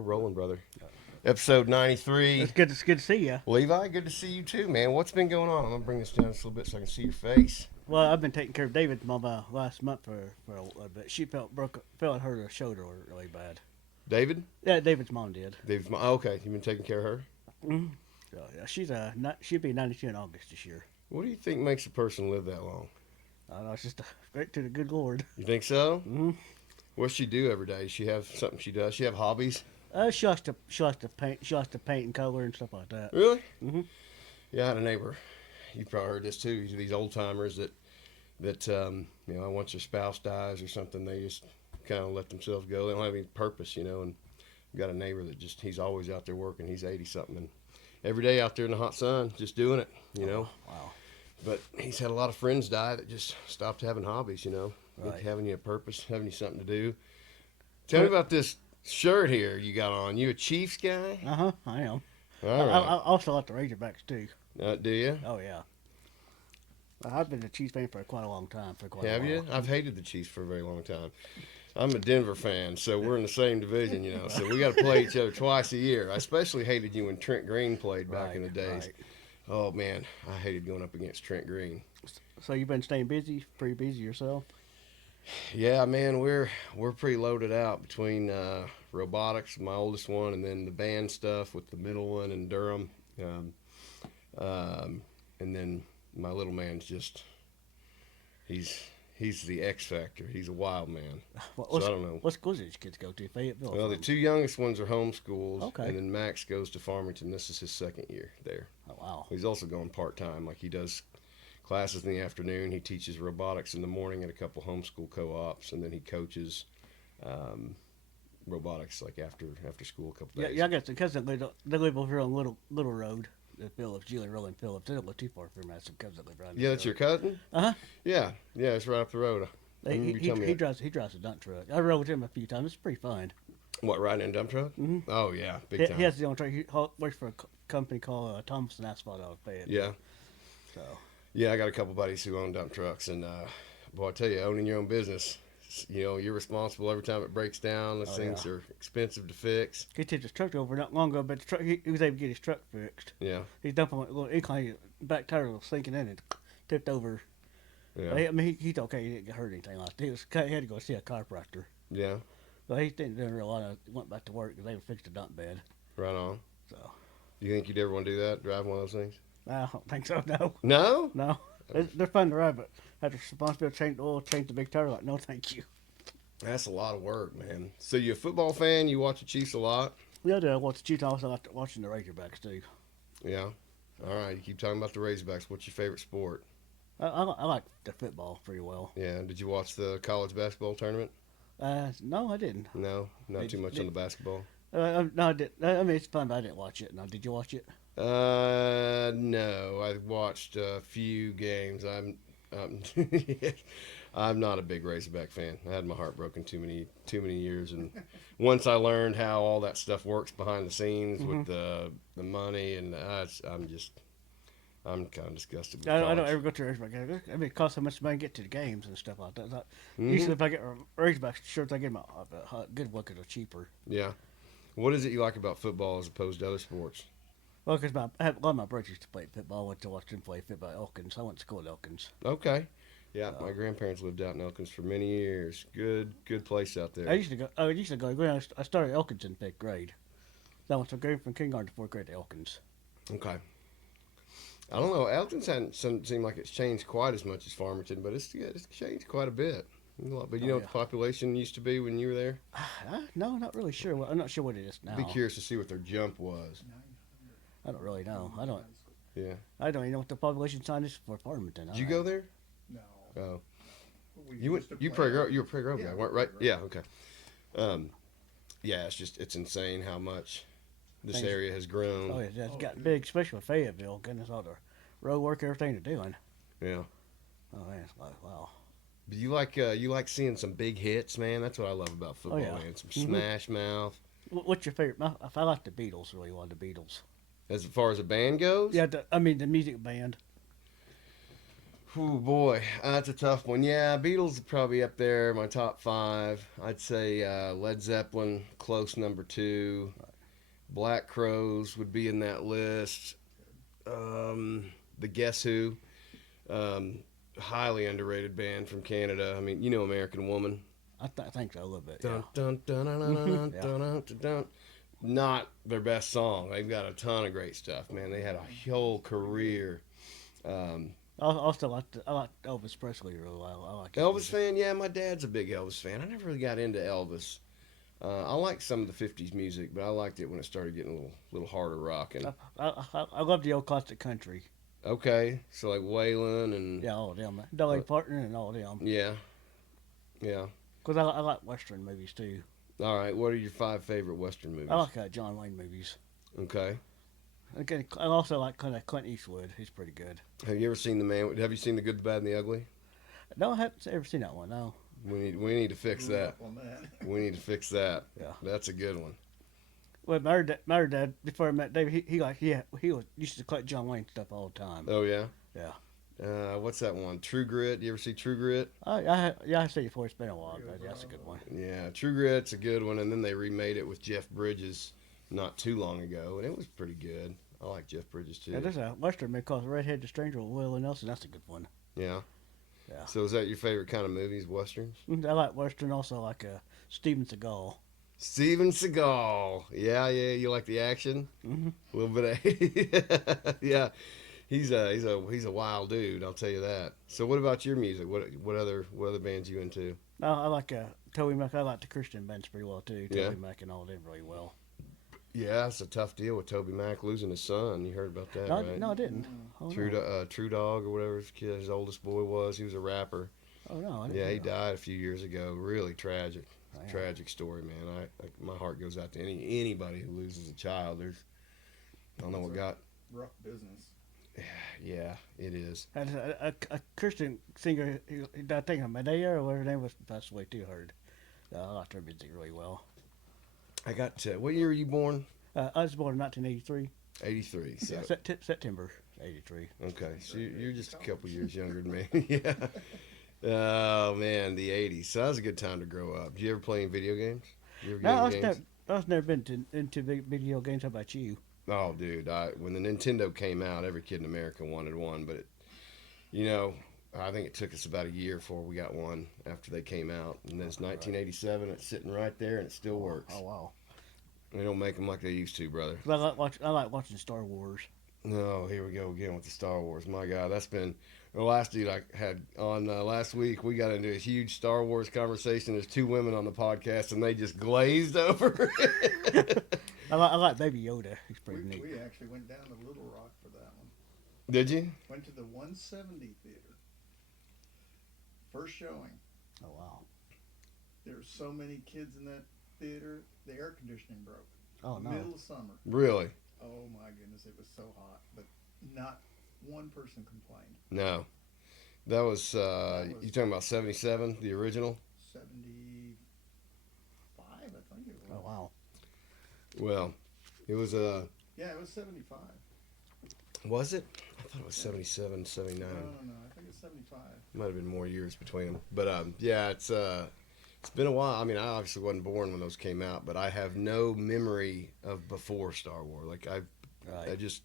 we're rolling, brother. Episode 93. It's good to see you. Levi, good to see you too, man. What's been going on? I'm gonna bring this down just a little bit so I can see your face. Well, I've been taking care of David's mom last month for a little bit. She felt her shoulder really bad. David? Yeah, David's mom did. David's mom. Okay, you've been taking care of her. Mm-hmm. So yeah, she'll be 92 in August this year. What do you think makes a person live that long? I don't know, it's just straight to the good Lord. You think so? Mm-hmm. What's she do every day? Does she have something she does? She have hobbies? She likes to paint. She likes to paint and color and stuff like that. Really? Mm-hmm. Yeah, I had a neighbor. You probably heard this too. These old timers that once their spouse dies or something, they just kind of let themselves go. They don't have any purpose, And we got a neighbor that he's always out there working. He's 80 something, and every day out there in the hot sun, just doing it, Wow. But he's had a lot of friends die that just stopped having hobbies, Right. Having you a purpose, having you something to do. Tell me about this shirt here you got on. You a Chiefs guy? I am. All right. I also like the Razorbacks too. Do you? Oh yeah. I've been a Chiefs fan for quite a long time. Have you? I've hated the Chiefs for a very long time. I'm a Denver fan, so we're in the same division, So we got to play each other twice a year. I especially hated you when Trent Green played back in the days. Right. Oh man, I hated going up against Trent Green. So you've been staying pretty busy yourself? Yeah, man, we're pretty loaded out between robotics, my oldest one, and then the band stuff with the middle one in Durham, and then my little man's he's the X factor. He's a wild man. So I don't know. What schools did your kids go to? Fayetteville? Well, the two youngest ones are homeschooled, Okay. and then Max goes to Farmington. This is his second year there. Oh wow. He's also going part-time, like he does classes in the afternoon. He teaches robotics in the morning at a couple homeschool co-ops, and then he coaches robotics like after school a couple days. Yeah, I got some cousins. They live over here on Little Road. Phillips, Julie Roland Phillips. They don't live too far from me. I have some cousins that live around. Yeah, that's your cousin? Uh-huh. Yeah, it's right up the road. He drives a dump truck. I rode with him a few times. It's pretty fun. What, riding in a dump truck? Mm-hmm. Oh yeah, big time. He has his own truck. He works for a company called Thompson Asphalt out of Fayetteville. Yeah. So. Yeah, I got a couple buddies who own dump trucks, and boy, I tell you, owning your own business, you're responsible every time it breaks down. Those things are expensive to fix. He tipped his truck over not long ago, but the truck, he was able to get his truck fixed. Yeah. He's dumping a little incline, back tire was sinking in and tipped over. Yeah. I mean, he's okay. He didn't get hurt or anything like that. He had to go see a chiropractor. Yeah. But he didn't do a lot of. Went back to work because they fixed the dump bed. Right on. So. Do you think you'd ever want to do that? Drive one of those things? I don't think so. No. No. No. They're fun to ride, but have the responsibility to change the oil, change the big tire. Like, no, thank you. That's a lot of work, man. So you a football fan? You watch the Chiefs a lot? Yeah, I do. I watch the Chiefs. I also like watching the Razorbacks too. Yeah. All right. You keep talking about the Razorbacks. What's your favorite sport? I like the football pretty well. Yeah. Did you watch the college basketball tournament? No, I didn't. No, not too much on the basketball. No, I didn't. I mean, it's fun, but I didn't watch it. No, did you watch it? No. I watched a few games. I'm not a big Razorback fan. I had my heart broken too many years, and once I learned how all that stuff works behind the scenes with the money, and I'm kind of disgusted with I college. don't ever go to Razorback games. I mean, it costs so much money to get to the games and stuff like that. Usually, if I get Razorback shirts, I get them a good look at it cheaper. Yeah. What is it you like about football as opposed to other sports? Well, because I have a lot of my brothers used to play football. I went to watch them play football at Elkins. I went to school at Elkins. Okay. Yeah, my grandparents lived out in Elkins for many years. Good place out there. I used to go. I started at Elkins in 5th grade. So I went from kindergarten to 4th grade to Elkins. Okay. I don't know. Elkins hasn't seemed like it's changed quite as much as Farmington, but it's changed quite a bit. But you know what the population used to be when you were there? No, not really sure. I'm not sure what it is now. Be curious to see what their jump was. I don't really know. Yeah. I don't even know what the population sign is for Farmington. Did you go there? No. Oh. You were a Prairie guy, weren't right? Yeah. Okay. Yeah, it's insane how much this area has grown. Oh, yeah, it's gotten big, especially with Fayetteville. Goodness, all the road work, everything they're doing. Yeah. Oh man, it's like wow. But you like seeing some big hits, man. That's what I love about football, man. Some smash mouth. What's your favorite? I like the Beatles. Really, one of the Beatles. As far as a band goes? Yeah, the music band. Oh boy, that's a tough one. Yeah, Beatles are probably up there, my top five. I'd say Led Zeppelin, close number two. Black Crows would be in that list. Um, the Guess Who, um, highly underrated band from Canada. I mean, you know American Woman. I think so a little bit. Dun, Yeah. dun, dun, dun, dun, Hmm. dun, Yeah. dun, dun, dun, dun. Not their best song. They've got a ton of great stuff, man. They had a whole career. Um, Also, I like Elvis Presley really well. I like his Elvis music. fan, yeah, my dad's a big Elvis fan. I never really got into Elvis. I like some of the '50s music, but I liked it when it started getting a little harder rocking. I love the old classic country. Okay, so like Waylon and Yeah, all of them. Dolly uh, Parton and all of them. yeah, yeah. Because I like Western movies too. All right, what are your five favorite Western I movies? like John Wayne movies. Okay, Again, I also like kind of Clint Eastwood. He's pretty good. have you ever seen the Man? Have you seen the Good, the Bad, and the Ugly? No, I haven't ever seen that one. No. We need to fix Grew that. up on that. We need to fix that. Yeah. That's a good one. Well, my dad before I met David, he was used to collect John Wayne stuff all the time. Oh yeah. Yeah. What's that one? True Grit. You ever see True Grit? Yeah, I see it before. It's been a while, but that's a good one. Yeah, True Grit's a good one, and then they remade it with Jeff Bridges not too long ago, and it was pretty good. I like Jeff Bridges too. Yeah, there's a Western movie called Redhead the Stranger with Willie Nelson. That's a good one. Yeah. Yeah. So is that your favorite kind of movies, westerns? I like Western. Also like Steven Seagal. Steven Seagal. Yeah, yeah. You like the action? Mm-hmm. A little bit of yeah. He's a wild dude. I'll tell you that. So what about your music? What other bands you into? No, I like Toby Mac. I like the Christian bands pretty well too. Yeah. Toby Mac and all them really well. Yeah, it's a tough deal with Toby Mac losing his son. You heard about that, No, right? no, I didn't. Oh, True, no. True Dog or whatever his oldest boy was. He was a rapper. Oh no, I didn't. Yeah, he know. died a few years ago. Really tragic, Oh, yeah. tragic story, man. My heart goes out to anybody who loses a child. I don't know what got. Rough business. Yeah, it is. And a Christian singer, I think Medea or whatever her name was, passed away too. Heard. I liked her music really well. I got. What year were you born? I was born in 1983. 83. So September 83. okay, so you're just a couple years younger than me. Yeah. Oh man, the '80s. So that was a good time to grow up. Did you ever play any video games? You ever No, get any games? I was never been into video games. How about you? Oh, dude, when the Nintendo came out, every kid in America wanted one, but you know, I think it took us about a year before we got one after they came out, and then it's 1987. It's sitting right there, and it still works. Oh wow. They don't make them like they used to, brother. 'Cause I like watching Star Wars. No, here we go again with the Star Wars. My God, that's been the last dude I had on last week. We got into a huge Star Wars conversation. There's two women on the podcast, and they just glazed over. I like Baby Yoda. He's pretty neat. We actually went down to Little Rock for that one. Did you? Went to the 170 theater. First showing. Oh wow. There's so many kids in that theater. The air conditioning broke. Oh no. Middle of summer. Really? Oh my goodness, it was so hot, but not one person complained. No. That was, you talking about 77, the original? 75, I think it was. Oh wow. Well, it was Yeah, it was 75. was it? I thought it was 77, 79. No, I think it's 75. Might have been more years between them. But yeah, it's been a while. I mean, I obviously wasn't born when those came out, but I have no memory of before Star Wars. Like I Right. just,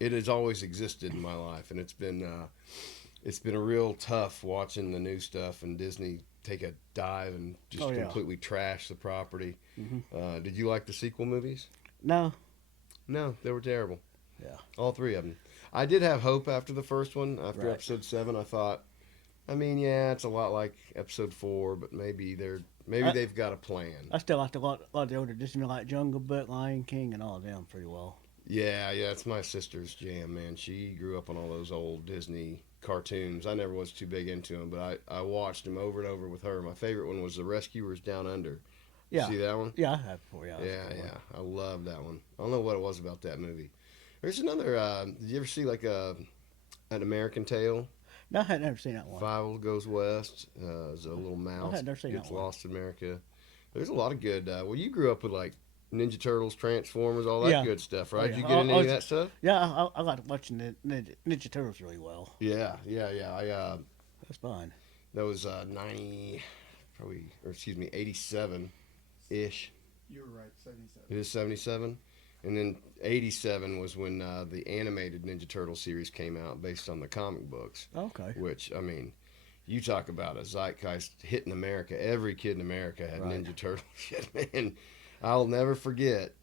it has always existed in my life, and it's been a real tough watching the new stuff and Disney take a dive and just Oh, yeah. completely trash the property. Mhm. Did you like the sequel movies? No. No, they were terrible. Yeah. All three of them. I did have hope after the first one. After Right. episode 7, I thought, I mean, yeah, it's a lot like episode 4, but maybe they've got a plan. I still like a lot of the older Disney, like Jungle Book, Lion King, and all of them pretty well. Yeah, it's my sister's jam, man. She grew up on all those old Disney cartoons. I never was too big into them, but I watched them over and over with her. My favorite one was The Rescuers Down Under. Yeah. See that one? Yeah, I have before. Yeah. Yeah. I love that one. I don't know what it was about that movie. There's another. Did you ever see like an American Tale? No, I had never seen that one. Five Goes West. There's a little mouse had never seen gets that one. lost in America. There's a lot of good. Well, you grew up with like Ninja Turtles, Transformers, all that Yeah. good stuff, Oh, right? yeah. You get into any of that stuff? Yeah, I like watching the Ninja Turtles really well. Yeah. That's fun. That was 90, probably, or excuse me, 87 ish. You were right, 77. It is 77. And then 87 was when the animated Ninja Turtle series came out based on the comic books. Okay. Which, I mean, you talk about a zeitgeist hitting America. Every kid in America had Right. Ninja Turtle shit, man. I'll never forget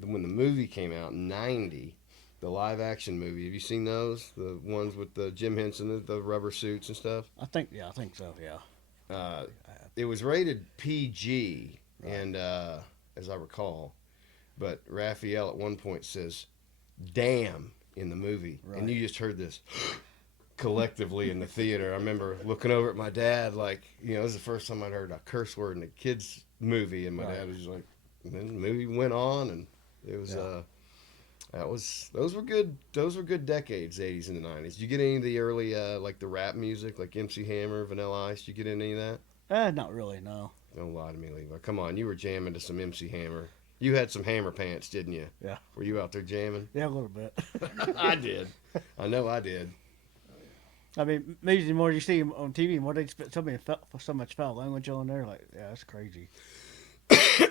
when the movie came out in 90, the live action movie. Have you seen those? The ones with the Jim Henson, the rubber suits and stuff? I think so. Yeah. It was rated PG, Right. and as I recall, but Raphael at one point says, "Damn," in the movie, Right. and you just heard this collectively in the theater. I remember looking over at my dad, like, you know, this is the first time I'd heard a curse word in a kids movie, and my Right. dad was just like, and then the movie went on, and it was Yeah. those were good decades, the 80s and the 90s. Did you get any of the early like the rap music, like MC Hammer, Vanilla Ice? Did you get any of that? Not really. No. Don't lie to me, Levi. Come on, you were jamming to some MC Hammer. You had some Hammer pants, didn't you? Yeah. Were you out there jamming? Yeah, a little bit. I did. I know I did. I mean, maybe the more you see them on TV, the more they spit so much foul language on there. Like, yeah, that's crazy.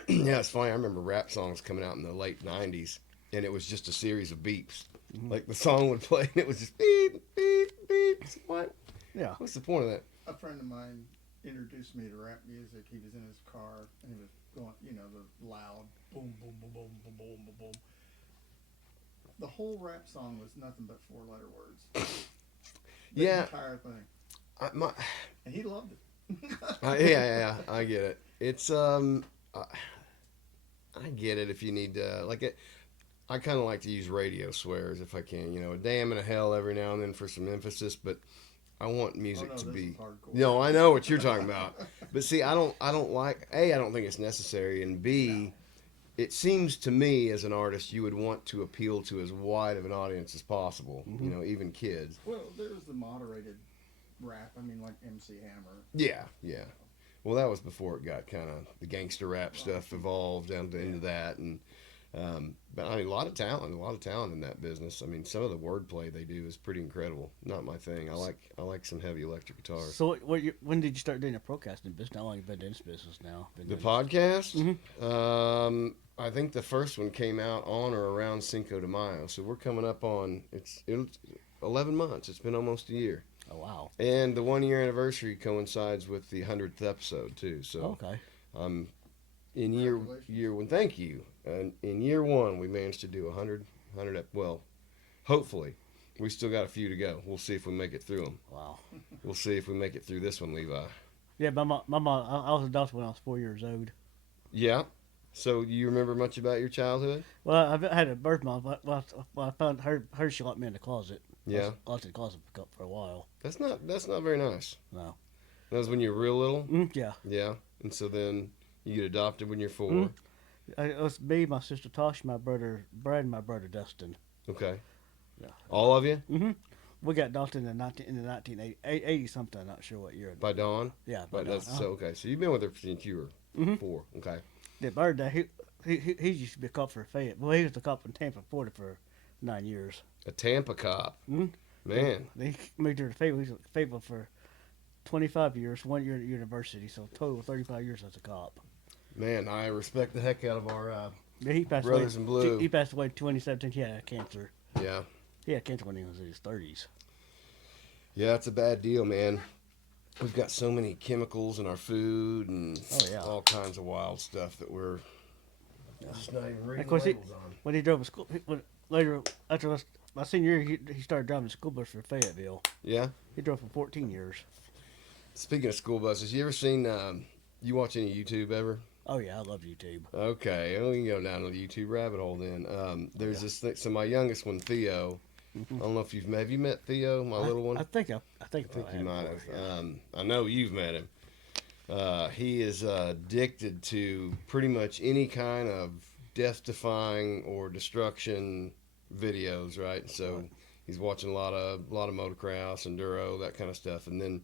Yeah, it's funny. I remember rap songs coming out in the late 90s, and it was just a series of beeps. Mm-hmm. Like the song would play, and it was just beep, beep, beep. What? Yeah. What's the point of that? A friend of mine introduced me to rap music. He was in his car and he was going, you know, the loud boom, boom, boom, boom, boom, boom, boom, boom. The whole rap song was nothing but 4-letter words. The Yeah. entire thing. My, And he loved it. yeah, I get it. It's I get it if you need to like it. I kind of like to use radio swears if I can. You know, a damn and a hell every now and then for some emphasis, but I want music Oh, no, to this be. is hardcore. No, I know what you're talking about, but see, I don't like. A, I don't think it's necessary, and B, it seems to me as an artist you would want to appeal to as wide of an audience as possible. Mm-hmm. You know, even kids. Well, there's the moderated rap. I mean, like MC Hammer. Yeah. Well, that was before it got kind of the gangster rap stuff evolved into that, and but I mean, a lot of talent in that business. I mean, some of the wordplay they do is pretty incredible. Not my thing. I like some heavy electric guitars. So, when did you start doing the broadcasting business? How long have you been in this business now? The podcast, Mm-hmm. I think the first one came out on or around Cinco de Mayo, so we're coming up on it's 11 months. It's been almost a year. Oh wow. And the 1 year anniversary coincides with the 100th episode too. So Okay. in year one, thank you. And in year one, we managed to do 100. Well, hopefully, we still got a few to go. We'll see if we make it through them. Wow. We'll see if we make it through this one, Levi. Yeah, my mom, I was adopted when I was 4 years old. Yeah. So you remember much about your childhood? Well, I had a birth mom. Well, I found her she locked me in the closet. Yeah. I was in the closet for a while. That's not very nice. No. That was when you were real little. Yeah. Yeah. And so then you get adopted when you're 4. Mm. It was me, my sister Tosh, my brother Brad, and my brother Dustin. Okay. Yeah. All of you? Mm-hmm. We got adopted in the 1980 something. I'm not sure what year. By Dawn? Yeah, But but that's so okay. So you've been with her since you were 4. Okay. the bird he used to be a cop for Fayette. Well, he was a cop in Tampa, Florida for 9 years. A Tampa cop. Mhm. Man. Then he moved to Fayetteville. He was at Fayetteville for 25 years, 1 year at university, so total 35 years as a cop. Man, I respect the heck out of our Yeah, he passed Brothers away. in Blue. He passed away in 2017. He had cancer. yeah. He had cancer when he was in his 30s. Yeah, it's a bad deal, man. We've got so many chemicals in our food and Oh, yeah. all kinds of wild stuff that we're just not even reading Of course, labels on. when he drove a school, later after my senior year, he started driving a school bus for Fayetteville. Yeah. He drove for 14 years. Speaking of school buses, you ever seen? You watch any YouTube ever? Oh yeah, I love YouTube. Okay, well, we can go down the YouTube rabbit hole then. There's this thing. So my youngest one, Theo. I don't know if have you met Theo, my little one? I think I think you might have. I know you've met him. He is addicted to pretty much any kind of death-defying or destruction videos, right? So he's watching a lot of motocross, enduro, that kind of stuff. And then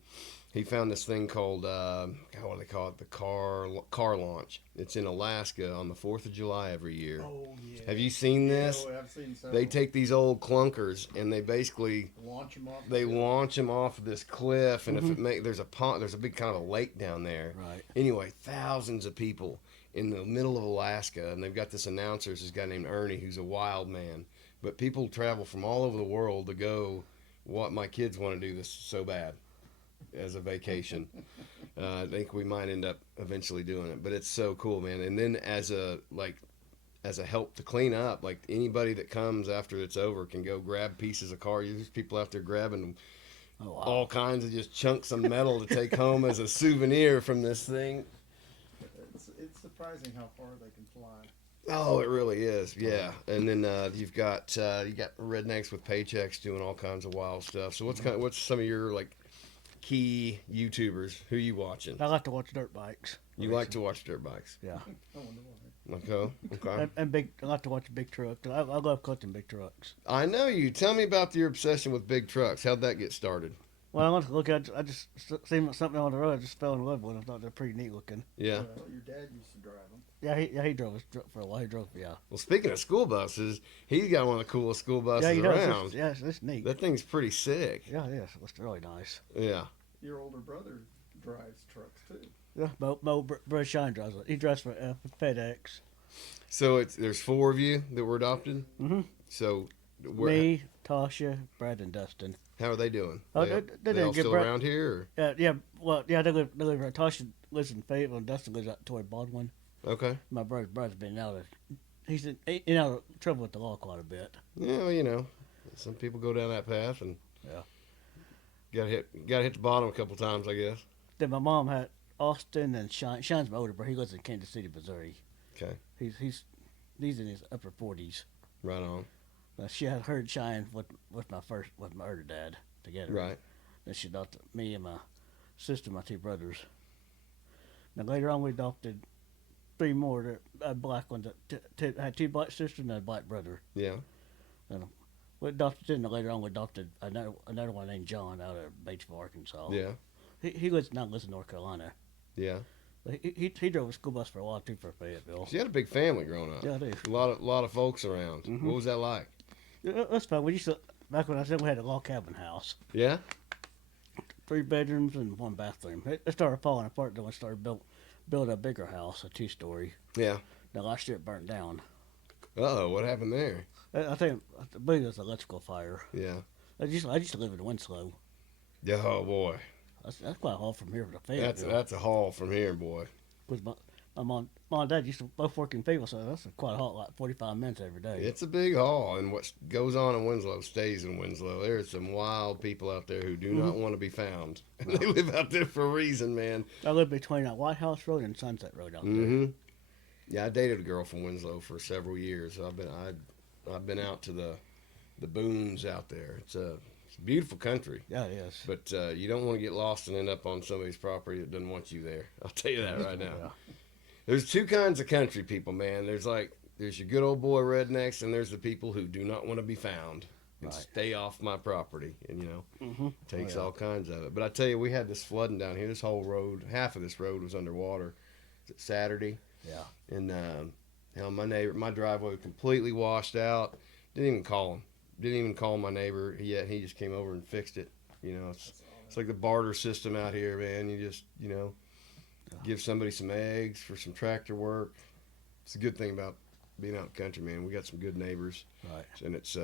He found this thing called what do they call it? The car launch. It's in Alaska on the 4th of July every year. Oh yeah. Have you seen this? Yeah, I've seen several. They take these old clunkers and they basically launch them off. they launch them off of this cliff, and Mhm. if it make there's a pond, there's a big kind of a lake down there. Right. Anyway, thousands of people in the middle of Alaska, and they've got this announcer, this guy named Ernie, who's a wild man. But people travel from all over the world to go. What my kids want to do this so bad as a vacation. I think we might end up eventually doing it, but it's so cool, man. And then as a help to clean up, like anybody that comes after it's over can go grab pieces of car. There's people out there grabbing Oh, wow. all kinds of just chunks of metal to take home as a souvenir from this thing. It's surprising how far they can fly. Oh, it really is, yeah. And then you got rednecks with paychecks doing all kinds of wild stuff. So what's some of your like key YouTubers? Who you watching? I like to watch dirt bikes. You like to watch dirt bikes? Yeah. I wonder why. Okay. And big. I like to watch big trucks. I love collecting big trucks. I know you. Tell me about your obsession with big trucks. How'd that get started? Well, I want to look at. I just seen something on the road. I just fell in love with them. I thought they're pretty neat looking. Yeah. Your dad used to drive them. Yeah, he drove us for a while. He drove. Yeah. Well, speaking of school buses, he's got one of the coolest school buses Yeah, he does. around. It's neat. That thing's pretty sick. Yeah, it is. It's really nice. Yeah. Your older brother drives trucks too. Yeah, Brother Shine drives it. He drives for FedEx. So there's 4 of you that were adopted. Mm-hmm. So Me, Tasha, Brad, and Dustin. how are they doing? Oh, they they're all good, still Brad. around here? Yeah. Well, yeah, they live right. Tasha lives in Fayetteville, and Dustin lives out toward Baldwin. Or? Okay. My brother's been out of. He's in out of trouble with the law quite a bit. Yeah, well, you know, some people go down that path and Yeah. got hit the bottom a couple times, I guess. Then my mom had Austin and Shine. Shine's my older brother. He lives in Kansas City, Missouri. Okay. He's in his upper 40s. Right on. She had heard Shine with my other dad together. Right. Then she adopted me and my sister, my 2 brothers. Now later on, we adopted 3 more. Black ones. I had 2 black sisters and a black brother. Yeah. And we adopted them. And later on, we adopted another one named John out of Batesville, Arkansas. Yeah. He lives in North Carolina. Yeah. But he drove a school bus for a while too for Fayetteville. So you had a big family growing up. Yeah, I do. A lot of folks around. Mhm. What was that like? That's fun. We used to back when I said we had a log cabin house, Yeah. 3 bedrooms and 1 bathroom. It started falling apart then we started build a bigger house, a 2-story. Yeah. Now last year it burnt down. Uh-oh, what happened there? I believe it was an electrical fire. Yeah. I used to live in Winslow. Yeah, oh boy. That's quite a haul from here to Fayetteville. That's a haul from here, boy. Because my mom and dad used to both work in Fayetteville, so that's quite a haul, like 45 minutes every day. It's a big haul, and what goes on in Winslow stays in Winslow. There's some wild people out there who do not want to be found. They live out there for a reason, man. I live between White House Road and Sunset Road out there. Mm-hmm. Yeah, I dated a girl from Winslow for several years. I've been out to the boons out there. It's a beautiful country. Yeah, it is. But you don't want to get lost and end up on somebody's property that doesn't want you there. I'll tell you that right now. Yeah. There's 2 kinds of country people, man. There's your good old boy rednecks, and there's the people who do not want to be found and Right. stay off my property. And, Mm-hmm. takes all kinds of it. But I tell you, we had this flooding down here. This whole road, half of this road was underwater. It's Saturday. Yeah. And hell, my driveway was completely washed out. Didn't even call him. Didn't even call my neighbor yet. He just came over and fixed it. It's like the barter system out here, man. You just give somebody some eggs for some tractor work. It's a good thing about being out in the country, man. We got some good neighbors, Right. and it's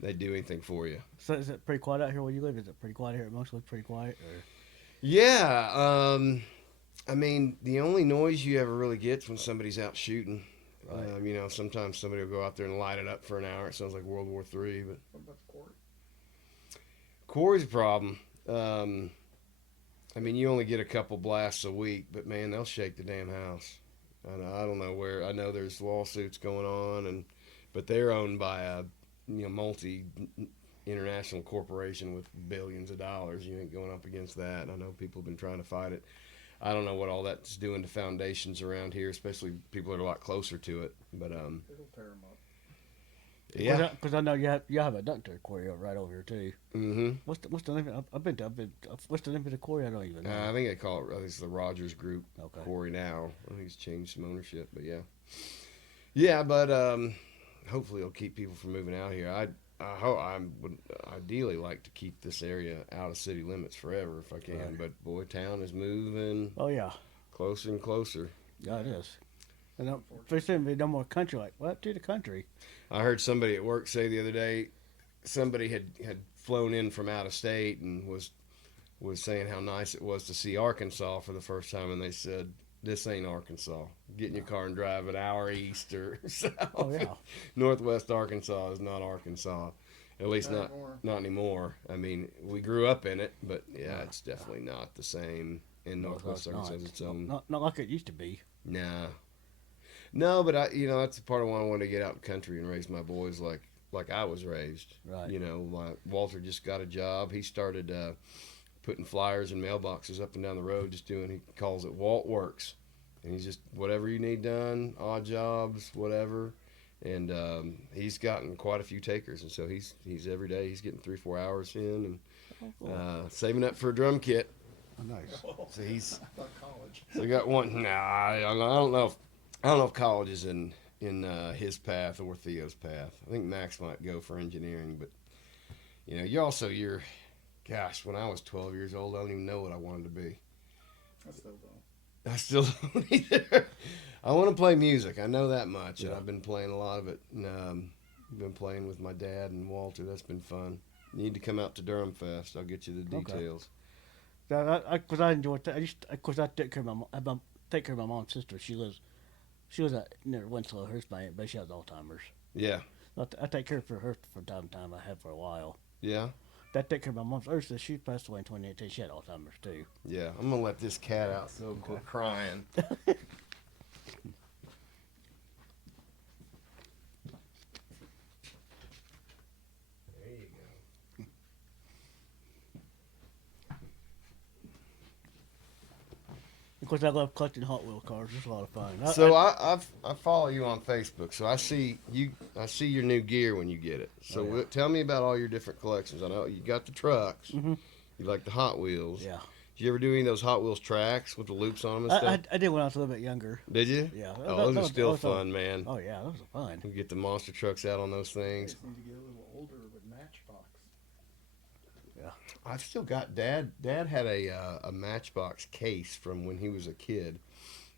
they do anything for you. So is it pretty quiet out here where you live? Is it pretty quiet here? Mostly pretty quiet? Or? Yeah. I mean, the only noise you ever really get is when somebody's out shooting. Right. Sometimes somebody will go out there and light it up for an hour. It sounds like World War III, but What about the court? quarry's a problem. I mean, you only get a couple blasts a week, but man, they'll shake the damn house. I don't know where. I know there's lawsuits going on, but they're owned by a multi international corporation with billions of dollars. You ain't going up against that. I know people have been trying to fight it. I don't know what all that's doing to foundations around here, especially people that are a lot closer to it. But It'll tear them up. Yeah. Because I know you have a duck aquarium right over here too. Mm-hmm. What's the name? I've been. What's the name of the quarry? I don't even know. I think they call it. I think it's the Rogers Group Okay. quarry now. I think it's changed some ownership, but yeah. Yeah, but hopefully it'll keep people from moving out here. I would ideally like to keep this area out of city limits forever if I can. Right. But boy, town is moving Oh yeah, closer and closer. yeah it is. And there's going to be no more country. Like what to the country? I heard somebody at work say the other day, somebody had flown in from out of state and was saying how nice it was to see Arkansas for the first time, and they said, "This ain't Arkansas. Get in your car and drive an hour east or south. Oh yeah. Northwest Arkansas is not Arkansas, at least not anymore. I mean, we grew up in it, but yeah, it's definitely not the same. In Northwest Arkansas has its own. Not like it used to be. Nah, no, but that's the part of why I wanted to get out in the country and raise my boys like I was raised. Right. Walter just got a job. He started putting flyers and mailboxes up and down the road, just doing. He calls it Walt Works, and he's just whatever you need done, odd jobs, whatever. And he's gotten quite a few takers, and so he's every day he's getting 3-4 hours in and saving up for a drum kit. Oh, nice. So he's I thought college. so he got one. Nah, I don't know. I don't know if college is in his path or Theo's path. I think Max might go for engineering, but gosh, when I was 12 years old, I don't even know what I wanted to be. I still don't. I still don't either. I want to play music. I know that much, and Yeah. I've been playing a lot of it. And, been playing with my dad and Walter. That's been fun. You need to come out to Durham Fest. I'll get you the Okay. details. Because I enjoyed that. Of course, I take care of my take care of my mom's sister. She was at near Winslow, hers, but she has Alzheimer's. Yeah, I take care of her from time to time. I have for a while. yeah, That take care of my mom's. Ursula, she passed away in 2018. She had Alzheimer's too. yeah. I'm gonna let this cat out so quit crying. There you go. Of course, I love collecting Hot Wheel cars. It's a lot of fun. So I follow you on Facebook, so I see your new gear when you get it. So Oh, yeah. tell me about all your different collections. I know you got the trucks. Mhm. You like the Hot Wheels. Yeah. Did you ever do any of those Hot Wheels tracks with the loops on them and stuff? I did when I was a little bit younger. Did you? Yeah. Oh, those are still fun, man. Oh yeah, those are fun. You get the monster trucks out on those You things. guys need to get a little older with Matchbox. I've still got Dad. Dad had a Matchbox case from when he was a kid.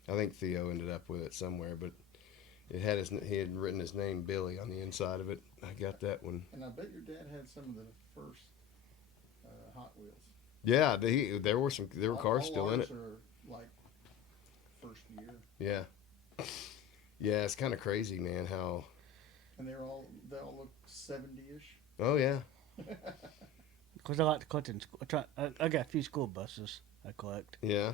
I think Theo ended up with it somewhere, but he had written his name Billy on the inside of it. I got that one. And I bet your dad had some of the first Hot Wheels. Yeah, there were cars All still in ours it. Are like first year, Yeah, yeah, it's kind of crazy, man. How? and they all look 70-ish. Oh yeah, Because I like to collect in school. I got a few school buses I collect. yeah.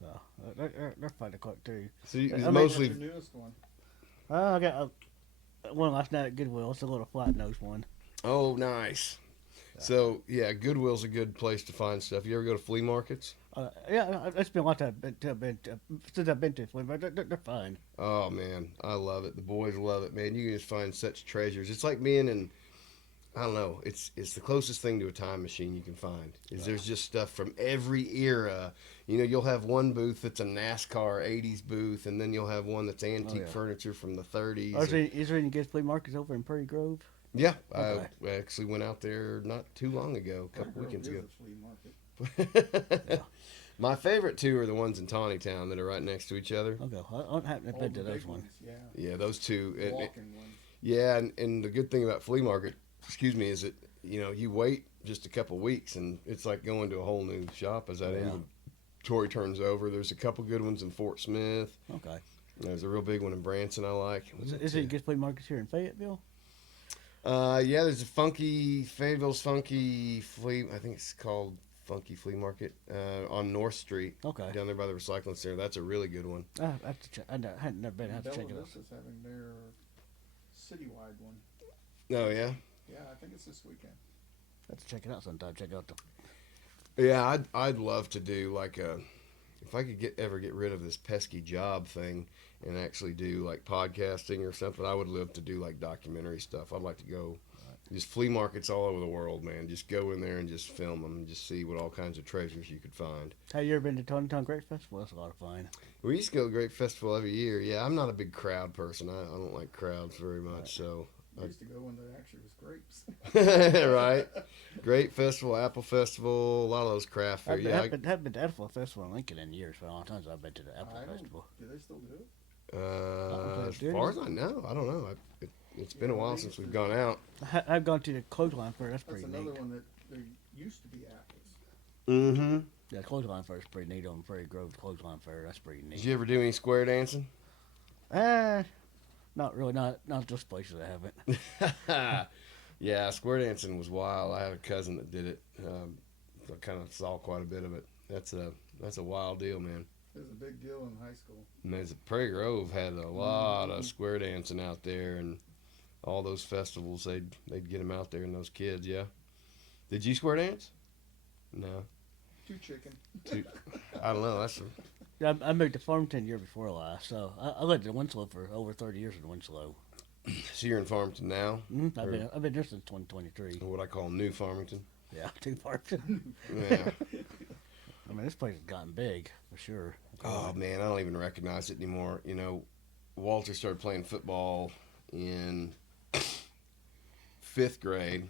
So they're fun to collect too. So you, I it's mean, mostly What's your newest one? I got one last night at Goodwill. It's a little flat nose one. Oh, nice. So yeah, Goodwill's a good place to find stuff. You ever go to flea markets? Yeah, it's been a long time since I've been to flea, but they're fun. Oh man, I love it. The boys love it, man. You can just find such treasures. It's like being in, I don't know. It's the closest thing to a time machine you can find. There's just stuff from every era. You'll have one booth that's a NASCAR '80s booth, and then you'll have one that's antique furniture from the '30s. Is there any good flea markets over in Prairie Grove? Yeah, Okay. I actually went out there not too long ago, a couple weekends ago. Flea market. My favorite two are the ones in Tawny Town that are right next to each other. Okay, I don't happen to All been the to those big ones. Yeah. Yeah, those two. The walking ones. Yeah, and the good thing about flea market, is that you wait just a couple weeks and it's like going to a whole new shop as that Yeah. inventory turns over. There's a couple good ones in Fort Smith. Okay. There's a real big one in Branson I like. Is there any good flea markets here in Fayetteville? Yeah, there's a Fayetteville's Funky Flea. I think it's called Funky Flea Market on North Street. Okay. Down there by the recycling center. That's a really good one. I have to check. Hadn't never been. I have to Bella check it out. Vista's having their citywide one. Oh yeah. Yeah, I think it's this weekend. I have to check it out sometime. Check out the. Yeah, I'd love to do like a if I could ever get rid of this pesky job thing and actually do like podcasting or something, I would love to do like documentary stuff. I'd like to go just flea markets all over the world, man. Just go in there and just film them and just see what all kinds of treasures you could find. Have you ever been to Tony Town Great Festival? That's a lot of fun. We used to go to Great Festival every year. Yeah, I'm not a big crowd person. I don't like crowds very much, so. I used to go when there actually was grapes. Right. Great Festival, Apple Festival, a lot of those craft fairs. Yeah, Haven't been to Apple Festival in Lincoln in years. For a long time, I've been to the Apple Festival. Do they still do it? as far as I know, I don't know. It's been a while since we've gone out. I've gone to the clothesline fair. That's That's pretty another neat. one that there used to be apples. Mm-hmm. Yeah, clothesline fair is pretty neat on Prairie Grove clothesline fair. That's pretty neat. Did you ever do any square dancing? Not really. Not those places I haven't. Yeah, square dancing was wild. I had a cousin that did it. I kind of saw quite a bit of it. That's a wild deal, man. It was a big deal in high school. And there's Prairie Grove had a lot of square dancing out there, and all those festivals they'd get them out there and those kids. Yeah. Did you square dance? No. Too chicken. I don't know. I moved to Farmington year before last, so I lived in Winslow for over 30 years in Winslow. So you're in Farmington now? Mm-hmm. I've been there since 2023. What I call New Farmington. Yeah, too Farmington. Yeah. I mean, this place has gotten big for sure. Oh man, I don't even recognize it anymore. You know, Walter started playing football in 5th grade,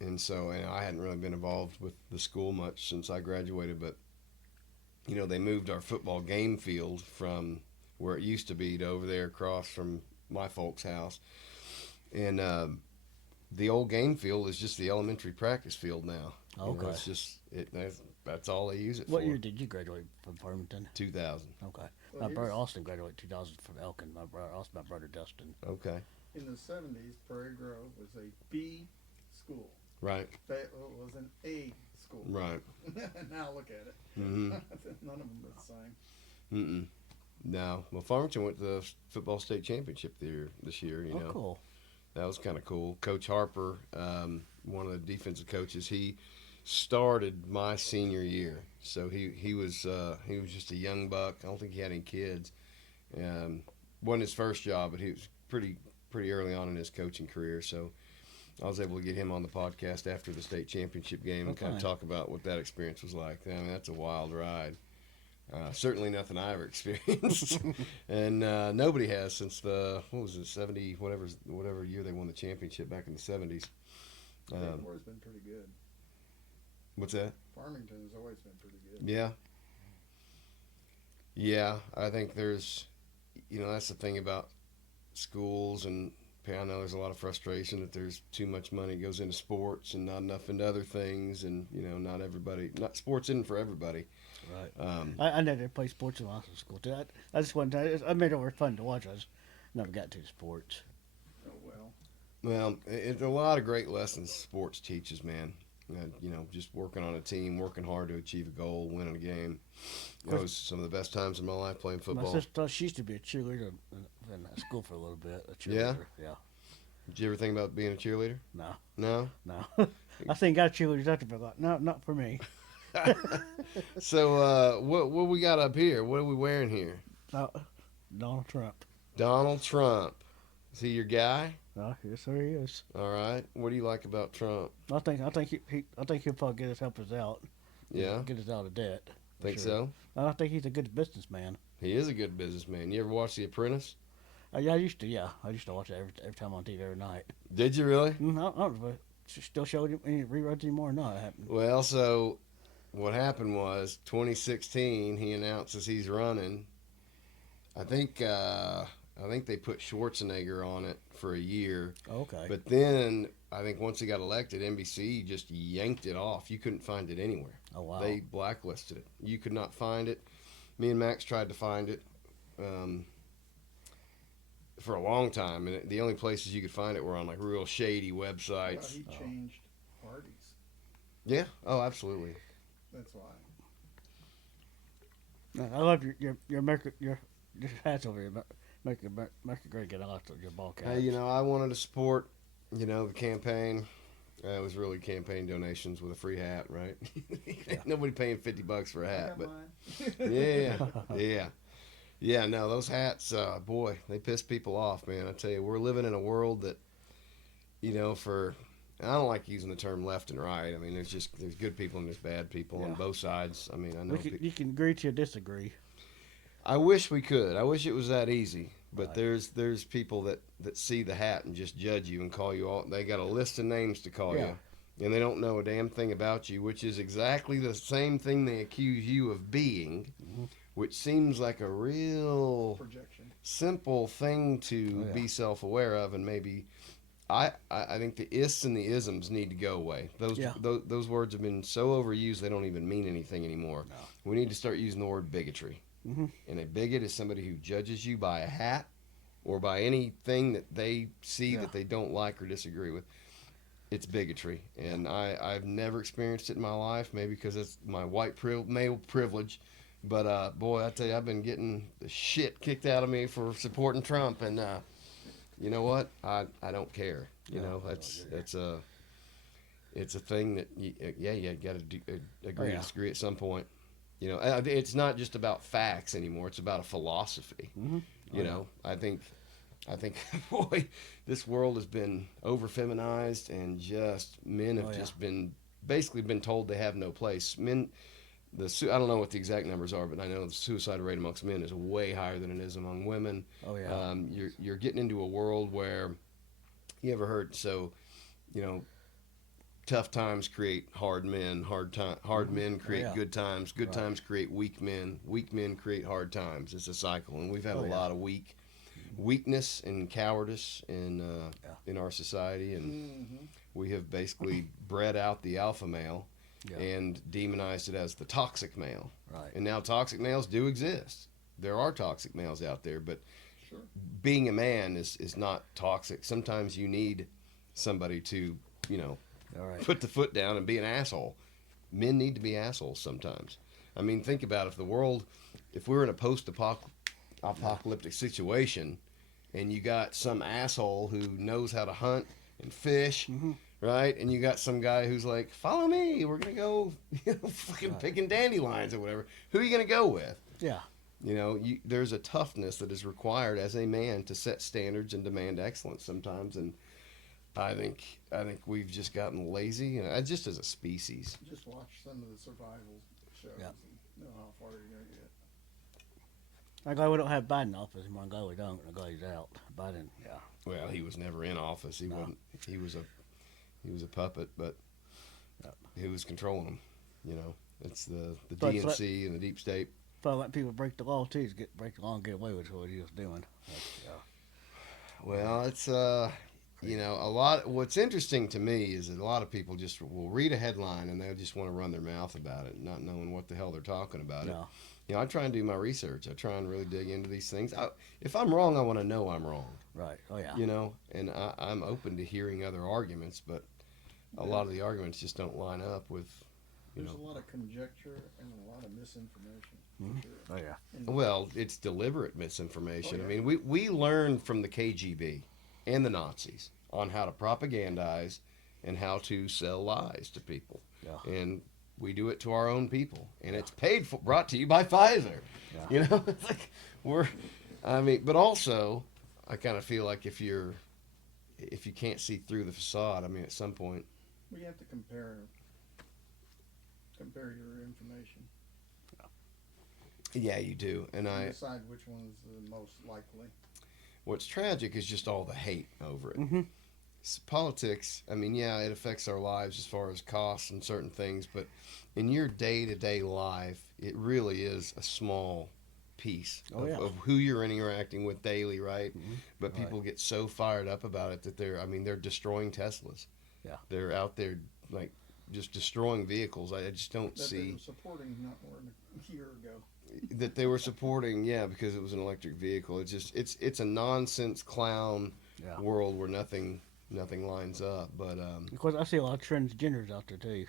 and so I hadn't really been involved with the school much since I graduated. But you know, they moved our football game field from where it used to be to over there across from my folks' house, and the old game field is just the elementary practice field now. Okay. You know, it's just that's all they use it for. What year did you graduate from Farmington? 2000. Okay. Well, My he brother was- Austin graduated 2000 from Elkin. My brother Dustin. Okay. In the 70s, Prairie Grove was a B school. Right. It was an A school. Right. Now look at it. Mm-hmm. None of them are the same. Mm-mm. No. Well, Farmington went to the football state championship this year. You know, Cool. that was kind of cool. Coach Harper, one of the defensive coaches, he started my senior year, so he was just a young buck. I don't think he had any kids. Wasn't his first job, but he was pretty early on in his coaching career. So I was able to get him on the podcast after the state championship game and kind of Okay. talk about what that experience was like. I mean, that's a wild ride. Certainly nothing I ever experienced, and nobody has since the 70 whatever year they won the championship back in the 70s. They've always been pretty good. What's that? Farmington has always been pretty good. Yeah, I think there's, that's the thing about schools, and I know there's a lot of frustration that there's too much money goes into sports and not enough into other things, and not sports isn't for everybody. Right. I never played sports in high school too. I just wanted I made it more fun to watch. I just never got to the sports. Oh well. Well, it's a lot of great lessons sports teaches, man. Just working on a team, working hard to achieve a goal, winning a game. That was some of the best times of my life playing football. My sister, she used to be a cheerleader in school for a little bit. A Yeah? cheerleader. Yeah. Did you ever think about being a cheerleader? No. No? No. I think got cheerleaders after, but like, no, not for me. So, what we got up here? What are we wearing here? Donald Trump. Donald Trump. Is he your guy? Oh, yes, sir, he is. All right. What do you like about Trump? I think he'll probably help us out. Yeah? Get us out of debt. for Think sure. so? I think he's a good businessman. He is a good businessman. You ever watch The Apprentice? Yeah, I used to watch it every time on TV every night. Did you really? I don't know if it still showed any reruns anymore or not. It happened. Well, so what happened was 2016, he announces he's running. I think they put Schwarzenegger on it for a year. Okay. But then I think once he got elected, NBC just yanked it off. You couldn't find it anywhere. Oh wow. They blacklisted it. You could not find it. Me and Max tried to find it for a long time, and the only places you could find it were on like real shady Well, websites. he changed parties. Yeah. Oh, absolutely. That's why. I love your America, your hats over here. Make it great. Get out of your ball cap. Hey, I wanted to support, the campaign. It was really campaign donations with a free hat, right? Yeah. Nobody paying $50 for a I hat, got but mine. yeah. No, those hats, boy, they piss people off, man. I tell you, we're living in a world that, for I don't like using the term left and right. I mean, there's good people and there's bad people on Yeah. both sides. I mean, I know. You can agree to disagree. I wish we could. I wish it was that easy. But Right. there's people that see the hat and just judge you and call you all. They got a list of names to call Yeah. you, and they don't know a damn thing about you, which is exactly the same thing they accuse you of being, Mhm. which seems like a real Projection. simple thing to Oh, yeah. be self-aware of, and maybe I think the ists and the isms need to go away. Yeah. Those words have been so overused they don't even mean anything anymore. No. We need to start using the word bigotry. Hmm. And a bigot is somebody who judges you by a hat or by anything that they see Yeah. that they don't like or disagree with. It's bigotry, and I've never experienced it in my life. Maybe because it's my male privilege. But boy, I tell you, I've been getting the shit kicked out of me for supporting Trump, and you know what? I don't care. You No, know, I that's don't either. it's a thing that you got to agree Oh, to yeah. disagree at some point. It's not just about facts anymore. It's about a philosophy. Hmm. You know, I think, boy, this world has been over feminized, and just men have Oh, yeah. just been basically been told they have no place. Men, I don't know what the exact numbers are, but I know the suicide rate amongst men is way higher than it is among women. Oh, yeah. You're getting into a world where you ever heard you know tough times create hard men. Hard men create yeah. good times. Good Right. times create weak men. Weak men create hard times. It's a cycle, and we've had Oh, a yeah. lot of weakness and cowardice Yeah. in our society, and Mm-hmm. we have basically bred out the alpha male Yeah. and demonized it as the toxic male. Right. And now toxic males do exist. There are toxic males out there, but Sure. being a man is not toxic. Sometimes you need somebody to, All right. put the foot down and be an asshole. Men need to be assholes sometimes. I mean, think about if we're in a post-apocalyptic situation and you got some asshole who knows how to hunt and fish, Mhm. right? And you got some guy who's like, follow me, we're going to go fucking Right. picking dandelions or whatever. Who are you going to go with? Yeah. There's a toughness that is required as a man to set standards and demand excellence sometimes, and I think we've just gotten lazy, just as a species. Just watch some of the survival shows Yeah. and know how far you're gonna get. I'm glad we don't have Biden in office. I'm glad we don't. I'm glad he's out. Biden, yeah. Well, he was never in office. He No. wasn't. He was a puppet, but Yep. who was controlling him? It's the But it's DNC and the deep state. If I let people break the law too, break the law and get away with what he was doing. Yeah. Well, it's a lot. What's interesting to me is that a lot of people just will read a headline and they just want to run their mouth about it, not knowing what the hell they're talking about it. No. I try and do my research. I try and really dig into these things. If I'm wrong, I want to know I'm wrong. Right. Oh yeah. And I'm open to hearing other arguments, but a lot of the arguments just don't line up with, There's a lot of conjecture and a lot of misinformation. Mhm. For sure. Oh yeah. And well, it's deliberate misinformation. Oh, I yeah. mean, we learned from the KGB and the Nazis on how to propagandize and how to sell lies to people. Yeah. And we do it to our own people, and it's brought to you by Pfizer. Yeah. It's like but also, I kind of feel like if you can't see through the facade, I mean, at some point, we have to compare your information yeah, you do. And and decide which one is the most likely. what's tragic is just all the hate over it. Mm-hmm. Politics, I mean, yeah, it affects our lives as far as costs and certain things, but in your day-to-day life, it really is a small piece Oh, yeah. of who you're interacting with daily, right? Mhm. But people get so fired up about it that they're destroying Teslas. Yeah. They're out there like just destroying vehicles. I just don't That they see were supporting not more than a year ago. that they were supporting, yeah, because it was an electric vehicle. It's a nonsense clown Yeah. world where nothing lines up. But Of course, I see a lot of transgenders out there too.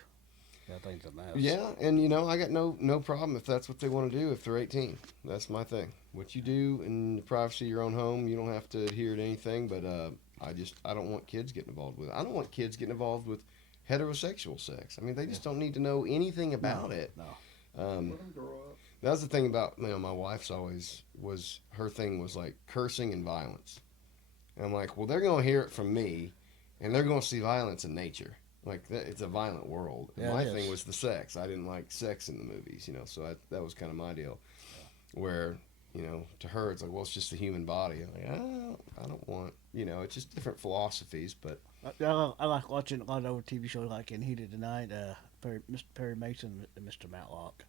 That thing's a mess. yeah, and I got no problem if that's what they want to do if they're 18. That's my thing. What you do in the privacy of your own home, you don't have to adhere to anything. But I don't want kids getting involved with it. I don't want kids getting involved with heterosexual sex. I mean, they just don't need to know anything about it. No. Um, Let them grow up. that's the thing about my wife's always was her thing was like cursing and violence. And I'm like, well, they're gonna hear it from me, and they're gonna see violence in nature. Like it's a violent world. And Yeah, my it thing is. was the sex. I didn't like sex in the movies, so that was kind of my deal. Where to her it's like, well, it's just the human body. I'm like, I don't want, it's just different philosophies, but I like watching a lot of old TV shows like In Heat of the Night, Mr. Perry Mason and Mr. Matlock.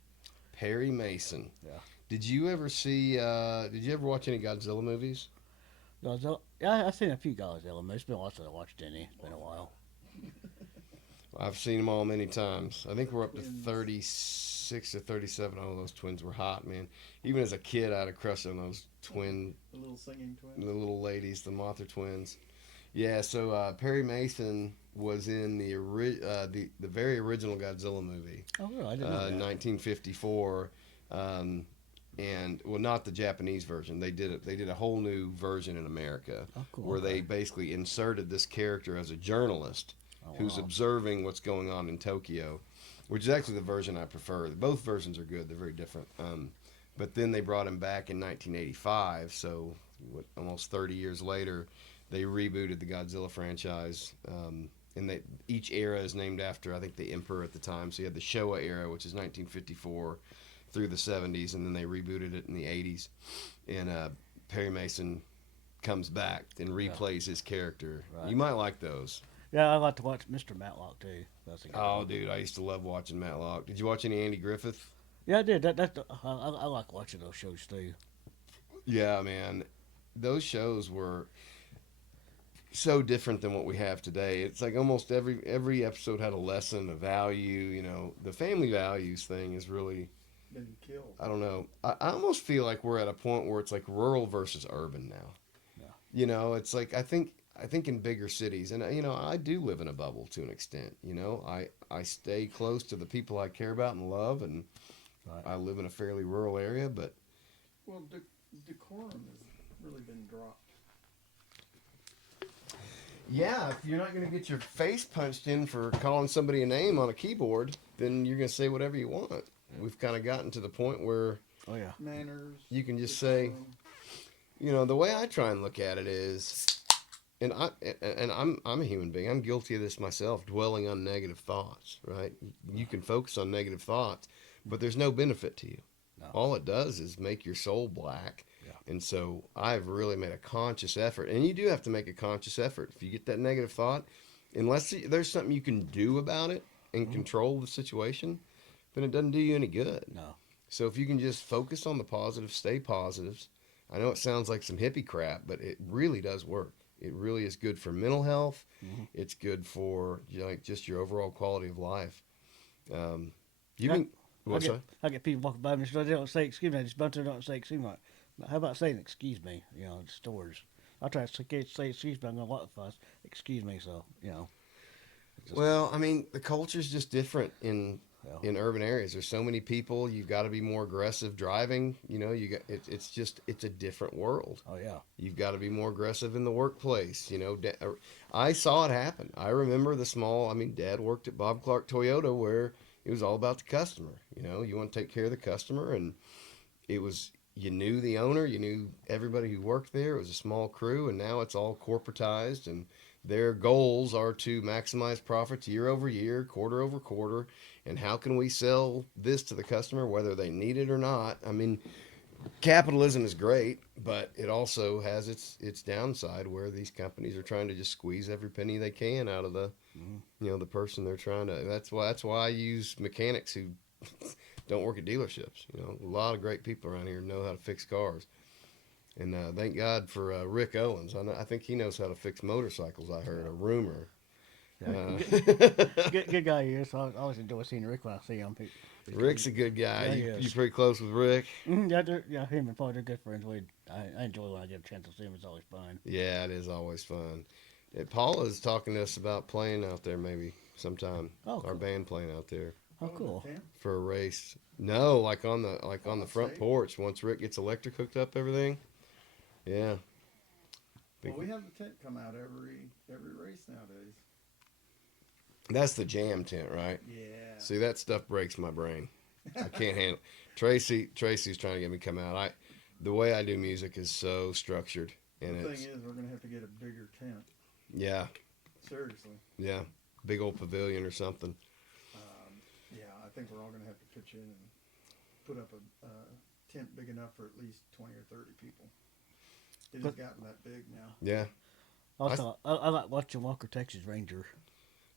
Perry Mason. Yeah. Did you ever see? Did you ever watch any Godzilla movies? Godzilla. Yeah, I've seen a few Godzilla movies. It's been a while since I watched any. It's been a while. I've seen them all many times. I think we're up to Twins. 36 or 37. Oh, those twins were hot, man. Even as a kid, I had a crush on those twin, The little singing twins. the little ladies, the Mothra twins. Yeah, so Perry Mason was in the very original Godzilla movie, Oh, really? I didn't know that. 1954, and well, not the Japanese version. They did a whole new version in America, Oh, cool. where Okay. they basically inserted this character as a journalist Oh, who's wow. observing what's going on in Tokyo, which is actually the version I prefer. Both versions are good; they're very different. But then they brought him back in 1985, so almost 30 years later, they rebooted the Godzilla franchise. And each era is named after, I think, the emperor at the time. So you had the Showa era, which is 1954 through the 70s, and then they rebooted it in the 80s. And Perry Mason comes back and replays his character. Right. You might like those. Yeah, I like to watch Mr. Matlock too. That's a good Oh, one. dude, I used to love watching Matlock. Did you watch any Andy Griffith? Yeah, I did. I like watching those shows too. Yeah, man. Those shows were so different than what we have today. It's like almost every episode had a lesson, a value. The family values thing is really, Been killed. I don't know. I almost feel like we're at a point where it's like rural versus urban now. Yeah. It's like I think in bigger cities, and I do live in a bubble to an extent. I stay close to the people I care about and love, and Right. I live in a fairly rural area, but Well, decorum has really been dropped. yeah, if you're not going to get your face punched in for calling somebody a name on a keyboard, then you're going to say whatever you want. We've kind of gotten to the point where Oh yeah. Manners. you can just say, decorum. the way I try and look at it is, and I'm a human being. I'm guilty of this myself, dwelling on negative thoughts, right? You can focus on negative thoughts, but there's no benefit to you. No. All it does is make your soul black. Yeah. And so I've really made a conscious effort, and you do have to make a conscious effort. If you get that negative thought, unless there's something you can do about it and control the situation, then it doesn't do you any good. No. So if you can just focus on the positive, stay positives. I know it sounds like some hippie crap, but it really does work. It really is good for mental health. Mhm. It's good for just your overall quality of life. You Yeah. can what's that? I get people walking by me and they don't say excuse me. I just bunch of them don't say excuse me. How about saying excuse me? In stores. I try to say excuse me. I'm gonna walk fast. Excuse me. So just- Well, I mean, the culture's just different in Yeah. urban areas. There's so many people. You've got to be more aggressive driving. It's a different world. Oh yeah. You've got to be more aggressive in the workplace. I saw it happen. I remember Dad worked at Bob Clark Toyota, where it was all about the customer. You want to take care of the customer, and you knew the owner, you knew everybody who worked there. It was a small crew, and now it's all corporatized, and their goals are to maximize profits year over year, quarter over quarter, and how can we sell this to the customer, whether they need it or not. I mean, capitalism is great, but it also has its downside, where these companies are trying to just squeeze every penny they can out of the the person they're trying to. That's why I use mechanics who don't work at dealerships. A lot of great people around here know how to fix cars, and thank God for Rick Owens. I think he knows how to fix motorcycles. I heard a rumor. Good guy he is. So I always enjoy seeing Rick when I see him. Rick's a good guy. Yeah, he You is. pretty close with Rick? Yeah, him and Paul are good friends. I enjoy when I get a chance to see him. It's always fun. Yeah, it is always fun. Paul is talking to us about playing out there maybe sometime. Oh, Our cool. band playing out there Oh, cool. for a race. No, like on the front State? porch. Once Rick gets electric hooked up, everything. Yeah. Well, we have the tent come out every race nowadays. That's the jam tent, right? Yeah. See, that stuff breaks my brain. I can't handle. Tracy's trying to get me to come out. The way I do music is so structured, and The thing it's is, we're gonna have to get a bigger tent. yeah, Seriously. yeah, big old pavilion or something. Yeah, I think we're all gonna have to pitch in and put up a tent big enough for at least 20 or 30 people. It has gotten that big now. Yeah, Also, I like watching Walker Texas Ranger.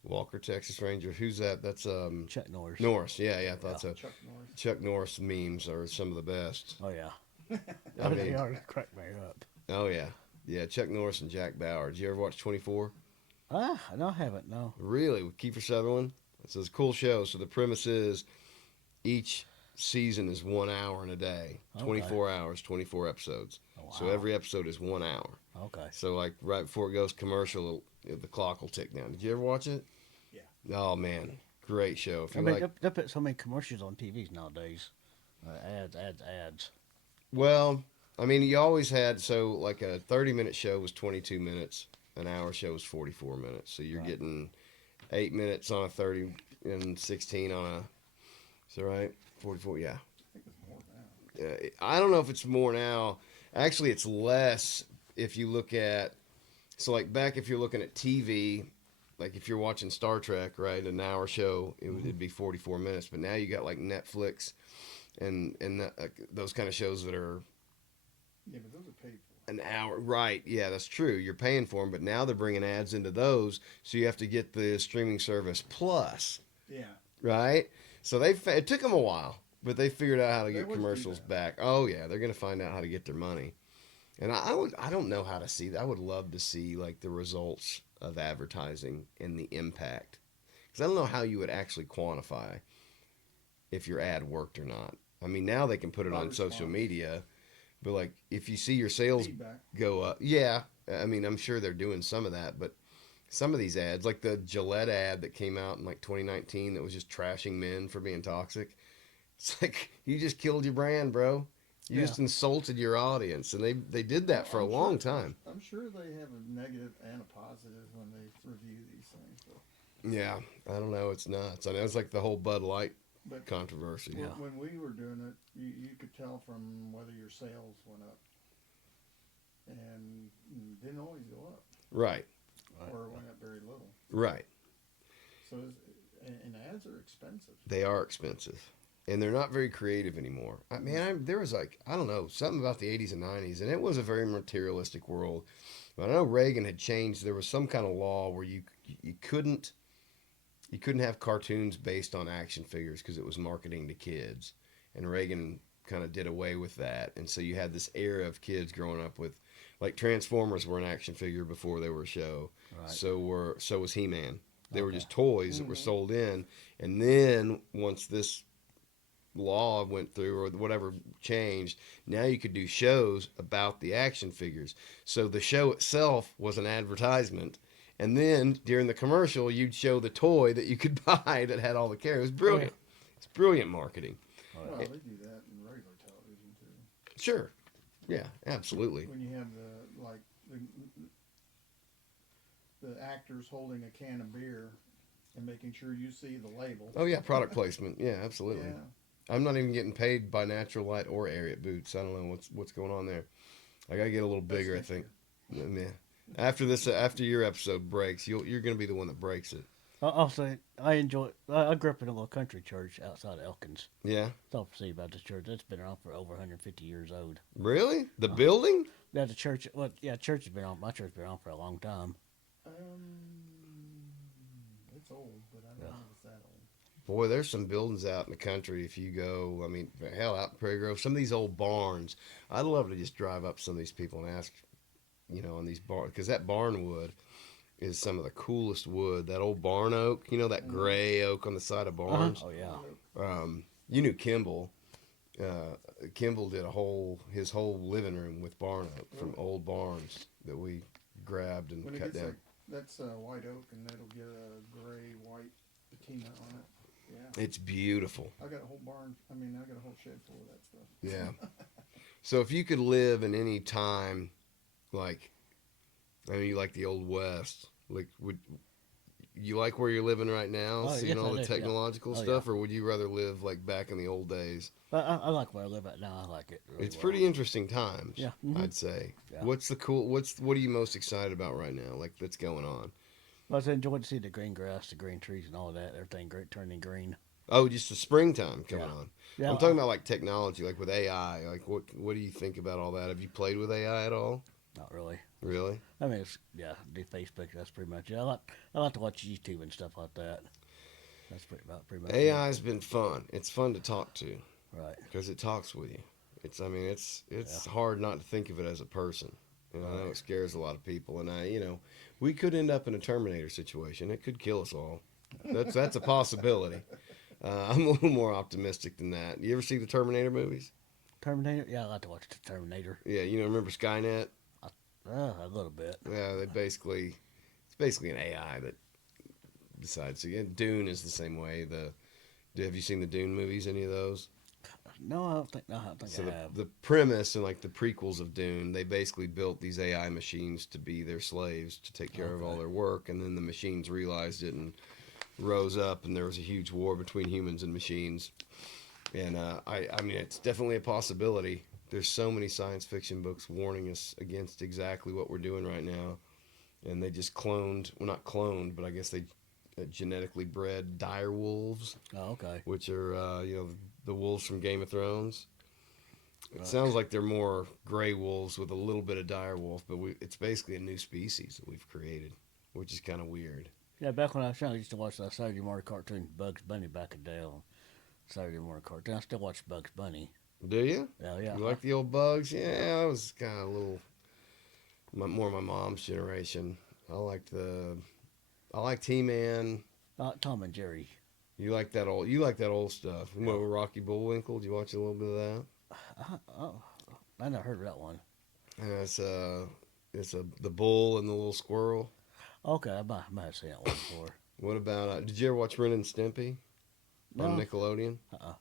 Walker Texas Ranger. Who's that? That's Chuck Norris. Norris. Yeah, yeah, I thought so. Chuck Norris. Chuck Norris memes are some of the best. Oh yeah. I They mean, are crack me up. oh yeah, yeah. Chuck Norris and Jack Bauer. Did you ever watch 24? No, I haven't. No. Really, with Kiefer Sutherland. It's a cool show. So the premise is each season is 1 hour in a day, 24 hours, 24 episodes. Oh, wow. So every episode is 1 hour. Okay. So like right before it goes commercial, the clock will tick down. Did you ever watch it? Yeah. Oh man, great show. If I you mean, like, they put so many commercials on TVs nowadays. Ads. well, I mean, you always had so like a 30-minute show was 22 minutes, an hour show was 44 minutes. So you're Right. getting 8 minutes on a 30 and 16 on a. Is that right? 44. Yeah. I think it's more now. I don't know if it's more now. Actually, it's less if you look at. So like back if you're looking at TV, like if you're watching Star Trek, right, an hour show, it'd be 44 minutes. But now you got like Netflix, and those kind of shows that are Yeah, but those are paid for. an hour. Right? Yeah, that's true. You're paying for them, but now they're bringing ads into those, so you have to get the streaming service plus. Yeah. Right? So it took them a while, but they figured out how to They get always do commercials that. back. Oh yeah, they're gonna find out how to get their money. And I don't know how to see that. I would love to see like the results of advertising and the impact, because I don't know how you would actually quantify if your ad worked or not. I mean, now they can put it By on social response. media, but like if you see your sales Feedback. go up, yeah, I mean, I'm sure they're doing some of that, but some of these ads, like the Gillette ad that came out in like 2019 that was just trashing men for being toxic. It's like you just killed your brand, bro. You just insulted your audience, and they did that for a I'm long sure- time. I'm sure they have a negative and a positive when they review these things. But, Yeah, I don't know. It's nuts. I know it's like the whole Bud Light but controversy. Yeah. when we were doing it, you could tell from whether your sales went up. And didn't always go up, Right, or it went up very little. right. So, and ads are expensive. They are expensive, and they're not very creative anymore. I mean, there was like I don't know something about the 80s and 90s, and it was a very materialistic world. But I know Reagan had changed. There was some kind of law where you couldn't have cartoons based on action figures because it was marketing to kids, and Reagan kind of did away with that. And so you had this era of kids growing up with, like Transformers were an action figure before they were a show. Right. So was He-Man. They were Okay. just toys that were sold in, and then once this law went through or whatever changed, now you could do shows about the action figures. So the show itself was an advertisement, and then during the commercial you'd show the toy that you could buy that had all the characters. It was brilliant. It's brilliant marketing. Well, they do that in regular television too. Sure. Yeah, absolutely. When you have the actors holding a can of beer and making sure you see the label. Oh yeah, product placement. Yeah, absolutely. Yeah. I'm not even getting paid by Natural Light or Ariat Boots. I don't know what's going on there. I gotta get a little bigger, I next think. Yeah. After your episode breaks, you're gonna be the one that breaks it. I'll say I enjoy. I grew up in a little country church outside of Elkins. Yeah. Talk to see about this church. It's been around for over 150 years old. Really? The building? Yeah, the church. Well, yeah, church has been on. My church has been on for a long time. It's old, but I don't know if it's that old. Boy, there's some buildings out in the country. If you go, I mean, hell, out in Prairie Grove, some of these old barns. I'd love to just drive up some of these people and ask, on these barns, because that barn wood is some of the coolest wood. That old barn oak, that gray oak on the side of barns. Oh yeah. You knew Kimball. Kimball did his whole living room with barn oak from old barns that we grabbed and When it cut gets down. like that's white oak, and it'll get a gray white patina on it. Yeah. It's beautiful. I got a whole barn. I got a whole shed full of that stuff. Yeah. So if you could live in any time, like, you like the Old West, like, you like where you're living right now, Oh, seeing yes, all I the do, yeah. technological Oh, stuff, or would you rather live like back in the old days? I like where I live at now. I like it really It's well. pretty interesting times. Yeah. I'd say. Yeah. What are you most excited about right now? Like that's going on? I was enjoying to see the green grass, the green trees, and all that. Everything great turning green. Oh, just the springtime coming Yeah. on. Yeah. I'm talking about like technology, like with AI. Like what do you think about all that? Have you played with AI at all? Not really. Really? I mean, it's do Facebook. That's pretty much it. I like to watch YouTube and stuff like that. That's pretty much it. AI has been fun. It's fun to talk to Right. because it talks with you. It's Yeah. hard not to think of it as a person. I know Right. it scares a lot of people, and we could end up in a Terminator situation. It could kill us all. That's a possibility. I'm a little more optimistic than that. You ever see the Terminator movies? Terminator. Yeah, I like to watch the Terminator. Yeah, remember Skynet? A little bit. Yeah, it's basically an AI that decides to. Dune is the same way. Have you seen the Dune movies? Any of those? No, I don't think. No, I don't think So I have. the premise and like the prequels of Dune, they basically built these AI machines to be their slaves to take care of all Okay. their work, and then the machines realized it and rose up, and there was a huge war between humans and machines. And I mean, it's definitely a possibility. There's so many science fiction books warning us against exactly what we're doing right now, and they just not cloned, but I guess they genetically bred dire wolves, Oh, okay. which are the wolves from Game of Thrones. It Right. sounds like they're more gray wolves with a little bit of dire wolf, but it's basically a new species that we've created, which is kind of weird. Yeah, back when I was young, I used to watch that Saturday morning cartoon, Bugs Bunny, back in the day on Saturday morning cartoon. I still watch Bugs Bunny. Do you? Yeah, yeah. You like the old bugs? Yeah, I was kind of a little more my mom's generation. I liked He-Man. Tom and Jerry. You like that old stuff. You know, Rocky Bullwinkle. Did you watch a little bit of that? Oh, I never heard of that one. And the bull and the little squirrel. Okay, I might have seen that one before. What about? Did you ever watch Ren and Stimpy on No. Nickelodeon? Uh-uh.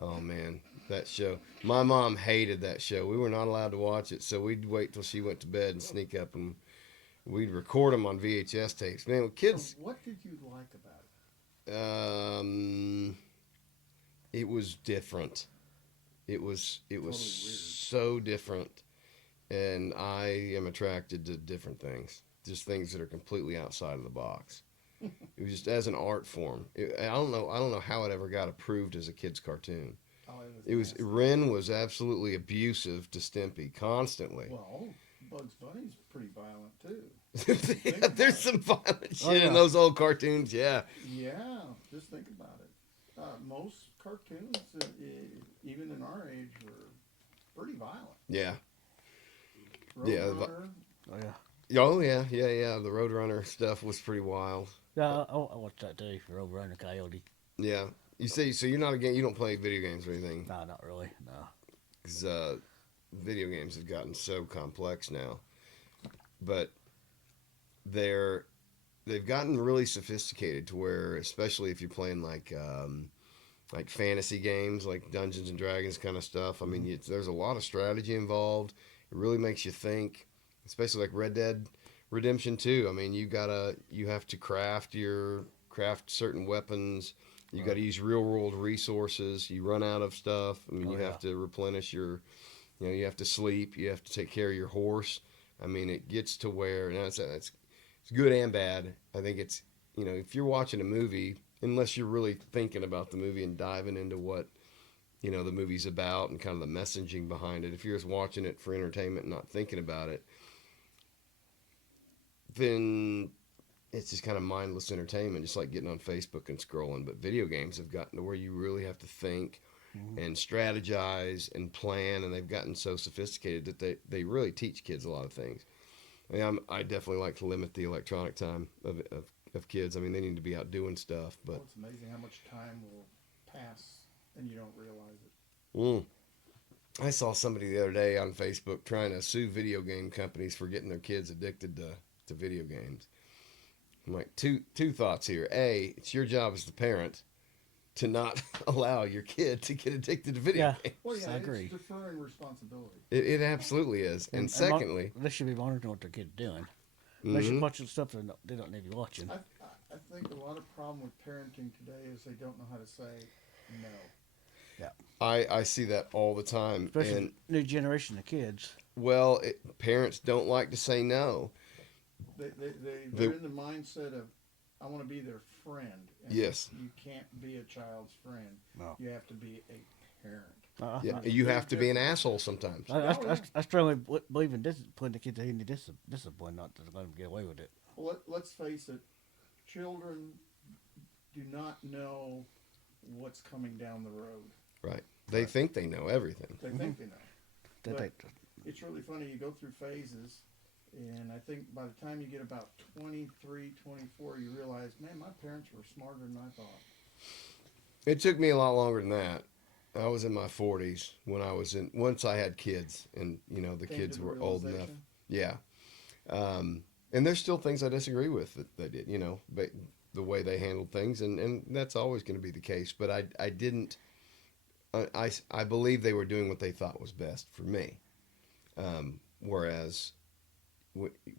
Oh man, that show. My mom hated that show. We were not allowed to watch it, so we'd wait till she went to bed and sneak up and we'd record them on VHS tapes. Man, with kids, So what did you like about it? it was different. It was Totally weird. so different, and I am attracted to different things, just things that are completely outside of the box. It was just as an art form. I don't know how it ever got approved as a kid's cartoon. Oh, nasty. Ren was absolutely abusive to Stimpy constantly. Well, Bugs Bunny's pretty violent too. Yeah, there's some violent shit Oh, yeah. in those old cartoons. Yeah, Yeah, just think about it. Most cartoons, even in our age, were pretty violent. yeah. Yeah, Roadrunner, Oh, yeah. Oh yeah. The Roadrunner stuff was pretty wild. Yeah, I watched that too, Roadrunner Coyote. Yeah. You say so you're not a game. You don't play video games or anything. No, not really, no. Because video games have gotten so complex now, but they've gotten really sophisticated to where, especially if you're playing like fantasy games, like Dungeons and Dragons kind of stuff. I mean, there's a lot of strategy involved. It really makes you think, especially like Red Dead Redemption 2. I mean, you have to craft certain weapons. You got to use real world resources. You run out of stuff. I mean, Oh, you yeah. have to replenish you have to sleep. You have to take care of your horse. I mean, it gets to where, and it's good and bad. I think it's, if you're watching a movie, unless you're really thinking about the movie and diving into what, the movie's about and kind of the messaging behind it, if you're just watching it for entertainment and not thinking about it, then it's just kind of mindless entertainment, just like getting on Facebook and scrolling. But video games have gotten to where you really have to think and strategize and plan, and they've gotten so sophisticated that they really teach kids a lot of things. I mean, I definitely like to limit the electronic time of kids. I mean, they need to be out doing stuff, but it's amazing how much time will pass and you don't realize it. I saw somebody the other day on Facebook trying to sue video game companies for getting their kids addicted to video games. I'm like, two thoughts here. A, it's your job as the parent to not allow your kid to get addicted to video games. Well, yeah, I agree. it's deferring responsibility. It absolutely is. And secondly, they should be monitoring what their kids doing. They should watch the stuff they don't need to be watching. I I think a lot of problem with parenting today is they don't know how to say no. I see that all the time. Especially And the new generation of kids. well, parents don't like to say no. They're in the mindset of, I want to be their friend. And Yes. you can't be a child's friend. No. You have to be a parent. Yeah, There's you a have to big be an difference. asshole sometimes. I strongly believe in putting the kids in discipline, not to let them get away with it. Well, let's face it, children do not know what's coming down the road. Right. They think they know everything. They think they know. That But they- it's really funny. You go through phases, and I think by the time you get about 23, 24, you realize, man, my parents were smarter than I thought. It took me a lot longer than that. I was in my 40s when I was in. Once I had kids, and the Came kids to the were old enough. realization. Yeah. And there's still things I disagree with that they did. But the way they handled things, and that's always going to be the case. But I didn't. I believe they were doing what they thought was best for me. Whereas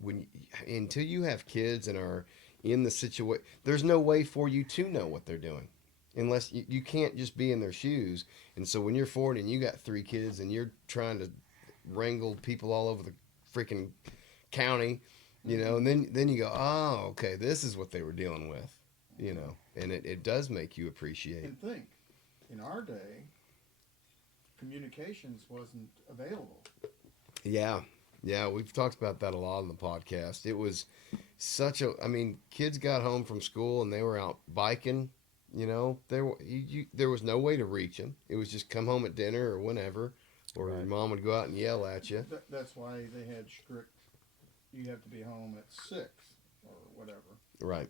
when until you have kids and are in the situation, there's no way for you to know what they're doing, unless you can't just be in their shoes. And so when you're 40 and you got 3 kids and you're trying to wrangle people all over the freaking county, and then you go, oh, okay, this is what they were dealing with, and it does make you appreciate. And think, in our day, communications wasn't available. Yeah, we've talked about that a lot on the podcast. It was kids got home from school and they were out biking. There was no way to reach them. It was just come home at dinner or whenever, or Right. your mom would go out and yell at you. That's why they had strict, you have to be home at 6 or whatever. Right.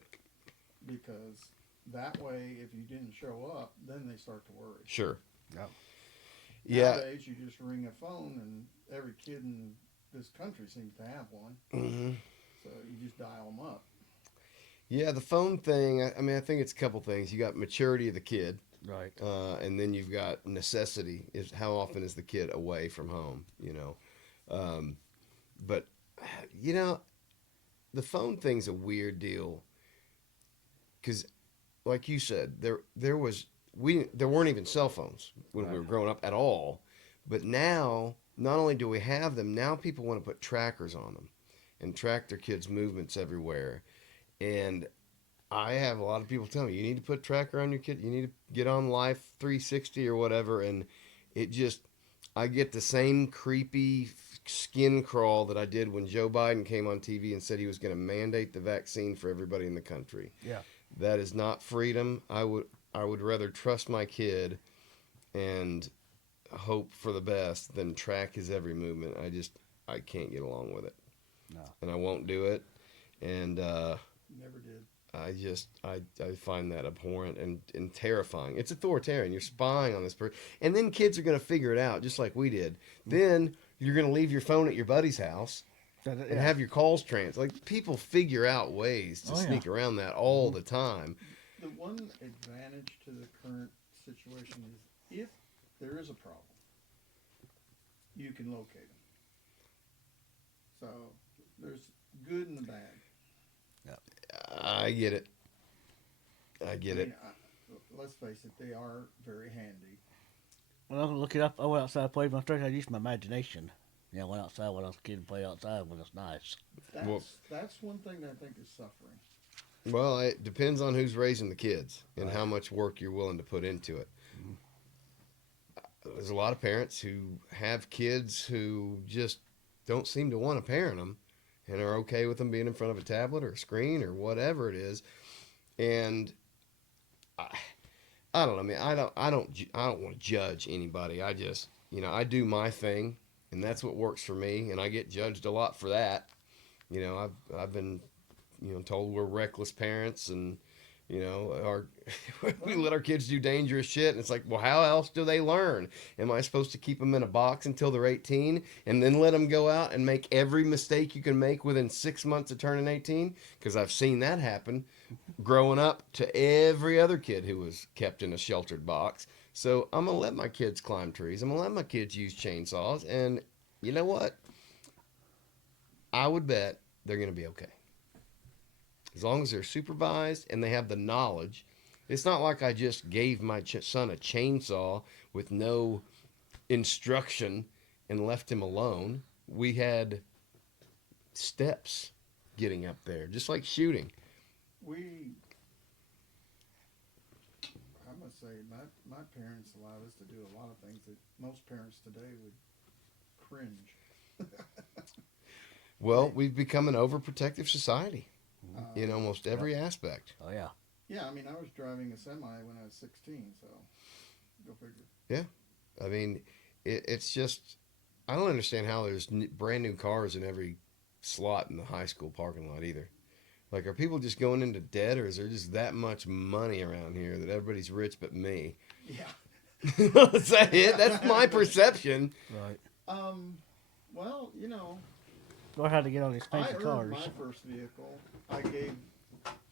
Because that way, if you didn't show up, then they start to worry. Sure. Yep. Yeah. Nowadays, you just ring a phone, and every kid in this country seems to have one. hmm So you just dial them up. Yeah, the phone thing. I think it's a couple things. You got maturity of the kid, Right. and then you've got necessity. Is how often is the kid away from home? But the phone thing's a weird deal. Because, like you said, there weren't even cell phones when we were Right. growing up at all. But now, not only do we have them, now people want to put trackers on them and track their kids' movements everywhere. And I have a lot of people tell me, you need to put a tracker on your kid. You need to get on Life 360 or whatever. And I get the same creepy skin crawl that I did when Joe Biden came on TV and said he was going to mandate the vaccine for everybody in the country. Yeah. That is not freedom. I would rather trust my kid and hope for the best than track his every movement. I can't get along with it. No. And I won't do it. And Never did. I find that abhorrent and terrifying. It's authoritarian. You're spying on this person. And then kids are going to figure it out just like we did. Then you're going to leave your phone at your buddy's house and have your calls like people figure out ways to sneak around that all the time. The one advantage to the current situation is if there is a problem, you can locate them. So there's good and the bad. I get it. Let's face it, they are very handy. When I was looking up, I went outside and played my street. I used my imagination. I went outside when I was a kid and played outside when it's nice. That's one thing that I think is suffering. Well, it depends on who's raising the kids and how much work you're willing to put into it. There's a lot of parents who have kids who just don't seem to want to parent them and are okay with them being in front of a tablet or a screen or whatever it is. And I don't know. I mean, I don't want to judge anybody. I just, I do my thing, and that's what works for me. And I get judged a lot for that. I've been, told we're reckless parents, and we let our kids do dangerous shit. And it's like, well, how else do they learn? Am I supposed to keep them in a box until they're 18 and then let them go out and make every mistake you can make within 6 months of turning 18? Because I've seen that happen growing up to every other kid who was kept in a sheltered box. So I'm going to let my kids climb trees. I'm going to let my kids use chainsaws. And you know what? I would bet they're going to be okay. As long as they're supervised and they have the knowledge. It's not like I just gave my son a chainsaw with no instruction and left him alone. We had steps getting up there, just like shooting. We, I must say, my parents allowed us to do a lot of things that most parents today would cringe. Well, we've become an overprotective society in Um, almost every aspect. Oh yeah. yeah, I mean, I was driving a semi when I was 16, so go figure. I mean, it's just, I don't understand how there's brand new cars in every slot in the high school parking lot either. Like, are people just going into debt, or is there just that much money around here that everybody's rich but me? Yeah. Is that it? That's my perception. Right. Well, you know, Or how to get all these I fancy earned cars. my first vehicle. I gave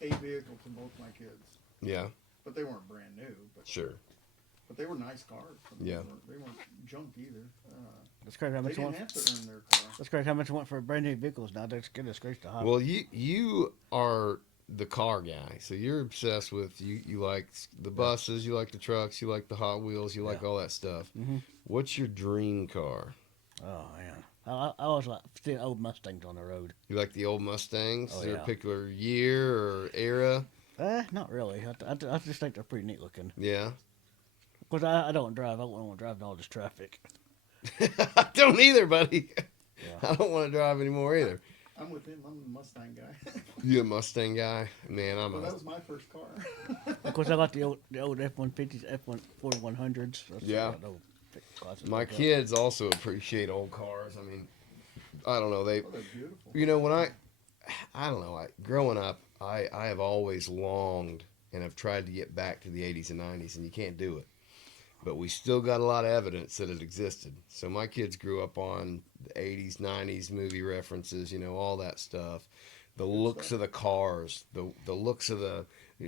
a vehicle to both my kids, Yeah, but they weren't brand new. sure. But they were nice cars. I mean, Yeah. they weren't junk either. That's crazy how They much you didn't want. have to earn their car. That's crazy how much you want for brand new vehicles now. That's goodness gracious to high. Well, you are the car guy, so you're obsessed with you like the buses, you like the trucks, you like the Hot Wheels, you like all that stuff. Mhm. What's your dream car? Oh man, I always like seeing old Mustangs on the road. You like the old Mustangs? Oh, Is there a yeah. particular year or era? Not really. I just think they're pretty neat looking. Yeah. Because I don't drive. I wouldn't want to drive in all this traffic. I don't either, buddy. Yeah. I don't want to drive anymore either. I'm with him. I'm the Mustang guy. You a Mustang guy? Man, I'm well, that a was my first car. Of course, I like the old F-150s, F-4100s. Yeah. My kids also appreciate old cars. I mean, I don't know. Oh, they're beautiful. You know, when I don't know. Growing up, I have always longed and have tried to get back to the 80s and 90s, and you can't do it. But we still got a lot of evidence that it existed. So my kids grew up on the 80s, 90s movie references, you know, all that stuff. The looks of the cars, the looks of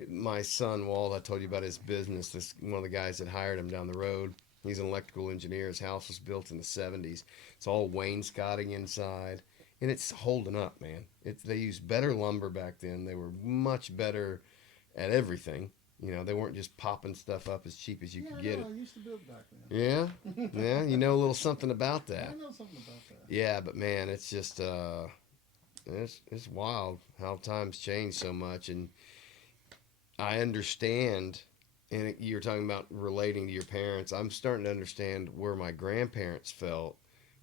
my son Walt, I told you about his business. This one of the guys that hired him down the road. He's an electrical engineer. His house was built in the 70s. It's all wainscoting inside, and it's holding up, man. They used better lumber back then. They were much better at everything. You know, they weren't just popping stuff up as cheap as you could get it. I used to build back then. Yeah, yeah, you know a little something about I that. know something about that. Yeah, but man, it's just it's wild how times change so much, and I understand. And you're talking about relating to your parents. I'm starting to understand where my grandparents felt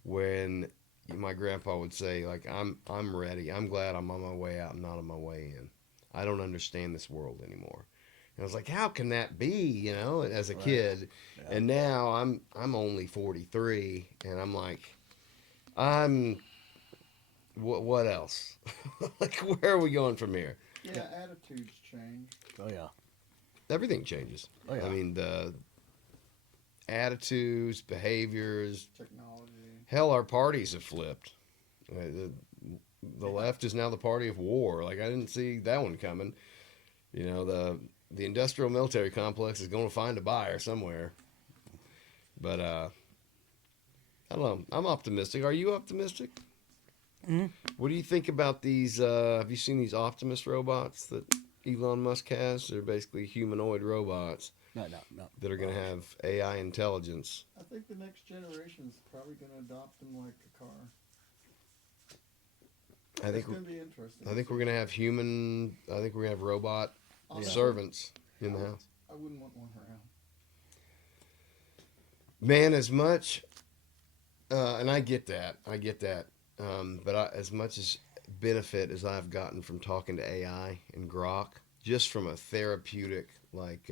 when my grandpa would say, like, I'm ready. I'm glad I'm on my way out and not on my way in. I don't understand this world anymore. And I was like, how can that be, you know, as a kid? Yeah. And now I'm only 43, and I'm like, what else? Like, where are we going from here? Yeah, attitudes change. Oh yeah. Everything changes. Oh, yeah. I mean, the attitudes, behaviors. Technology. Hell, our parties have flipped. The left is now the party of war. Like, I didn't see that one coming. You know, the industrial military complex is going to find a buyer somewhere. But I don't know. I'm optimistic. Are you optimistic? Mhm. What do you think about these? Have you seen these Optimus robots that Elon Musk has? They're basically humanoid robots No. that are going to have AI intelligence. I think the next generation is probably going to adopt them like a car. I think It's going to be interesting. I think we're going to have I think we're going to have robot Honestly, servants in the house. I wouldn't want one around. Man, as much, and I get that, but as much as benefit as I've gotten from talking to AI and Grok, just from a therapeutic, like,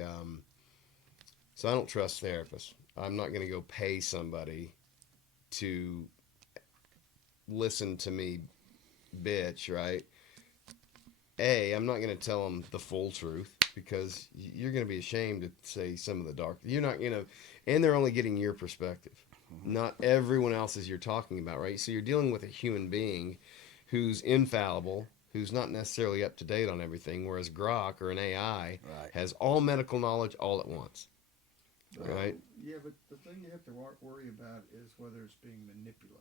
so I don't trust therapists. I'm not going to go pay somebody to listen to me bitch, right? I'm not going to tell them the full truth because you're going to be ashamed to say some of the dark. You're not, and they're only getting your perspective, not everyone else's you're talking about, right? So you're dealing with a human being who's infallible, who's not necessarily up to date on everything, whereas Grok or an AI has all medical knowledge all at once, right? Yeah, but the thing you have to worry about is whether it's being manipulated.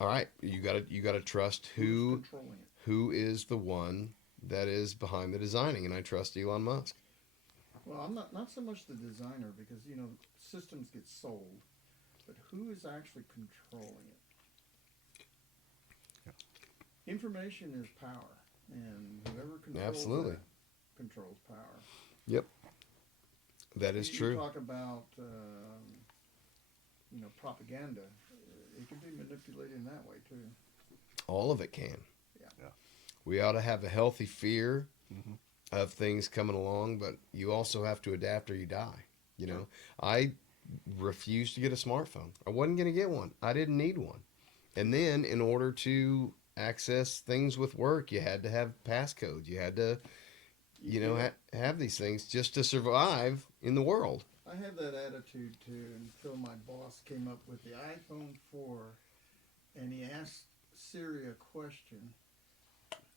All right, you gotta trust Who's controlling it? who is the one that is behind the designing, and I trust Elon Musk. Well, I'm not so much the designer because systems get sold, but who is actually controlling it? Information is power, and whoever controls Absolutely. that controls power. Yep, that is You true. talk about propaganda. It can be manipulated in that way too. All of it can. Yeah. We ought to have a healthy fear Mhm. of things coming along, but you also have to adapt or you die. I refused to get a smartphone. I wasn't going to get one. I didn't need one. And then, in order to access things with work, you had to have passcodes. You had to, have these things just to survive in the world. I had that attitude too until my boss came up with the iPhone 4, and he asked Siri a question,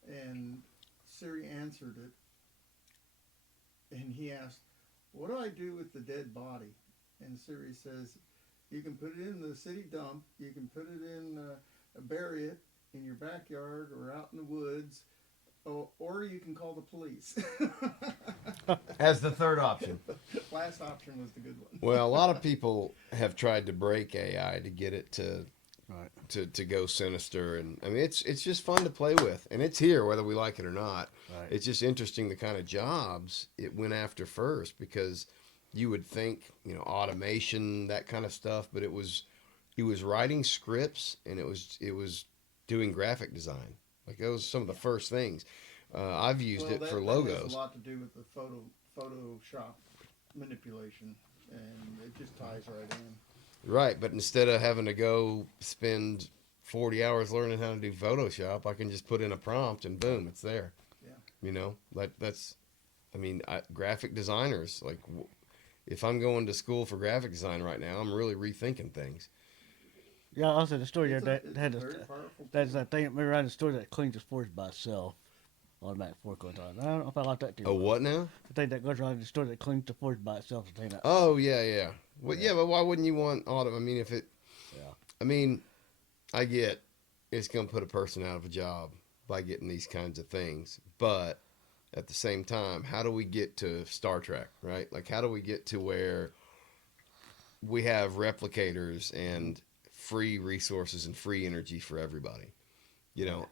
and Siri answered it, and he asked, "What do I do with the dead body?" And Siri says, "You can put it in the city dump. You can put it in, bury it in your backyard or out in the woods, or you can call the police." As the third option. Last option was the good one. Well, a lot of people have tried to break AI to get it to Right. to go sinister, and I mean it's just fun to play with, and it's here whether we like it or not. Right. It's just interesting the kind of jobs it went after first, because you would think automation, that kind of stuff, but he was writing scripts, and it was doing graphic design. Like those were some of the first things. I've used it for That logos. has a lot to do with the Photoshop manipulation, and it just ties right in. Right, but instead of having to go spend 40 hours learning how to do Photoshop, I can just put in a prompt and boom, it's there. Yeah. That's, graphic designers, like, if I'm going to school for graphic design right now, I'm really rethinking things. Yeah, I said the store It's that a had very powerful that's tool. that thing. Remember, around the store that cleans the forks by itself. Automatic fork goes on. I don't know if I like that too Oh, much. what now? The thing that goes around the store that cleans the forks by itself. The thing that. Oh, yeah. Well, Yeah. yeah, but why wouldn't you want auto? I mean, if it, Yeah. I mean, I get it's going to put a person out of a job by getting these kinds of things, but at the same time, how do we get to Star Trek, right? Like, how do we get to where we have replicators and free resources and free energy for everybody?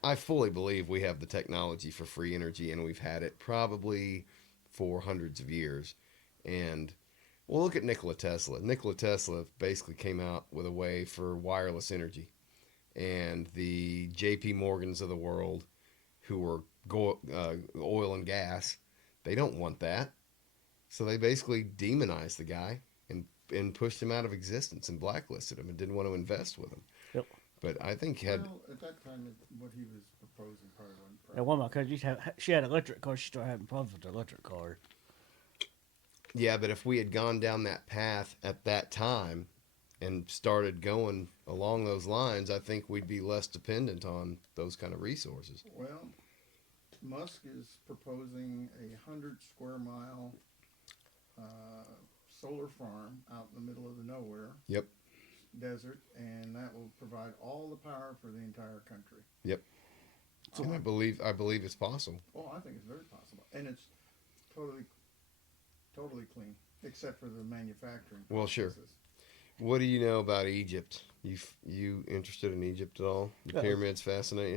I fully believe we have the technology for free energy, and we've had it probably for hundreds of years. And well, look at Nikola Tesla. Nikola Tesla basically came out with a way for wireless energy, and the J.P. Morgans of the world, who were oil and gas, they don't want that. So they basically demonized the guy and pushed him out of existence and blacklisted him and didn't want to invest with him. Yep. But I think Well, at that time, what he was proposing probably wasn't And one of my cousins, she had an electric car. She started having problems with the electric car. yeah, but if we had gone down that path at that time and started going along those lines, I think we'd be less dependent on those kind of resources. Well, Musk is proposing 100 square mile solar farm out in the middle of the nowhere. Yep. Desert, and that will provide all the power for the entire country. Yep. And I believe it's possible. Oh, I think it's very possible, and it's totally clean, except for the manufacturing. Well, sure. processes. What do you know about Egypt? You interested in Egypt at all? The pyramids fascinate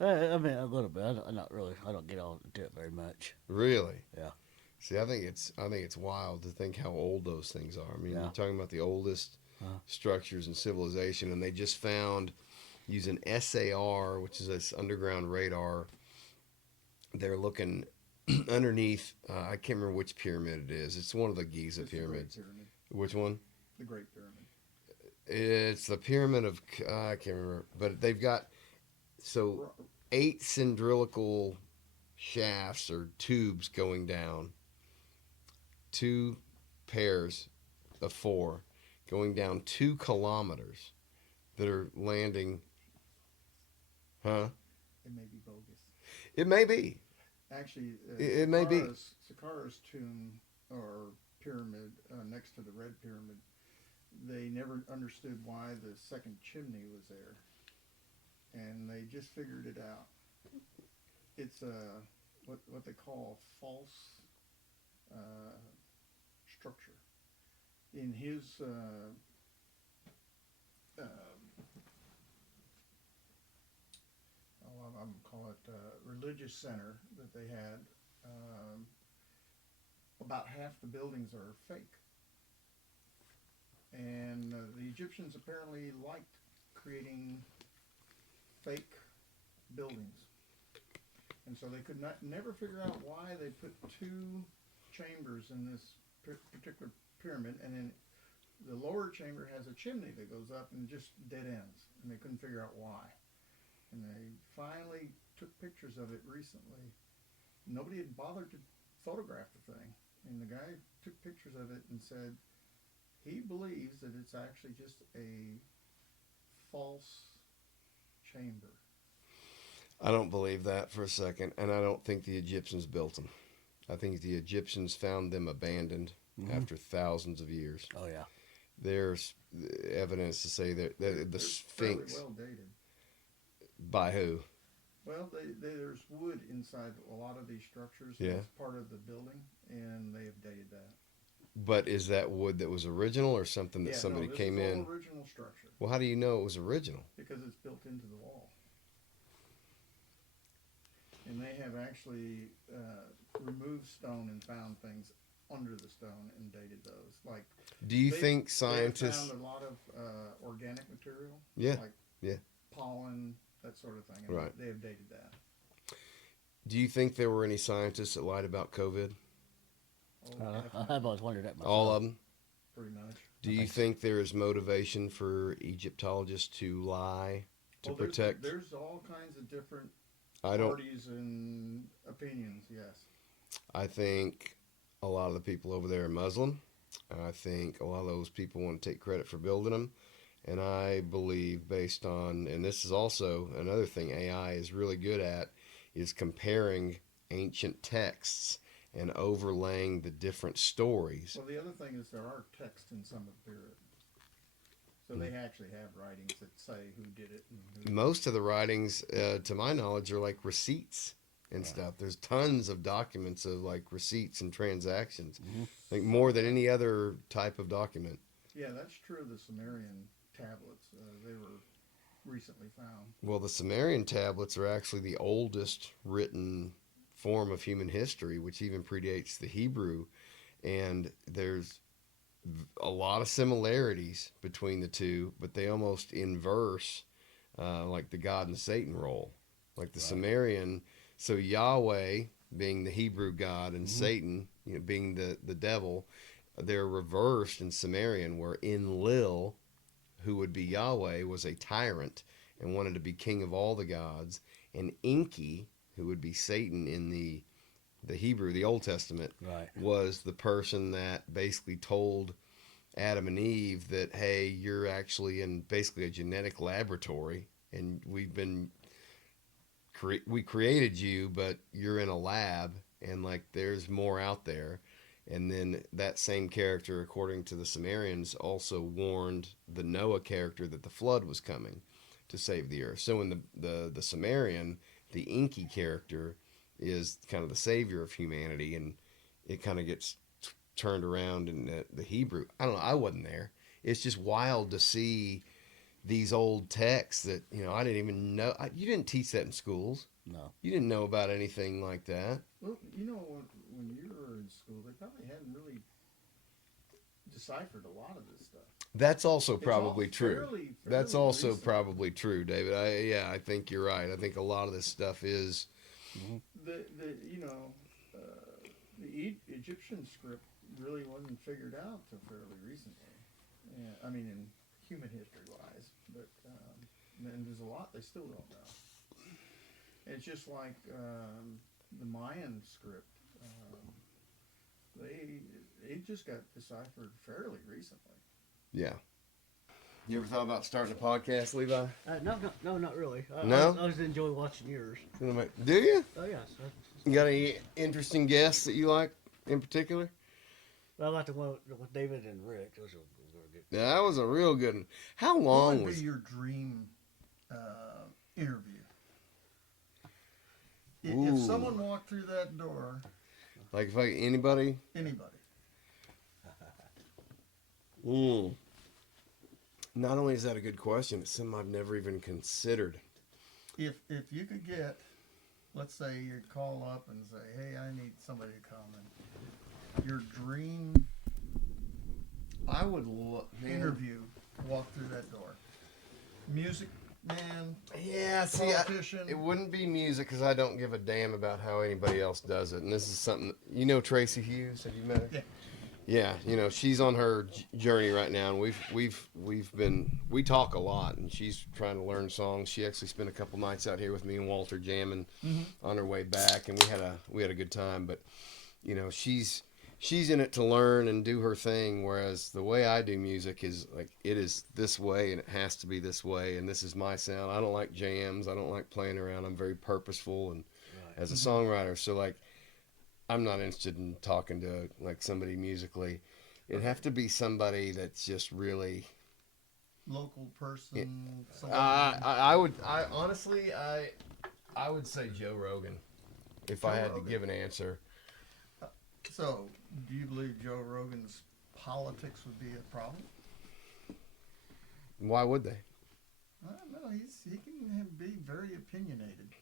you? I mean, a little bit. I'm not really. I don't get on into it very much. Really? Yeah. See, I think it's wild to think how old those things are. I mean, Yeah. you're talking about the oldest structures in civilization, and they just found, using SAR, which is this underground radar, they're looking underneath. I can't remember which pyramid it is. It's one of the Giza It's pyramids. The Great Pyramid. Which one? The Great Pyramid. It's the pyramid of, I can't remember, but they've got 8 cylindrical shafts or tubes going down, 2 pairs of 4 going down 2 kilometers that are landing. Huh? It may be bogus. It may be. Actually, It may be. Saqqara's tomb or pyramid next to the Red Pyramid, they never understood why the second chimney was there, and they just figured it out. It's what they call a false structure. In his I'm gonna call it religious center that they had, about half the buildings are fake. And the Egyptians apparently liked creating fake buildings. And so they could never figure out why they put two chambers in this particular pyramid, and then the lower chamber has a chimney that goes up and just dead ends, and they couldn't figure out why. And they finally took pictures of it recently. Nobody had bothered to photograph the thing, and the guy took pictures of it and said he believes that it's actually just a false chamber. I don't believe that for a second, and I don't think the Egyptians built them. I think the Egyptians found them abandoned after thousands of years. Oh yeah. There's evidence to say that the Sphinx. Fairly well dated. By who? Well, there's wood inside a lot of these structures. Yeah. It's part of the building, and they have dated that. But is that wood that was original or something that somebody came this is in? all original structure. Well, how do you know it was original? Because it's built into the wall. And they have actually removed stone and found things under the stone and dated those. Like, Do you think they scientists? found a lot of organic material. Yeah, Like yeah. pollen, that sort of thing. And Right. they have dated that. Do you think there were any scientists that lied about COVID? Oh, I've always wondered that myself. All of them? pretty much. Do you think there is motivation for Egyptologists to lie to protect? There's all kinds of different I don't. parties and opinions, yes. I think a lot of the people over there are Muslim. I think a lot of those people want to take credit for building them. And I believe based on, and this is also another thing AI is really good at, is comparing ancient texts and overlaying the different stories. Well, the other thing is there are texts in some of the pyramids. So they actually have writings that say who did it. And who Most of the writings, to my knowledge, are like receipts and stuff. There's tons of documents of like receipts and transactions, like more than any other type of document. Yeah, that's true of the Sumerian tablets. They were recently found. Well, the Sumerian tablets are actually the oldest written form of human history, which even predates the Hebrew. And there's a lot of similarities between the two, but they almost inverse, like the God and Satan role. Like the Sumerian, so Yahweh being the Hebrew God and Satan, being the devil, they're reversed in Sumerian, where Enlil, who would be Yahweh, was a tyrant and wanted to be king of all the gods, and Enki, who would be Satan in the Hebrew, the Old Testament, was the person that basically told Adam and Eve that, hey, you're actually in basically a genetic laboratory, and we created you, but you're in a lab, and like there's more out there. And then that same character, according to the Sumerians, also warned the Noah character that the flood was coming to save the earth. So in the Sumerian, the Enki character is kind of the savior of humanity, and it kind of gets turned around in the Hebrew. I don't know. I wasn't there. It's just wild to see these old texts that, I didn't even know. You didn't teach that in schools. No. You didn't know about anything like that. Well, when you were in school, they probably hadn't really deciphered a lot of this stuff. That's also It's probably all true. fairly That's also recent. probably true, David. I think you're right. I think a lot of this stuff is. The Egyptian script really wasn't figured out till fairly recently. Yeah, I mean, in human history wise, but and there's a lot they still don't know. It's just like the Mayan script. They just got deciphered fairly recently. Yeah. You ever thought about starting a podcast, Levi? No, not really. No? I just enjoy watching yours. Do you? Oh yes. You got any interesting guests that you like in particular? I like the one with David and Rick. Those were good. Yeah, that was a real good one. How What long would was? be your dream interview? If someone walked through that door, Like if anybody. anybody, Not only is that a good question, it's something I've never even considered. if you could get, let's say you call up and say, hey, I need somebody to come, and your dream, I would interview, walk through that door. Music man, Yeah, see, politician. it wouldn't be music because I don't give a damn about how anybody else does it. And this is something, Tracy Hughes. Have you met her? Yeah. Yeah, she's on her journey right now, and we talk a lot, and she's trying to learn songs. She actually spent a couple nights out here with me and Walter jamming on her way back, and we had a good time. But she's in it to learn and do her thing, whereas the way I do music is like it is this way and it has to be this way, and this is my sound. I don't like jams. I don't like playing around. I'm very purposeful and as a songwriter. So like I'm not interested in talking to like somebody musically. It'd have to be somebody that's just really Local person. I would say Joe Rogan if I had to give an answer. So, do you believe Joe Rogan's politics would be a problem? Why would they? I don't know. He can be very opinionated.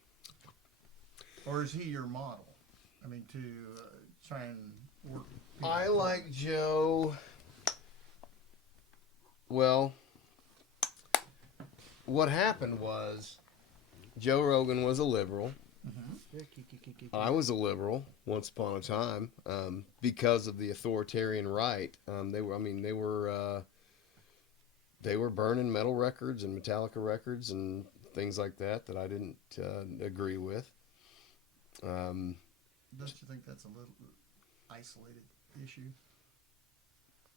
Or is he your model? I mean, to try and work. I like Joe. Well, what happened was Joe Rogan was a liberal. I was a liberal once upon a time because of the authoritarian right. They were burning metal records and Metallica records and things like that I didn't agree with. Don't you think that's a little isolated issue?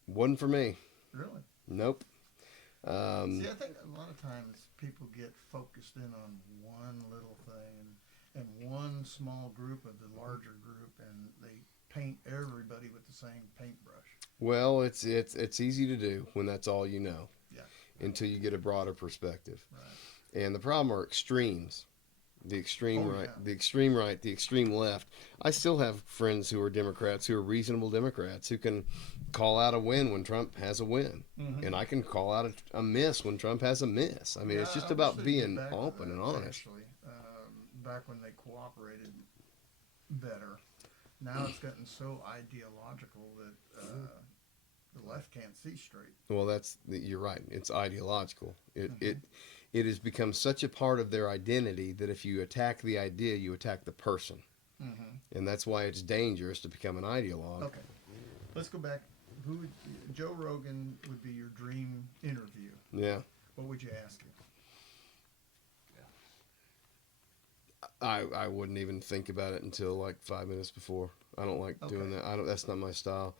Wasn't for me. Really? Nope. See, I think a lot of times people get focused in on one little thing and one small group of the larger group, and they paint everybody with the same paintbrush. Well, it's easy to do when that's all you know. Yeah. Until you get a broader perspective. Right. And the problem are extremes. The extreme right, yeah. the extreme right, the extreme left. I still have friends who are Democrats, who are reasonable Democrats, who can call out a win when Trump has a win. And I can call out a miss when Trump has a miss. I mean, it's just about being open and honest. Actually, back when they cooperated better. Now it's gotten so ideological that the left can't see straight. Well, you're right. It's ideological. It has become such a part of their identity that if you attack the idea, you attack the person. And that's why it's dangerous to become an ideologue. Okay. Let's go back. Joe Rogan would be your dream interview. Yeah. What would you ask him? I wouldn't even think about it until like 5 minutes before. I don't like doing that. That's not my style.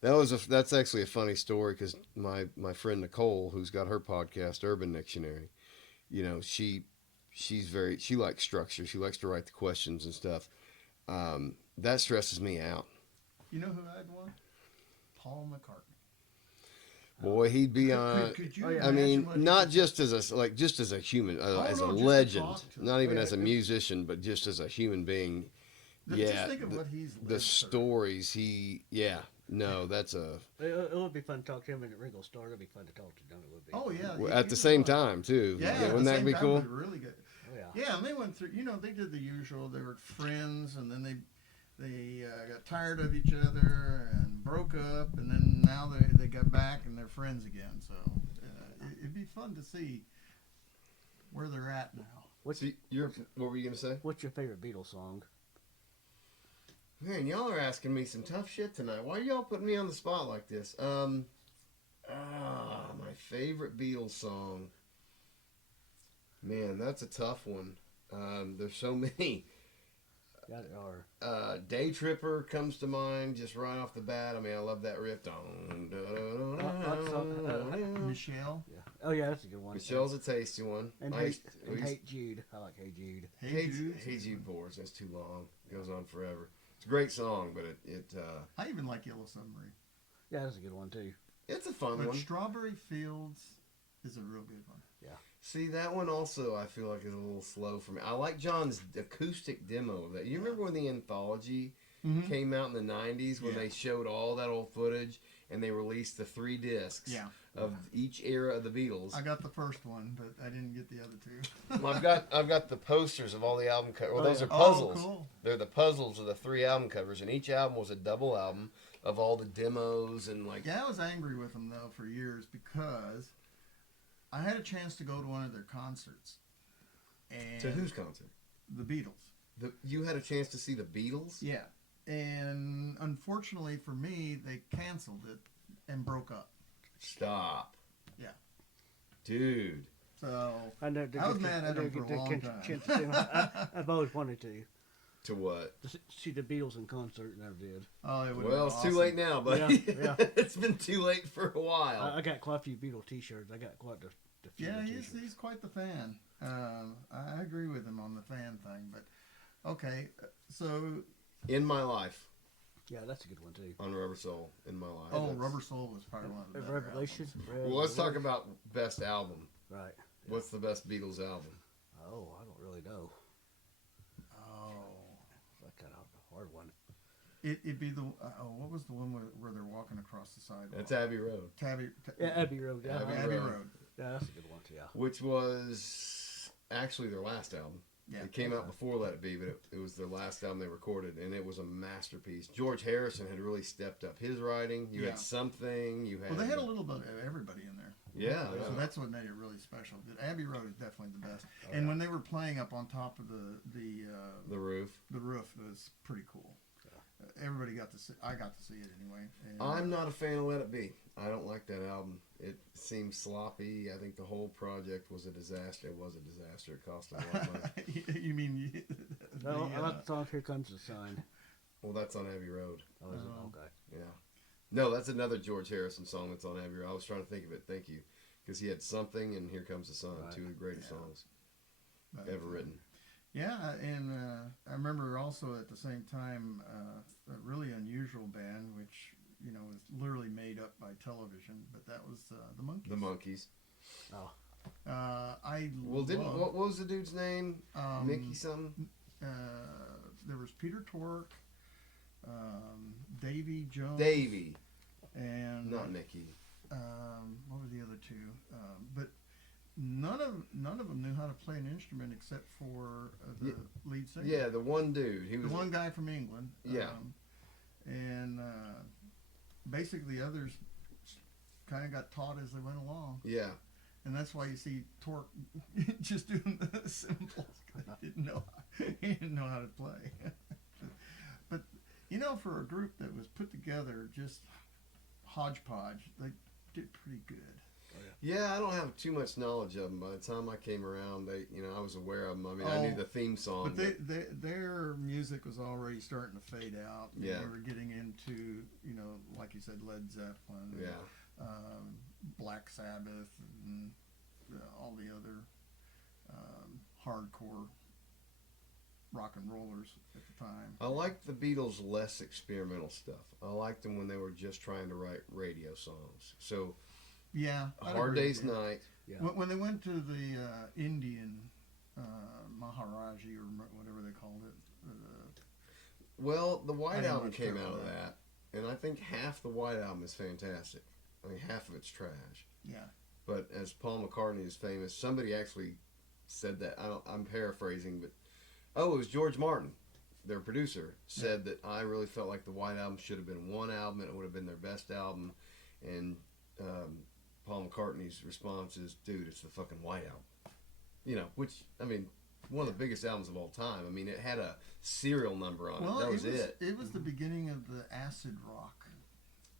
That's actually a funny story because my friend Nicole, who's got her podcast Urban Dictionary, she likes structure. She likes to write the questions and stuff. That stresses me out. You know who I'd want? Paul McCartney. Boy, he'd be on. Could you I mean, not just as a human, as a legend, not even as a musician, but just as a human being. Just think of what he's the stories that's a. It would be fun to talk to him in the Regal Store. It'd be fun to talk to him. It would be. Oh yeah. Well, at the same time too. Yeah, wouldn't that be cool? Would be really good. Oh, yeah. Yeah, and they went through. They did the usual. They were friends, and then they got tired of each other and broke up, and then now they got back and they're friends again. So it'd be fun to see where they're at now. What were you gonna say? What's your favorite Beatles song? Man, y'all are asking me some tough shit tonight. Why are y'all putting me on the spot like this? My favorite Beatles song. Man, that's a tough one. There's so many. Day Tripper comes to mind just right off the bat. I mean, I love that riff. Michelle. Yeah. Oh yeah, that's a good one. Michelle's a tasty one. And Hey Jude. I like Hey Jude. Hey Jude boards. That's too long. Goes on forever. It's a great song, but I even like Yellow Submarine. Yeah, that's a good one too. It's a fun But one. Strawberry Fields is a real good one. Yeah. See, that one also I feel like is a little slow for me. I like John's acoustic demo of that. You remember when the anthology came out in the 90s when they showed all that old footage and they released the 3 discs of each era of the Beatles? I got the first one, but I didn't get the other 2. Well, I've got the posters of all the album covers. Well, those are Oh, puzzles. cool. They're the puzzles of the 3 album covers, and each album was a double album of all the demos and like. Yeah, I was angry with them though for years because I had a chance to go to one of their concerts. And To whose concert? The Beatles. You had a chance to see the Beatles? Yeah. And unfortunately for me, they canceled it and broke up. Stop. Yeah. Dude. So I was mad at them for a long time. I've always wanted to. To what? See the Beatles in concert, and never did. Oh, it would Well, it's too late now, buddy. Yeah. It's been too late for a while. I got quite a few Beatles T-shirts. I got quite a few. Yeah, T-shirts. he's quite the fan. I agree with him on the fan thing, but okay. So In My Life Yeah, that's a good one too. on Rubber Soul. In My Life. Rubber Soul was probably one of the better Revelation. albums. Well, let's talk about best album. Right. What's the best Beatles album? Oh, I don't really know. Oh, That's kind of a hard one. it'd be the what was the one where they're walking across the sidewalk? That's Abbey Road. Yeah, Abbey Road. Yeah, Abbey Road. Yeah, that's a good one too. Yeah. Which was actually their last album. Yeah. It came out before Let It Be, but it was their last album they recorded, and it was a masterpiece. George Harrison had really stepped up his writing. You had something. You had. Well, they had a little bit of everybody in there. Yeah. So that's what made it really special. But Abbey Road is definitely the best. And when they were playing up on top of The Roof. the roof, it was pretty cool. Everybody got to see. I got to see it anyway. And, I'm not a fan of Let It Be. I don't like that album. It seems sloppy. I think the whole project was a disaster. It was a disaster. It cost a lot of money. You mean? I like the song "Here Comes the Sun." Well, that's on Abbey Road. Oh, is it? Okay. Yeah. No, that's another George Harrison song that's on Abbey Road. I was trying to think of it. Thank you. Because he had Something and Here Comes the Sun. Right. 2 of the greatest songs But, ever written. Yeah, and I remember also at the same time a really unusual band, which was literally made up by television, but that was the Monkees. The Monkees. Oh. What was the dude's name? Mickey something? There was Peter Tork, Davy Jones. Davy. And Not Mickey. what were the other 2? But none of them knew how to play an instrument except for the lead singer. Yeah, the one dude. He was the one guy from England. Yeah. And basically others kind of got taught as they went along. Yeah. And that's why you see Torque just doing the cymbals. He didn't know how to play. But for a group that was put together just hodgepodge, they did pretty good. Yeah, I don't have too much knowledge of them. By the time I came around, I was aware of them. I mean, I knew the theme song. But their music was already starting to fade out. Yeah. They were getting into, like you said, Led Zeppelin. And, yeah. Black Sabbath and all the other hardcore rock and rollers at the time. I liked the Beatles' less experimental stuff. I liked them when they were just trying to write radio songs. So, yeah, A Hard Day's Night. Yeah. When they went to the Indian Maharaji or whatever they called it. Well, the White I didn't Album much came care out for of that, and I think half the White Album is fantastic. I mean, half of it's trash. Yeah. But as Paul McCartney is famous, somebody actually said that. I'm paraphrasing, but it was George Martin, their producer, said that I really felt like the White Album should have been one album and it would have been their best album. And Paul McCartney's response is, "Dude, it's the fucking White Album." Which, I mean, one of the biggest albums of all time. I mean, it had a serial number on it. That was it. It was the beginning of the acid rock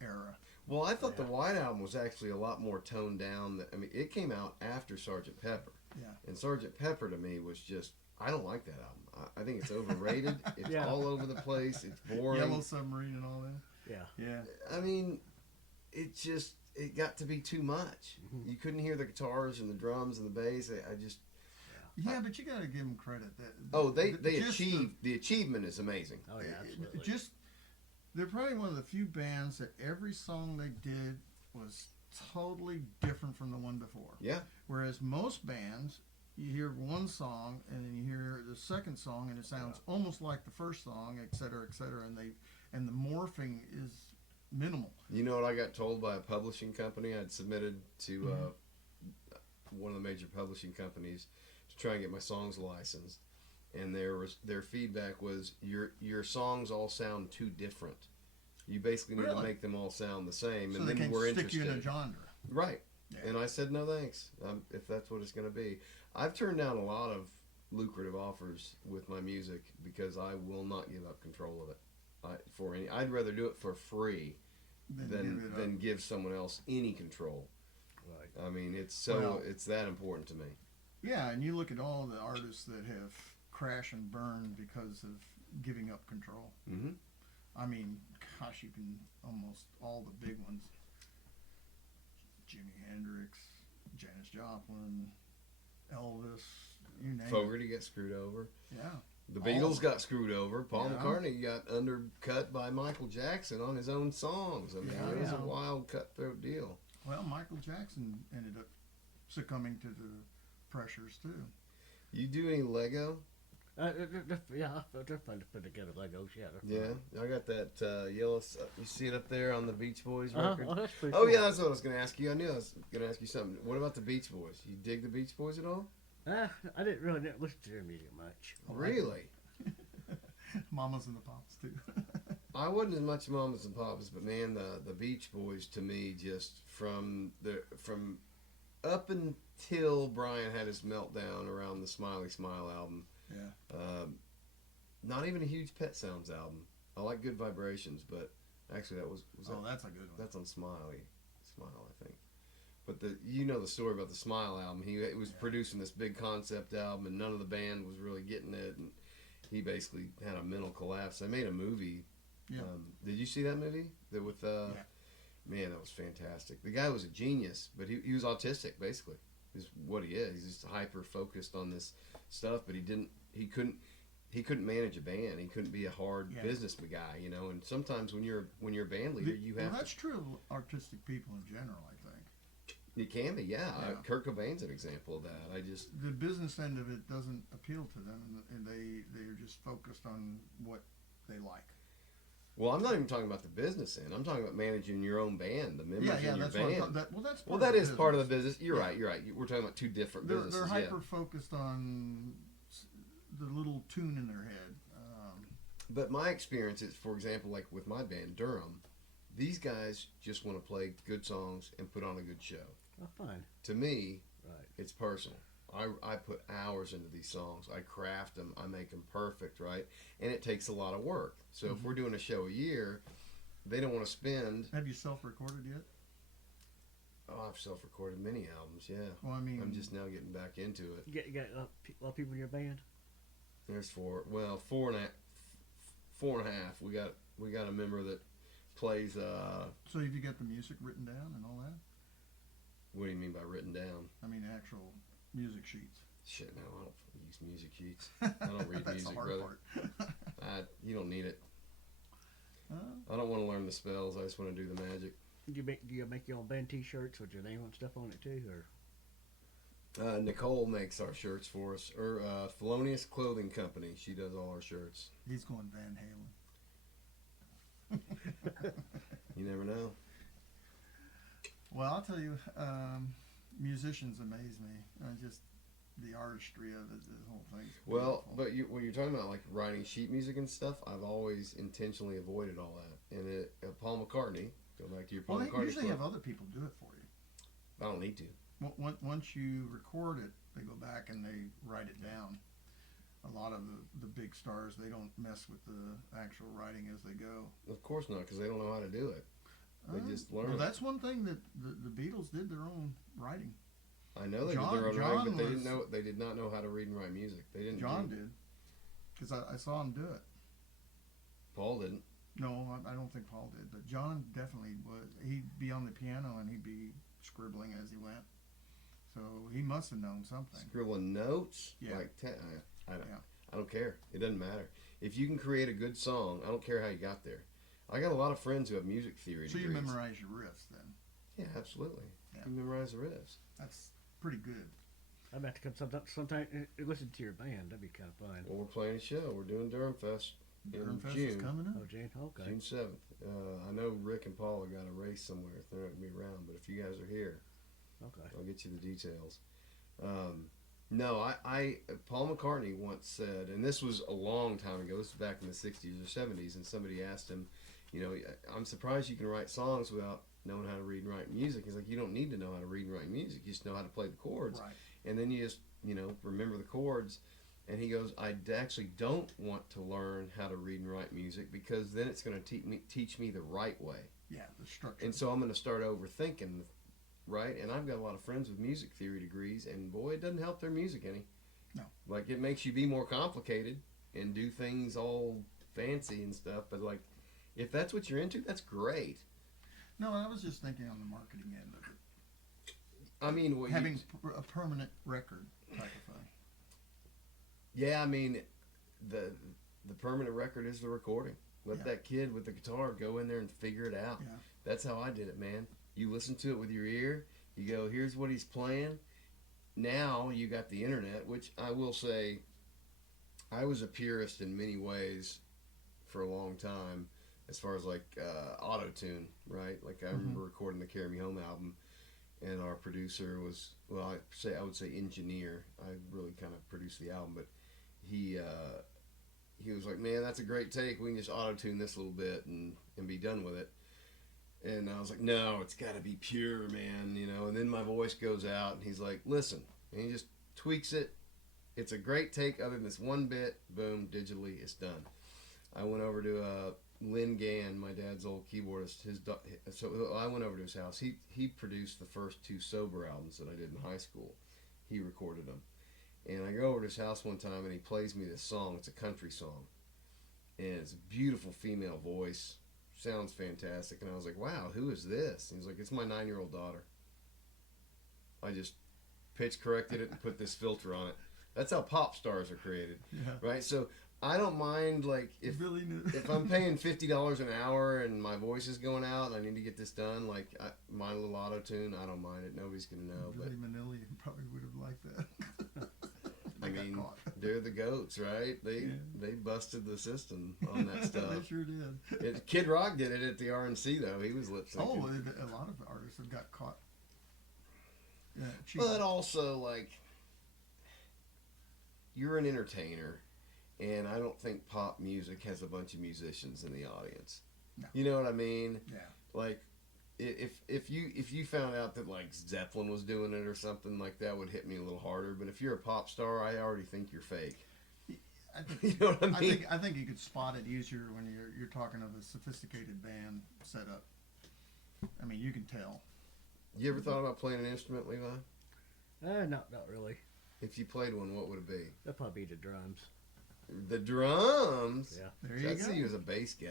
era. Well, I thought the White Album was actually a lot more toned down. I mean, it came out after Sgt. Pepper. Yeah. And Sgt. Pepper to me was just, I don't like that album. I think it's overrated. It's Yeah. all over the place. It's boring. Yellow Submarine and all that. Yeah. Yeah. I mean, it got to be too much. Mm-hmm. You couldn't hear the guitars and the drums and the bass. Yeah, but you got to give them credit. The achievement is amazing. Oh yeah, absolutely. They're probably one of the few bands that every song they did was totally different from the one before. Yeah. Whereas most bands, you hear one song and then you hear the second song and it sounds almost like the first song, et cetera, and the morphing is minimal. You know what I got told by a publishing company? I'd submitted to one of the major publishing companies to try and get my songs licensed, and their feedback was your songs all sound too different. You basically need to make them all sound the same, So and they then can we're stick interested. you in a genre. Right. Yeah. And I said no thanks. If that's what it's going to be, I've turned down a lot of lucrative offers with my music because I will not give up control of it. I'd rather do it for free than give someone else any control. Right. I mean, it's that important to me. Yeah, and you look at all the artists that have crashed and burned because of giving up control. Mm-hmm. I mean, gosh, you can almost all the big ones. Jimi Hendrix, Janis Joplin, Elvis, you name Fogerty got screwed over. it. Yeah. The Beatles got screwed over. Paul Yeah. McCartney got undercut by Michael Jackson on his own songs. I mean, Yeah, it was a yeah. wild, cutthroat deal. Well, Michael Jackson ended up succumbing to the pressures too. You do any Lego? Yeah, they're fun to put together Legos. Yeah. Yeah, I got that yellow. You see it up there on the Beach Boys Uh-huh. record? Oh, that's pretty Oh cool. yeah, that's what I was going to ask you. I knew I was going to ask you something. What about the Beach Boys? You dig the Beach Boys at all? I didn't really listen to their music much. Really? Mamas and the Pops too. I wasn't as much Mamas and Papas, but man, the Beach Boys to me, just from up until Brian had his meltdown around the Smiley Smile album. Yeah. Not even a huge Pet Sounds album. I like Good Vibrations, but actually that was That's a good one. that's on Smile, I think. But the story about the Smile album. He was producing this big concept album, and none of the band was really getting it, and he basically had a mental collapse. They made a movie. Yeah. Did you see that movie? Man, that was fantastic. The guy was a genius, but he was autistic, basically. Is what he is. He's just hyper focused on this stuff, but he couldn't manage a band. He couldn't be a hard business guy, And sometimes when you're a band leader, you have that's true of artistic people in general, I think. It can be, yeah. Yeah. Kurt Cobain's an example of that. The business end of it doesn't appeal to them, and they're just focused on what they like. Well, I'm not even talking about the business end. I'm talking about managing your own band, the members in your that's band. what That is part of the business. You're right. We're talking about two different They're businesses. hyper focused on the little tune in their head. But my experience is, for example, like with my band, Durham, these guys just want to play good songs and put on a good show. Oh, fine. To me, Right. it's personal. I put hours into these songs. I craft them. I make them perfect, right? And it takes a lot of work. So if we're doing a show a year, they don't want to spend. Have you self-recorded yet? Oh, I've self-recorded many albums. Yeah. Well, I mean, I'm just now getting back into it. You got a lot of people in your band? There's four and a half. We got a member that plays. So have you got the music written down and all that? What do you mean by written down? I mean, actual music sheets. Shit, no, I don't use music sheets. I don't read That's music, the hard brother. part. You don't need it. Huh? I don't want to learn the spells. I just want to do the magic. Do you make your own band T-shirts with your name and stuff on it too, or? Nicole makes our shirts for us. Or Thelonious Clothing Company. She does all our shirts. He's going Van Halen. You never know. Well, I'll tell you, musicians amaze me. Just the artistry of it, the whole thing. Well, but when you're talking about like writing sheet music and stuff, I've always intentionally avoided all that. And Paul McCartney, go back to your Paul Well, McCartney they usually quote, have other people do it for you. I don't need to. Once you record it, they go back and they write it down. A lot of the big stars, they don't mess with the actual writing as they go. Of course not, because they don't know how to do it. They just learn. Well, that's one thing that the Beatles did their own writing. I know they did their own writing, but they didn't know. They did not know how to read and write music. They didn't. John did, because I saw him do it. Paul didn't. No, I don't think Paul did, but John definitely was. He'd be on the piano and he'd be scribbling as he went. So he must have known something. Scribbling notes. Yeah. Like I don't care. It doesn't matter. If you can create a good song, I don't care how you got there. I got a lot of friends who have music theory So degrees. you memorize your riffs then? Yeah, absolutely. Yeah. You memorize the riffs. That's pretty good. I'd have to come sometime listen to your band. That'd be kind of fun. Well, we're playing a show. We're doing Durham Fest Durham in Fest June. is coming up. Oh, Jane. Okay. June 7th. I know Rick and Paula got a race somewhere. They're not going to be around, but if you guys are here, Okay. I'll get you the details. No, Paul McCartney once said, and this was a long time ago, this was back in the 60s or 70s, and somebody asked him, you know, I'm surprised you can write songs without knowing how to read and write music. He's like, you don't need to know how to read and write music. You just know how to play the chords. Right. And then you just, you know, remember the chords. And he goes, I actually don't want to learn how to read and write music because then it's going to teach me the right way. Yeah, the structure. And so I'm going to start overthinking, right? And I've got a lot of friends with music theory degrees, and boy, it doesn't help their music any. No. Like, it makes you be more complicated and do things all fancy and stuff, but like, if that's what you're into, that's great. No, I was just thinking on the marketing end of it. I mean, what Having a permanent record type of thing. yeah, I mean, the permanent record is the recording. Let Yeah. that kid with the guitar go in there and figure it out. Yeah. That's how I did it, man. You listen to it with your ear. You go, here's what he's playing. Now you got the internet, which I will say, I was a purist in many ways for a long time, as far as like auto tune, right? Like I remember recording the Carry Me Home album, and our producer was, well, I would say engineer. I really kind of produced the album, but he was like, man, that's a great take. We can just auto tune this a little bit and be done with it. And I was like, no, it's got to be pure, man, you know. And then my voice goes out, and he's like, listen, and he just tweaks it. It's a great take, other than this one bit. Boom, digitally, it's done. I went over to Lynn Gann, my dad's old keyboardist. So I went over to his house. He produced the first two Sober albums that I did in high school. He recorded them. And I go over to his house one time, and he plays me this song. It's a country song. And it's a beautiful female voice. Sounds fantastic. And I was like, wow, who is this? And he's like, it's my 9-year-old daughter. I just pitch corrected it and put this filter on it. That's how pop stars are created. Yeah. Right? So I don't mind, like, if Really new. if I'm paying $50 an hour and my voice is going out and I need to get this done, like my little auto tune, I don't mind it. Nobody's gonna know. Billy Manillion probably would have liked that. But I mean, they're the goats, right? They busted the system on that stuff. They sure did. Kid Rock did it at the RNC though. He was lip syncing. Oh, a lot of artists have got caught. Yeah, but also, like, you're an entertainer, and I don't think pop music has a bunch of musicians in the audience. No. You know what I mean? Yeah. Like, if you found out that like Zeppelin was doing it or something, like that would hit me a little harder. But if you're a pop star, I already think you're fake. I think, You know what I mean? I think you could spot it easier when you're talking of a sophisticated band setup. I mean, you can tell. You ever thought about playing an instrument, Levi? Not really. If you played one, what would it be? That'd probably be the drums. The drums. Yeah. There you I go. see you as a bass guy.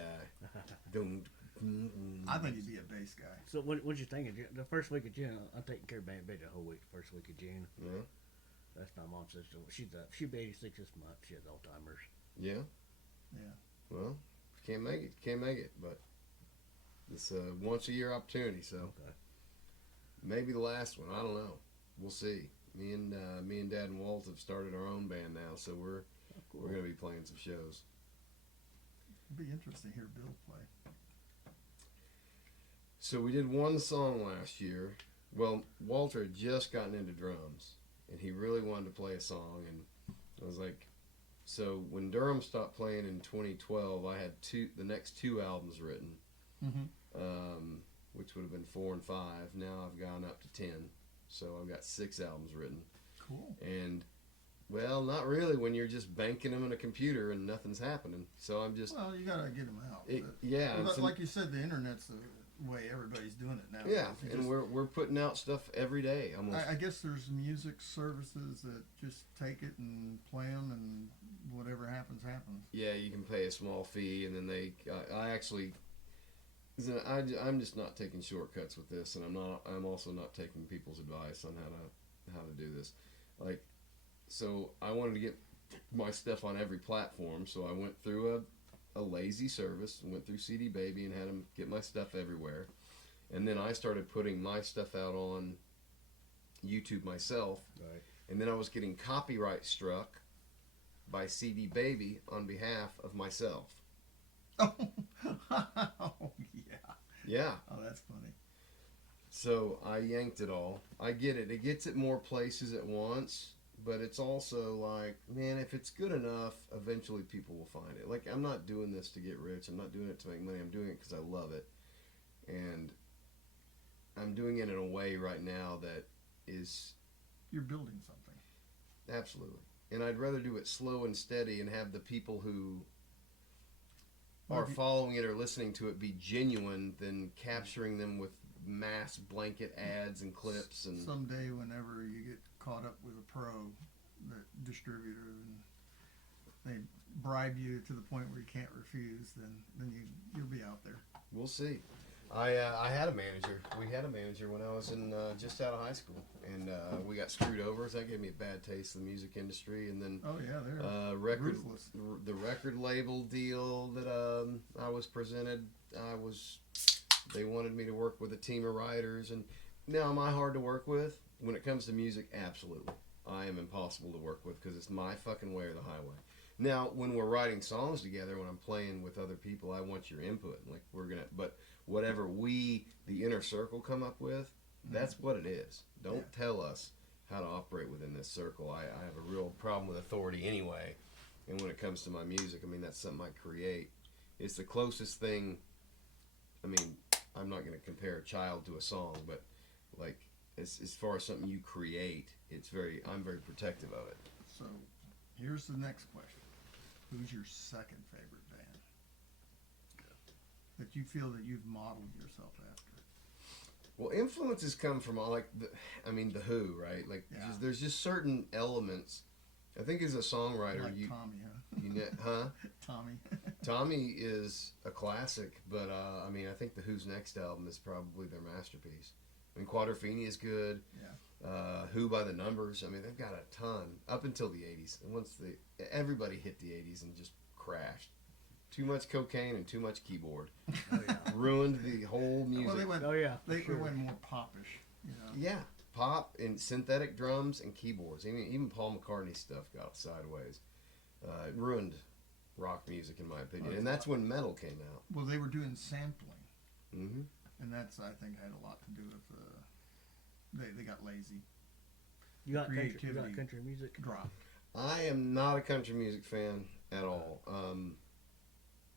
Dum, dum, dum. I think you'd be a bass guy. So what'd you think? The first week of June, I'm taking care of Band the whole week. The first week of June. Yeah. That's my mom's sister. She'll be 86 this month. She has Alzheimer's. Yeah. Yeah. Well, can't make it. Can't make it. But it's a once a year opportunity. So Okay. maybe the last one. I don't know. We'll see. Me and Dad and Walt have started our own band now, so we're gonna be playing some shows. It'd be interesting to hear Bill play. So we did one song last year. Well, Walter had just gotten into drums, and he really wanted to play a song, and I was like, so when Durham stopped playing in 2012, I had the next two albums written, which would have been 4 and 5. Now I've gone up to 10, so I've got 6 albums written. Cool. And well, not really when you're just banking them in a computer and nothing's happening. So I'm just Well, you gotta get them out. yeah. But and like you said, the internet's the way everybody's doing it now. yeah, You and just- we're putting out stuff every day almost. I guess there's music services that just take it and play them, and whatever happens, happens. Yeah, you can pay a small fee, and then I actually, I'm just not taking shortcuts with this, and I'm also not taking people's advice on how to do this. Like, so I wanted to get my stuff on every platform, so I went through a lazy service, went through CD Baby and had them get my stuff everywhere. And then I started putting my stuff out on YouTube myself. Right. And then I was getting copyright struck by CD Baby on behalf of myself. Oh, yeah. Yeah. Oh, that's funny. So I yanked it all. I get it. It gets it more places at once, but it's also like, man, if it's good enough, eventually people will find it. Like, I'm not doing this to get rich. I'm not doing it to make money. I'm doing it because I love it. And I'm doing it in a way right now that is You're building something. absolutely. And I'd rather do it slow and steady and have the people who are following it or listening to it be genuine than capturing them with mass blanket ads and clips. And Someday, whenever you get caught up with a pro, that distributor, and they bribe you to the point where you can't refuse, then you'll be out there. we'll see. I had a manager. We had a manager when I was in just out of high school, and we got screwed over. So that gave me a bad taste of the music industry. And then Oh yeah, they're ruthless. the record label deal that I was presented. They wanted me to work with a team of writers, and now am I hard to work with? When it comes to music, absolutely. I am impossible to work with because it's my fucking way or the highway. Now, when we're writing songs together, when I'm playing with other people, I want your input. Like but whatever we, the inner circle, come up with, that's what it is. Don't tell us how to operate within this circle. I have a real problem with authority anyway. And when it comes to my music, I mean, that's something I create. It's the closest thing. I mean, I'm not going to compare a child to a song, but like as far as something you create, I'm very protective of it. So, here's the next question: who's your second favorite band that you feel that you've modeled yourself after? Well, influences come from the Who, right? Like Yeah. there's just certain elements. I think as a songwriter, Like Tommy, huh? Tommy. Tommy is a classic, but I mean, I think the Who's next album is probably their masterpiece. I mean, Quadrophenia is good. Yeah. Who by the Numbers. I mean, they've got a ton up until the '80s. And once everybody hit the '80s and just crashed. Too much cocaine and too much keyboard ruined the whole music. Well, they went. Oh yeah, They sure. went more popish. Yeah, pop and synthetic drums and keyboards. Even Paul McCartney's stuff got sideways. It ruined rock music, in my opinion, and that's when metal came out. Well, they were doing sampling, Mm-hmm. and that's, I think, had a lot to do with they got lazy. You got Creativity. country music. Drop. I am not a country music fan at all.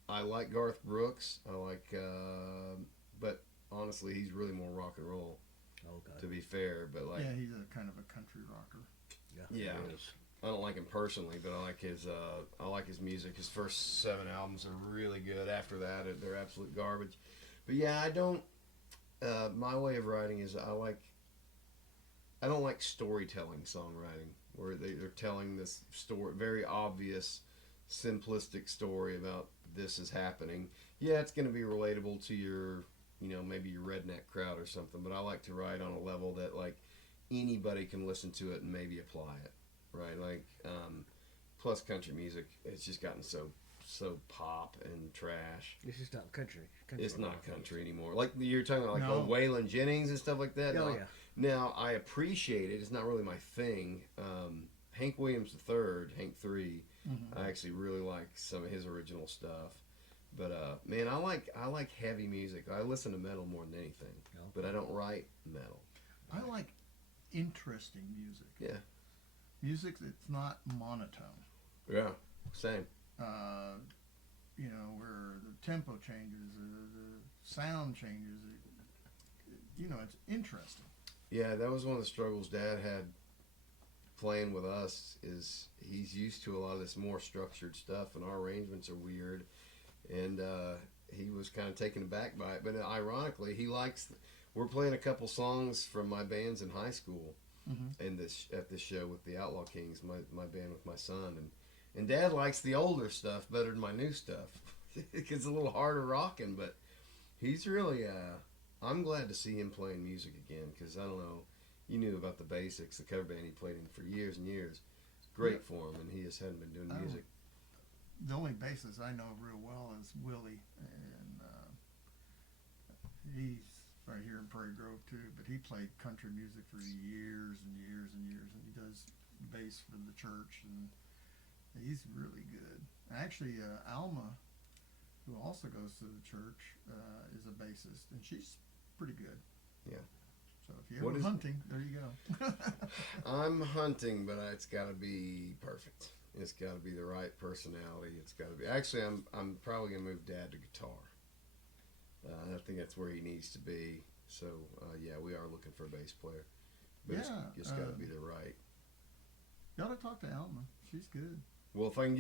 I like Garth Brooks. But honestly, he's really more rock and roll. Okay. To be fair, but like, Yeah, he's a kind of a country rocker. Yeah. it is. I don't like him personally, but I like his music. His first 7 albums are really good. After that, they're absolute garbage. But yeah, I don't. My way of writing is I don't like storytelling songwriting where they're telling this story, very obvious, simplistic story about this is happening. Yeah, it's going to be relatable to your, maybe your redneck crowd or something. But I like to write on a level that like anybody can listen to it and maybe apply it. Right, like, plus country music, it's just gotten so pop and trash. This is not country. It's not country anymore. Like you're talking about, like No. Waylon Jennings and stuff like that. Oh No. yeah. Now I appreciate it. It's not really my thing. Hank Williams III, Hank III. Mm-hmm. I actually really like some of his original stuff. But man, I like heavy music. I listen to metal more than anything. Okay. But I don't write metal. I like interesting music. Yeah. Music that's not monotone. Yeah. Same. Where the tempo changes, the sound changes. It's interesting. Yeah, that was one of the struggles Dad had playing with us. Is he's used to a lot of this more structured stuff, and our arrangements are weird, and he was kind of taken aback by it. But ironically, he likes. We're playing a couple songs from my bands in high school, Mm-hmm. at this show with the Outlaw Kings, my band with my son, and Dad likes the older stuff better than my new stuff. It gets a little harder rocking, but he's really. I'm glad to see him playing music again because I don't know. You knew about the Basics, the cover band he played in for years and years. It's great for him, and he just hadn't been doing music. The only bassist I know real well is Willie, and he's right here in Prairie Grove too. But he played country music for years and years and years, and he does bass for the church, and he's really good. Actually, Alma, who also goes to the church, is a bassist, and she's pretty good. Yeah. So if you're ever hunting, there you go. I'm hunting, but it's got to be perfect. It's got to be the right personality. It's got to be. Actually, I'm probably gonna move Dad to guitar. I think that's where he needs to be. So yeah, we are looking for a bass player, but it's got to be the right. You ought to talk to Alma. She's good. Well, if I can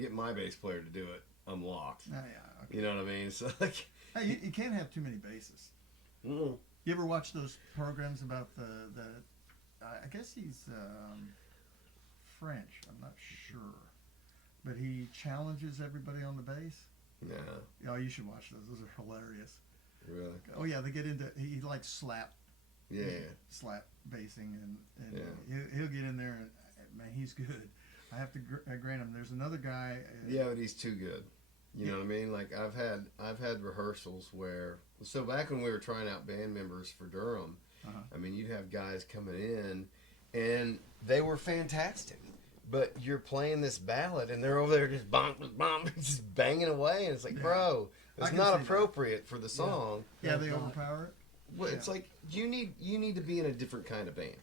get my bass player to do it, I'm locked. Oh, yeah. Okay. You know what I mean? So like, hey, you can't have too many basses. mm-mm. You ever watch those programs about the I guess he's French. I'm not sure, but he challenges everybody on the bass. Nah. Oh, you should watch those. Those are hilarious. Really? Oh yeah, they get into he likes slap. Yeah. Slap bassing and Yeah. he'll get in there and man, he's good. I have to grant him. There's another guy. Yeah, but he's too good. You know what I mean? Like I've had rehearsals where back when we were trying out band members for Durham, I mean you'd have guys coming in, and they were fantastic, but you're playing this ballad and they're over there just just banging away, and it's like, bro, it's not appropriate for the song. Yeah, they overpower it. Well, it's like you need to be in a different kind of band.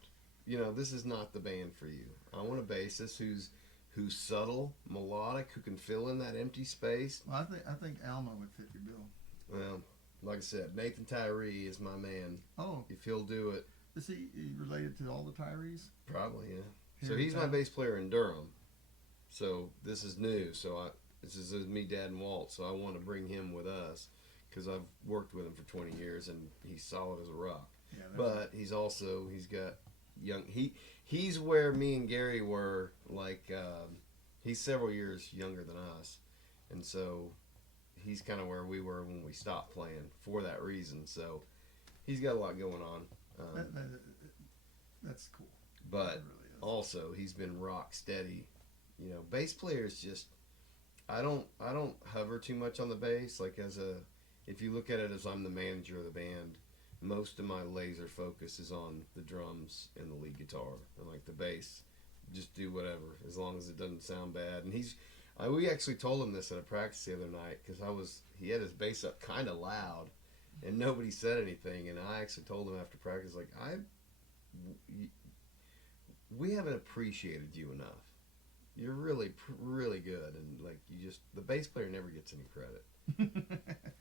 You know, this is not the band for you. I want a bassist who's subtle, melodic, who can fill in that empty space. Well, I think Alma would fit your bill. Well, like I said, Nathan Tyree is my man. Oh, if he'll do it. Is he related to all the Tyrees? Probably, yeah. Here So he's my bass player in Durham. So this is new. So this is me, Dad, and Walt. So I want to bring him with us because I've worked with him for 20 years and he's solid as a rock. Yeah, but he's got young. He's where me and Gary were. Like he's several years younger than us, and so he's kind of where we were when we stopped playing for that reason. So he's got a lot going on. That's cool. But also he's been rock steady. You know, bass players just I don't hover too much on the bass. Like if you look at it as I'm the manager of the band, most of my laser focus is on the drums and the lead guitar, and like the bass, just do whatever as long as it doesn't sound bad. And we actually told him this at a practice the other night because he had his bass up kind of loud, and nobody said anything. And I actually told him after practice, like we haven't appreciated you enough. You're really really good, and like the bass player never gets any credit.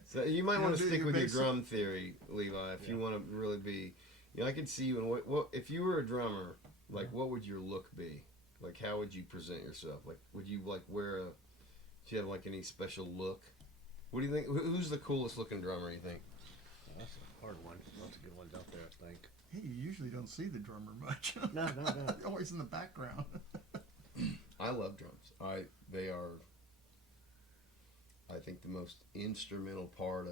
So you might want to stick with your drum theory, Levi, if you want to really be. You know, I could see you in what if you were a drummer. Like, what would your look be? Like, how would you present yourself? Like, would you like do you have like any special look? What do you think? Who's the coolest looking drummer? You think? Well, that's a hard one. Lots of good ones out there, I think. Hey, you usually don't see the drummer much. No. They're always in the background. I love drums. They are. I think the most instrumental part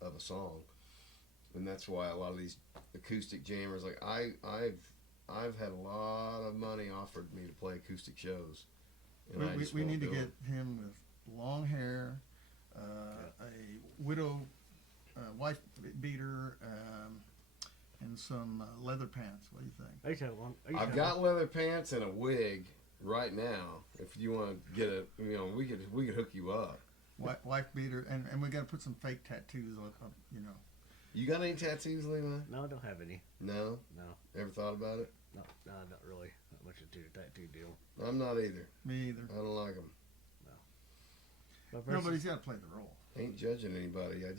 of a song, and that's why a lot of these acoustic jammers, like I've had a lot of money offered me to play acoustic shows, and we need to get him with long hair, a widow wife beater, and some leather pants. What do you think? I've got leather pants and a wig right now. If you want to get we could hook you up. Wife beater, and we got to put some fake tattoos on, you know. You got any tattoos, Levi? No, I don't have any. No? No. Ever thought about it? No, not really. Not much into the tattoo deal. I'm not either. Me either. I don't like them. No. Nobody's got to play the role. Ain't judging anybody. I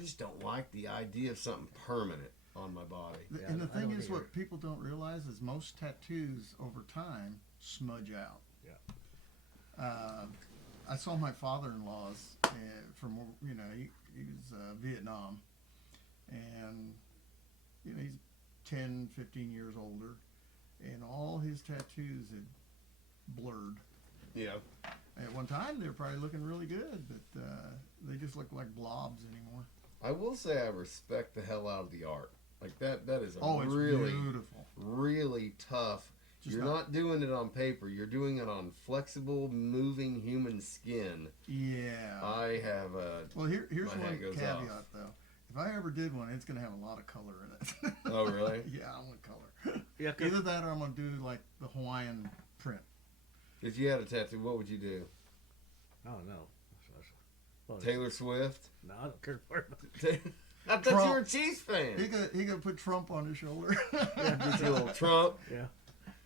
just don't like the idea of something permanent on my body. And the thing is, what people don't realize is most tattoos over time smudge out. Yeah. I saw my father-in-law's from, you know, he was Vietnam, and, you know, he's 10, 15 years older, and all his tattoos had blurred. Yeah. At one time, they were probably looking really good, but they just look like blobs anymore. I will say I respect the hell out of the art. Like that is it's really beautiful. Really tough. You're not doing it on paper. You're doing it on flexible, moving human skin. Yeah. I have a. Well, here's one goes caveat off. though. If I ever did one, it's gonna have a lot of color in it. Oh, really? Yeah, I want color. Yeah, 'cause- Either that or I'm gonna do like the Hawaiian print. If you had a tattoo, what would you do? I don't know. Well, Taylor Swift? No, I don't care for I thought Trump. you were a Chiefs fan. He could put Trump on his shoulder. Get your little Trump. Yeah.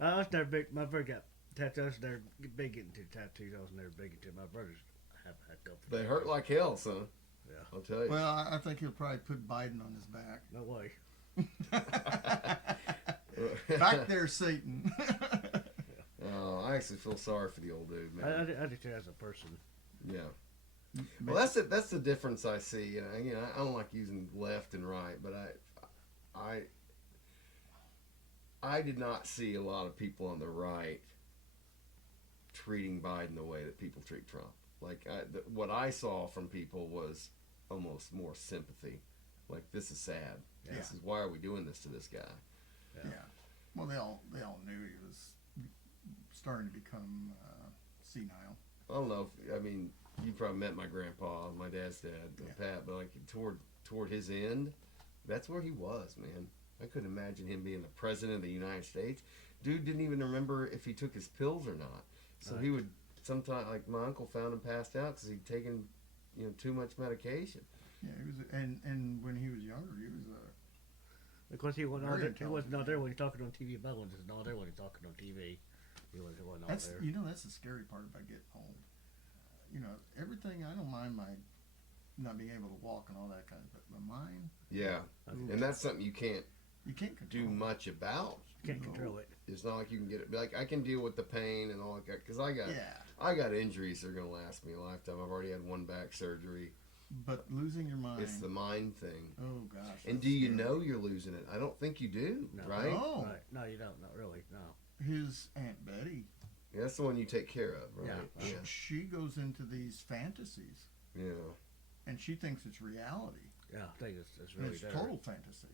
I was never big. My brother got tattoos. I was never big into tattoos. I was never big into my brothers. Have had a couple. They hurt like hell, son. Yeah. I'll tell you. Well, I think he'll probably put Biden on his back. No way. Back there, Satan. Oh, I actually feel sorry for the old dude, man. I do too as a person. Yeah. Well, that's the difference I see. I don't like using left and right, but I did not see a lot of people on the right treating Biden the way that people treat Trump. Like what I saw from people was almost more sympathy. Like, this is sad. Yeah. This is, why are we doing this to this guy? Yeah. Well, they all knew he was starting to become senile. I don't know. You probably met my grandpa, my dad's dad, Pat, but like toward his end, that's where he was, man. I couldn't imagine him being the president of the United States. Dude didn't even remember if he took his pills or not. So he would sometimes, like, my uncle found him passed out because he'd taken, too much medication. Yeah, he was, and when he was younger, he was Of course, he wasn't Very there. He wasn't out intelligent. there when he's talking on TV. Bud wasn't out there when he's talking on TV. He wasn't out that's there. that's the scary part about getting old. Everything. I don't mind my not being able to walk and all that kind of, but my mind, Yeah, and that's something you can't you can't do control. much about. You can't control it. It's not like you can get it. Like, I can deal with the pain and all that, because I Yeah, got injuries that are gonna last me a lifetime. I've already had one back surgery. but losing your mind. It's the mind thing. Oh gosh. And that's do you scary. know you're losing it? I don't think you do, No. right? No. Right. No, you don't. Not really. No. His Aunt Betty, Yeah, that's the one you take care of, right? Yeah. Yeah. she goes into these fantasies, Yeah. and she thinks it's reality. Yeah, I think it's And really it's there. total fantasy.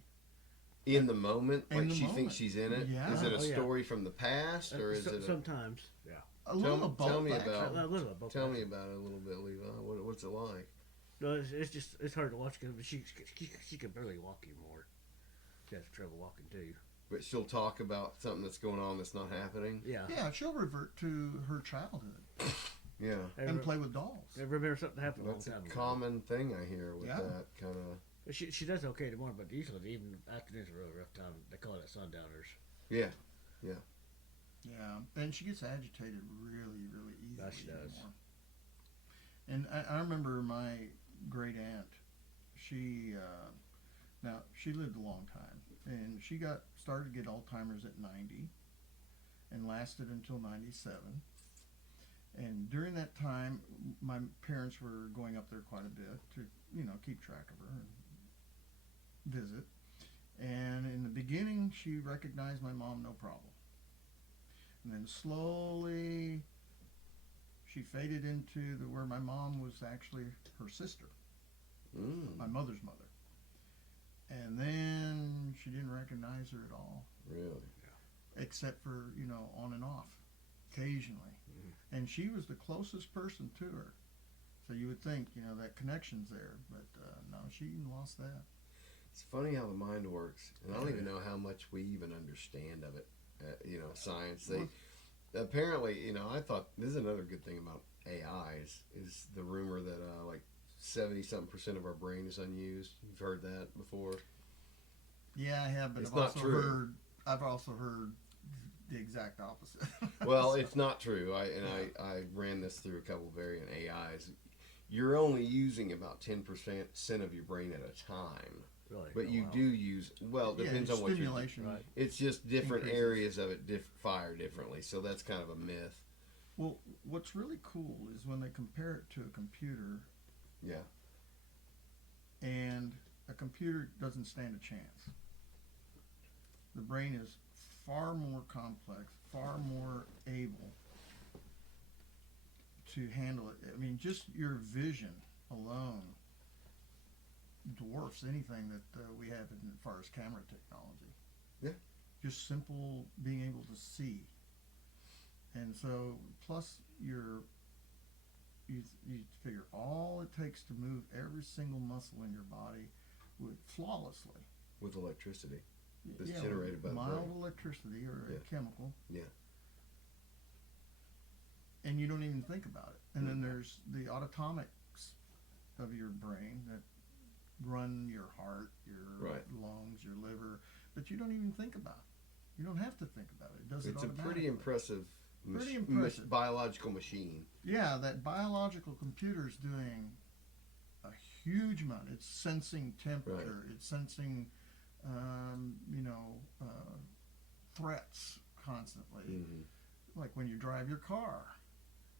In the moment, In like the she moment. thinks she's in it. Yeah. Is it a Oh, yeah. story from the past, or is it? Sometimes? Yeah. A little of both. tell me actually. about- A little bit. Both Tell ways. me about it a little bit, Levi. What's it like? No, it's just it's hard to watch because she can barely walk anymore. She has trouble walking too. But she'll talk about something that's going on that's not happening. Yeah. Yeah, she'll revert to her childhood Yeah. and play with dolls. I remember something happened That's a a long time ago. common thing I hear with Yeah. that kind of. She does okay tomorrow, but usually even afternoons are a really rough time. They call it sundowners. Yeah. Yeah, and she gets agitated really, really easily. Yeah, she does. anymore. And I remember my great aunt. She now she lived a long time, and she started to get Alzheimer's at 90, and lasted until 97. And during that time, my parents were going up there quite a bit to keep track of her and visit. And in the beginning, she recognized my mom, no problem. And then slowly, she faded into where my mom was actually her sister, my mother's mother. And then she didn't recognize her at all, Really. except for, on and off, occasionally. And she was the closest person to her. So you would think, that connection's there. But no, she lost that. It's funny how the mind works, and I don't even know how much we even understand of it. Science. Apparently, I thought this is another good thing about AI is the rumor that like 70-something% of our brain is unused. You've heard that before. Yeah, I have, but It's I've not also true. heard. I've also heard the exact opposite. Well, it's not true. I ran this through a couple variant AIs. You're only using about 10% of your brain at a time. Really. But you wow. do use, it depends on what you're doing. stimulation. Right. It's just different Increases. areas of it fire differently, so that's kind of a myth. Well, what's really cool is when they compare it to a computer, Yeah. and a computer doesn't stand a chance. The brain is far more complex, far more able to handle it. I mean, just your vision alone dwarfs anything that we have as far as camera technology. Yeah. Just simple being able to see. And so, plus you figure all it takes to move every single muscle in your body flawlessly. With electricity. That's Yeah, generated by the mild brain. electricity or Yeah. a chemical. Yeah. And you don't even think about it. And then there's the autotomics of your brain that run your heart, your Right. lungs, your liver, that you don't even think about. You don't have to think about it. It does it It's a automatically. pretty impressive, Pretty impressive. biological machine. Yeah, that biological computer's doing a huge amount. It's sensing temperature. It's sensing, threats constantly. Mm-hmm. Like when you drive your car.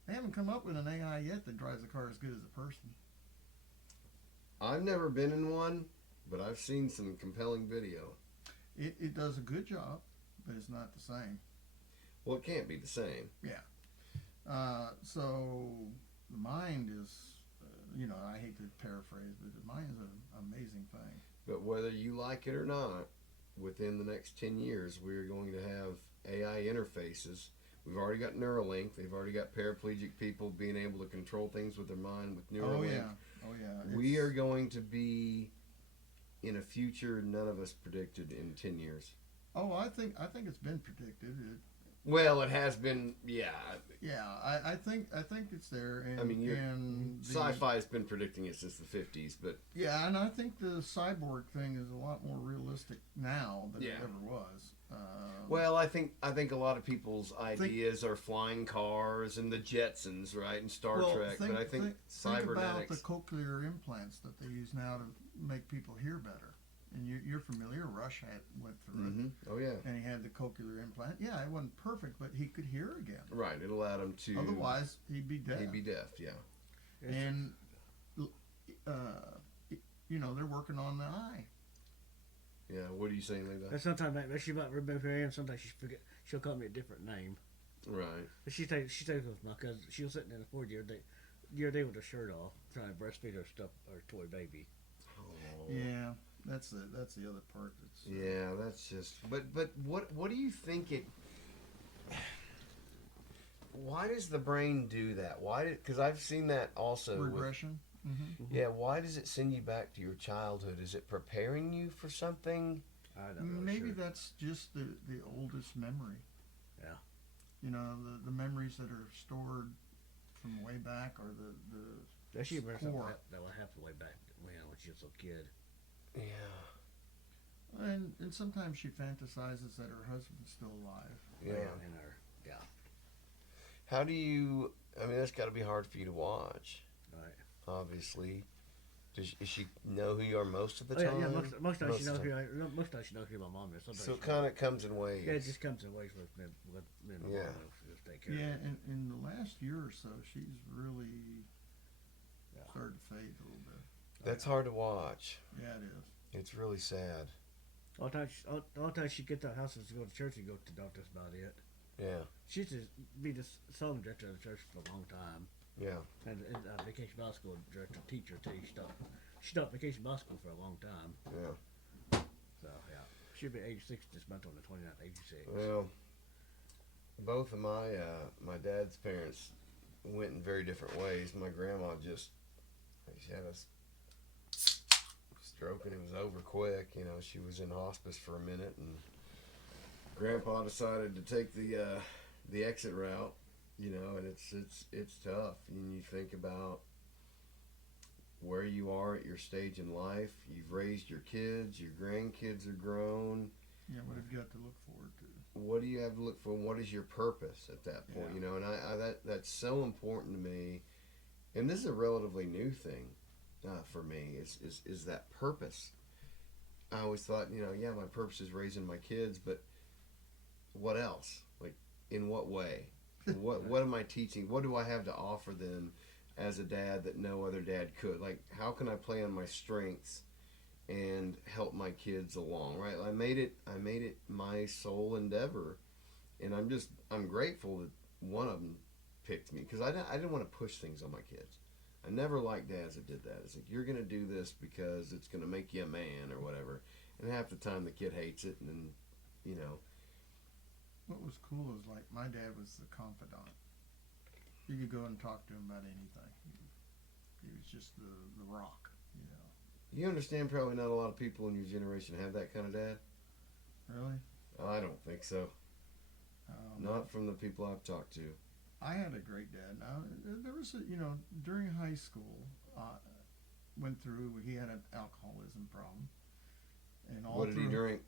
They haven't come up with an AI yet that drives a car as good as a person. I've never been in one, but I've seen some compelling video. It does a good job, but it's not the same. Well, it can't be the same. So the mind is, I hate to paraphrase, but the mind is an amazing thing. But whether you like it or not, within the next 10 years, we are going to have AI interfaces. We've already got Neuralink. They've already got paraplegic people being able to control things with their mind with Neuralink. Oh yeah. We are going to be in a future none of us predicted in 10 years. Oh, I think it's been predicted. Well, it has been, yeah. Yeah, I think it's there. And, I mean, and sci-fi has been predicting it since the 50s, but yeah, and I think the cyborg thing is a lot more realistic now than it ever was. Well, I think a lot of people's ideas are flying cars and the Jetsons, right, and Star Trek. But I think cybernetics. Think about the cochlear implants that they use now to make people hear better. And you're familiar. Rush went through it. Oh yeah. And he had the cochlear implant. Yeah, it wasn't perfect, but he could hear again. Right. It allowed him to. Otherwise, he'd be deaf. He'd be deaf. Yeah. And they're working on the eye. Yeah. What are you saying, Levi? And sometimes she might remember her name. Sometimes she forget. She'll call me a different name. Right. But she takes with my cousin. She was sitting in the Ford the other day with her shirt off, trying to breastfeed her toy baby. Oh. Yeah. That's the other part. Yeah, that's just. But what do you think it? Why does the brain do that? Because I've seen that also. Regression. Yeah. Why does it send you back to your childhood? Is it preparing you for something? I'm not really Maybe sure. that's just the oldest memory. Yeah. The memories that are stored from way back, or the She remembers something core. that happened way back when she was a kid. Yeah. And sometimes she fantasizes that her husband's still alive. Yeah. How do you? I mean, that's got to be hard for you to watch. Right. Obviously, does she know who you are most of the Yeah, time? yeah. Most times she knows of the time. most times she knows who my mom is. Sometimes So it she kind of comes in waves. Yeah, it just comes in waves with me and my Yeah. mom. Just take care Yeah, of it. in the last year or so, she's really Yeah. started to fade a little bit. That's hard to watch. Yeah, it is. It's really sad. All the time she gets out of the house is to go to church and go to the doctor. That's about it. Yeah. She used to be the song director of the church for a long time. Yeah. And vacation Bible school director, teacher too. She taught vacation Bible school for a long time. Yeah. So yeah, she'll be 86 this month on the 29th, 86. Well, both of my dad's parents went in very different ways. My grandma she had a stroke and it was over quick. She was in hospice for a minute, and Grandpa decided to take the exit route. And it's tough. And you think about where you are at your stage in life. You've raised your kids. Your grandkids are grown. Yeah, what have you got to look forward to? What do you have to look for? What is your purpose at that point? Yeah. And that's so important to me. And this is a relatively new thing for me. Is that purpose? I always thought, my purpose is raising my kids, but what else? Like, in what way? What am I teaching? What do I have to offer them as a dad that no other dad could? Like, how can I play on my strengths and help my kids along? Right? I made it my sole endeavor, and I'm grateful that one of them picked me, because I didn't want to push things on my kids. I never liked dads that did that. It's like, you're gonna do this because it's gonna make you a man or whatever, and half the time the kid hates it, and then What was cool is, like, my dad was the confidant. You could go and talk to him about anything. He was just the rock. You understand? Probably not a lot of people in your generation have that kind of dad. Really? I don't think so. Um, Not from the people I've talked to. I had a great dad. Now there was during high school, went through. He had an alcoholism problem, and all What did he through drink?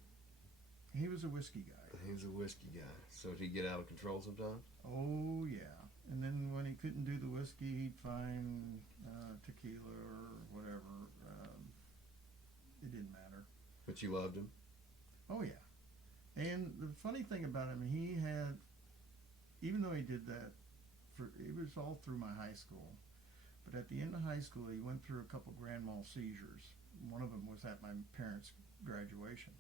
he was a whiskey guy. He was a whiskey guy. So did he get out of control sometimes? Oh yeah. And then when he couldn't do the whiskey, he'd find tequila or whatever. It didn't matter. But you loved him? Oh yeah. And the funny thing about him, he had, even though he did that, it was all through my high school. But at the end of high school, he went through a couple grand mal seizures. One of them was at my parents' graduation.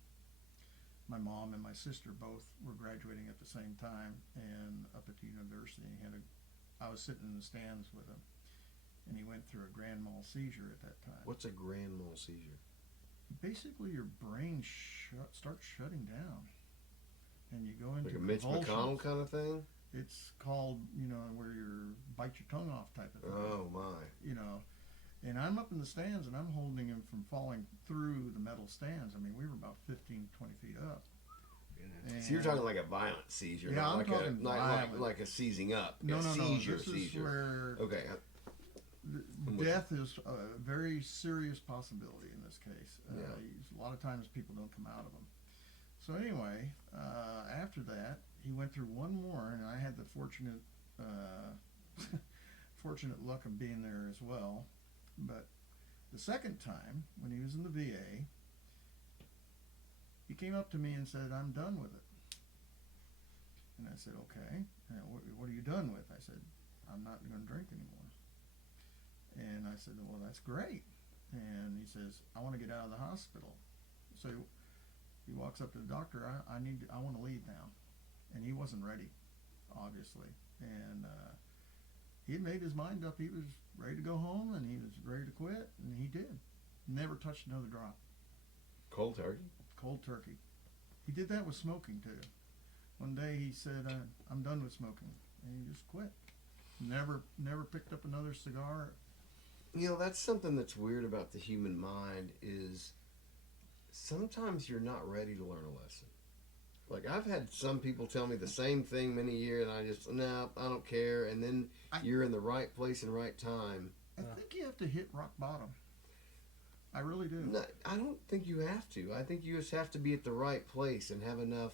My mom and my sister both were graduating at the same time, and up at the university, I was sitting in the stands with him, and he went through a grand mal seizure at that time. What's a grand mal seizure? Basically, your brain starts shutting down, and you go into Like a Mitch convulsions. McConnell kind of thing? It's called, where you bite your tongue off type of thing. Oh my. And I'm up in the stands, and I'm holding him from falling through the metal stands. I mean, we were about 15, 20 feet up. So you're talking like a violent seizure, Yeah, not I'm like talking violent. like a seizing up. No, a no, no. seizure, This is seizure. where Okay. I'm with death is a very serious possibility in this case. Yeah. A lot of times people don't come out of them. So anyway, after that, he went through one more, and I had the fortunate luck of being there as well. But the second time, when he was in the VA, he came up to me and said, "I'm done with it." And I said, "Okay, what are you done with?" I said, "I'm not going to drink anymore." And I said, "Well, that's great." And he says, "I want to get out of the hospital." So he walks up to the doctor. I want to leave now. And he wasn't ready, obviously. And he had made his mind up. He was ready to go home, and he was ready to quit, and he did. Never touched another drop. Cold turkey? Cold turkey. He did that with smoking too. One day he said, "I'm done with smoking," and he just quit. Never picked up another cigar. That's something that's weird about the human mind is sometimes you're not ready to learn a lesson. Like, I've had some people tell me the same thing many years, and I just, no, I don't care. And then you're in the right place and right time. I think you have to hit rock bottom. I really do. No, I don't think you have to. I think you just have to be at the right place and have enough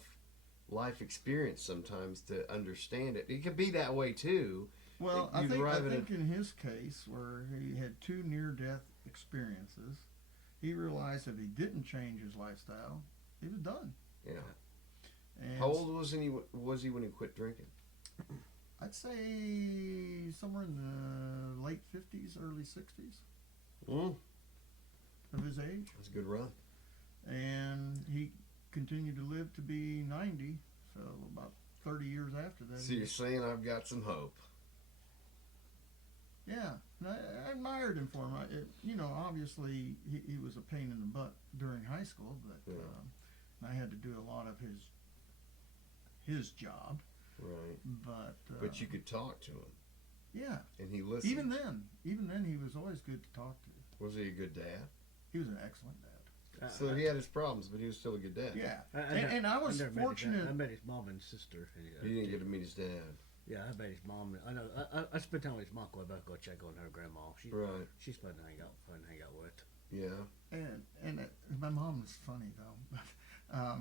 life experience sometimes to understand it. It could be that way too. Well, I You'd think arrive at in his case, where he had two near-death experiences, he realized if he didn't change his lifestyle, he was done. Yeah. And How old was he when he quit drinking? I'd say somewhere in the late 50s, early 60s of his age. That's a good run. And he continued to live to be 90, so about 30 years after that. So you're saying I've got some hope. Yeah, and I admired him for him. Obviously he was a pain in the butt during high school, but Yeah. I had to do a lot of his job. Right. But you could talk to him. Yeah. And he listened. Even then, he was always good to talk to. Was he a good dad? He was an excellent dad. So he had his problems, but he was still a good dad. Yeah, and I was fortunate. I met his mom and sister. You didn't get to meet his dad. Yeah, I met his mom. I know. I spent time with his mom. I better go check on her grandma. Right. She's fun to hang out with. Yeah. And my mom was funny though. Yeah.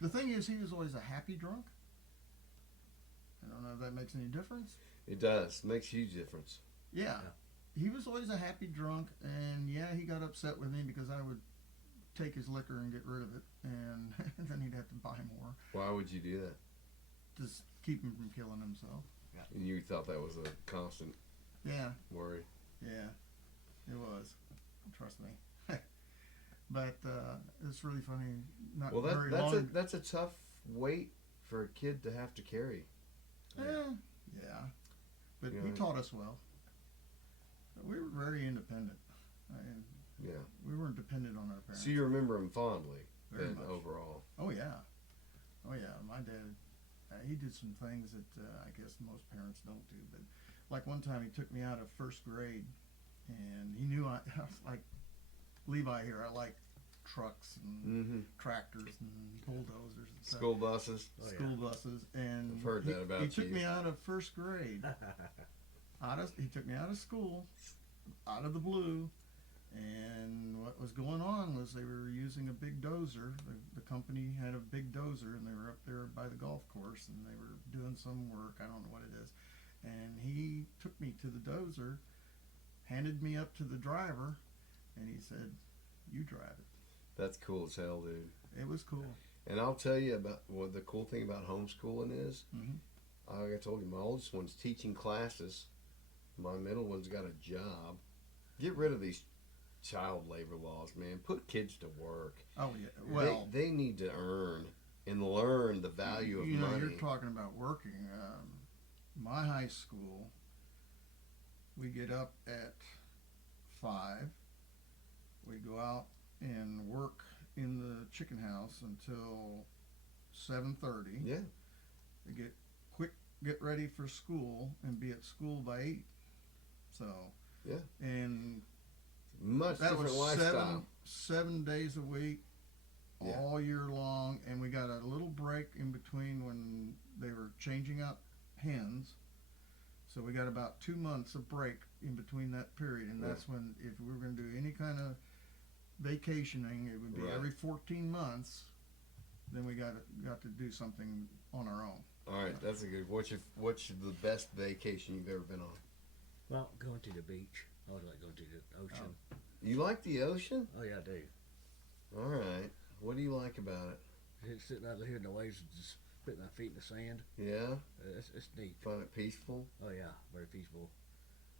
The thing is, he was always a happy drunk. I don't know if that makes any difference. It does. Makes a huge difference. Yeah. He was always a happy drunk, and he got upset with me because I would take his liquor and get rid of it, and then he'd have to buy more. Why would you do that? Just keep him from killing himself. And you thought that was a constant worry. Yeah, it was. Trust me. But it's really funny. Not very long. That's a tough weight for a kid to have to carry. Yeah. But he taught us well. We were very independent. We weren't dependent on our parents. So you remember him fondly, Very much. overall. Oh yeah. My dad, he did some things that I guess most parents don't do. But like one time, he took me out of first grade, and he knew I was like Levi here. I like trucks and Mm-hmm. tractors and bulldozers and stuff. School buses. Oh, yeah. School buses, and I've heard that about he took you. me out of first grade. He took me out of school, out of the blue, and what was going on was they were using a big dozer. The company had a big dozer, and they were up there by the golf course, and they were doing some work. I don't know what it is. And he took me to the dozer, handed me up to the driver, and he said, "You drive it." That's cool as hell, dude. It was cool. And I'll tell you about what the cool thing about homeschooling is. Mhm. Like I told you, my oldest one's teaching classes. My middle one's got a job. Get rid of these child labor laws, man. Put kids to work. Oh yeah. Well, they need to earn and learn the value of you know, money. you're talking about working. My high school, we get up at 5. We go out and work in the chicken house until 7:30. Yeah. We get ready for school and be at school by 8. So Yeah. and Much that different was lifestyle. seven days a week, Yeah. all year long, and we got a little break in between when they were changing out hens. So we got about 2 months of break in between that period, and Yeah. that's when, if we were going to do any kind of vacationing, it would be Right. every 14 months. Then we got to do something on our own. All right, that's a good. What's the best vacation you've ever been on? Well, going to the beach. I always like going to the ocean. You like the ocean? Oh yeah, I do. All right. What do you like about it? Just sitting out here in the waves and just putting my feet in the sand. Yeah, It's neat. find it peaceful. Oh yeah, very peaceful.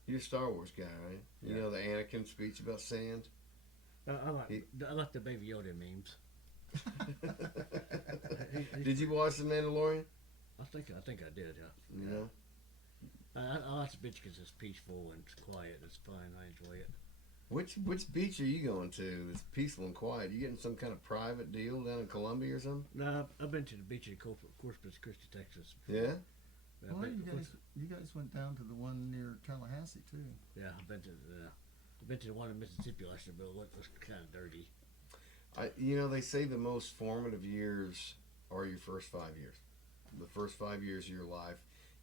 You're a Star Wars guy, right? You Yeah. know the Anakin speech about sand. I like the Baby Yoda memes. Did you watch The Mandalorian? I think I did. Yeah. You know. I like the beach because it's peaceful and it's quiet. It's fun. I enjoy it. Which beach are you going to? It's peaceful and quiet. You getting some kind of private deal down in Columbia or something? No, I've been to the beach in Corpus Christi, Texas. Yeah. I've Well, been- you guys went down to the one near Tallahassee too. Yeah, I've been to the one in Mississippi last year, but it was kind of dirty. They say the most formative years are your first 5 years. The first 5 years of your life,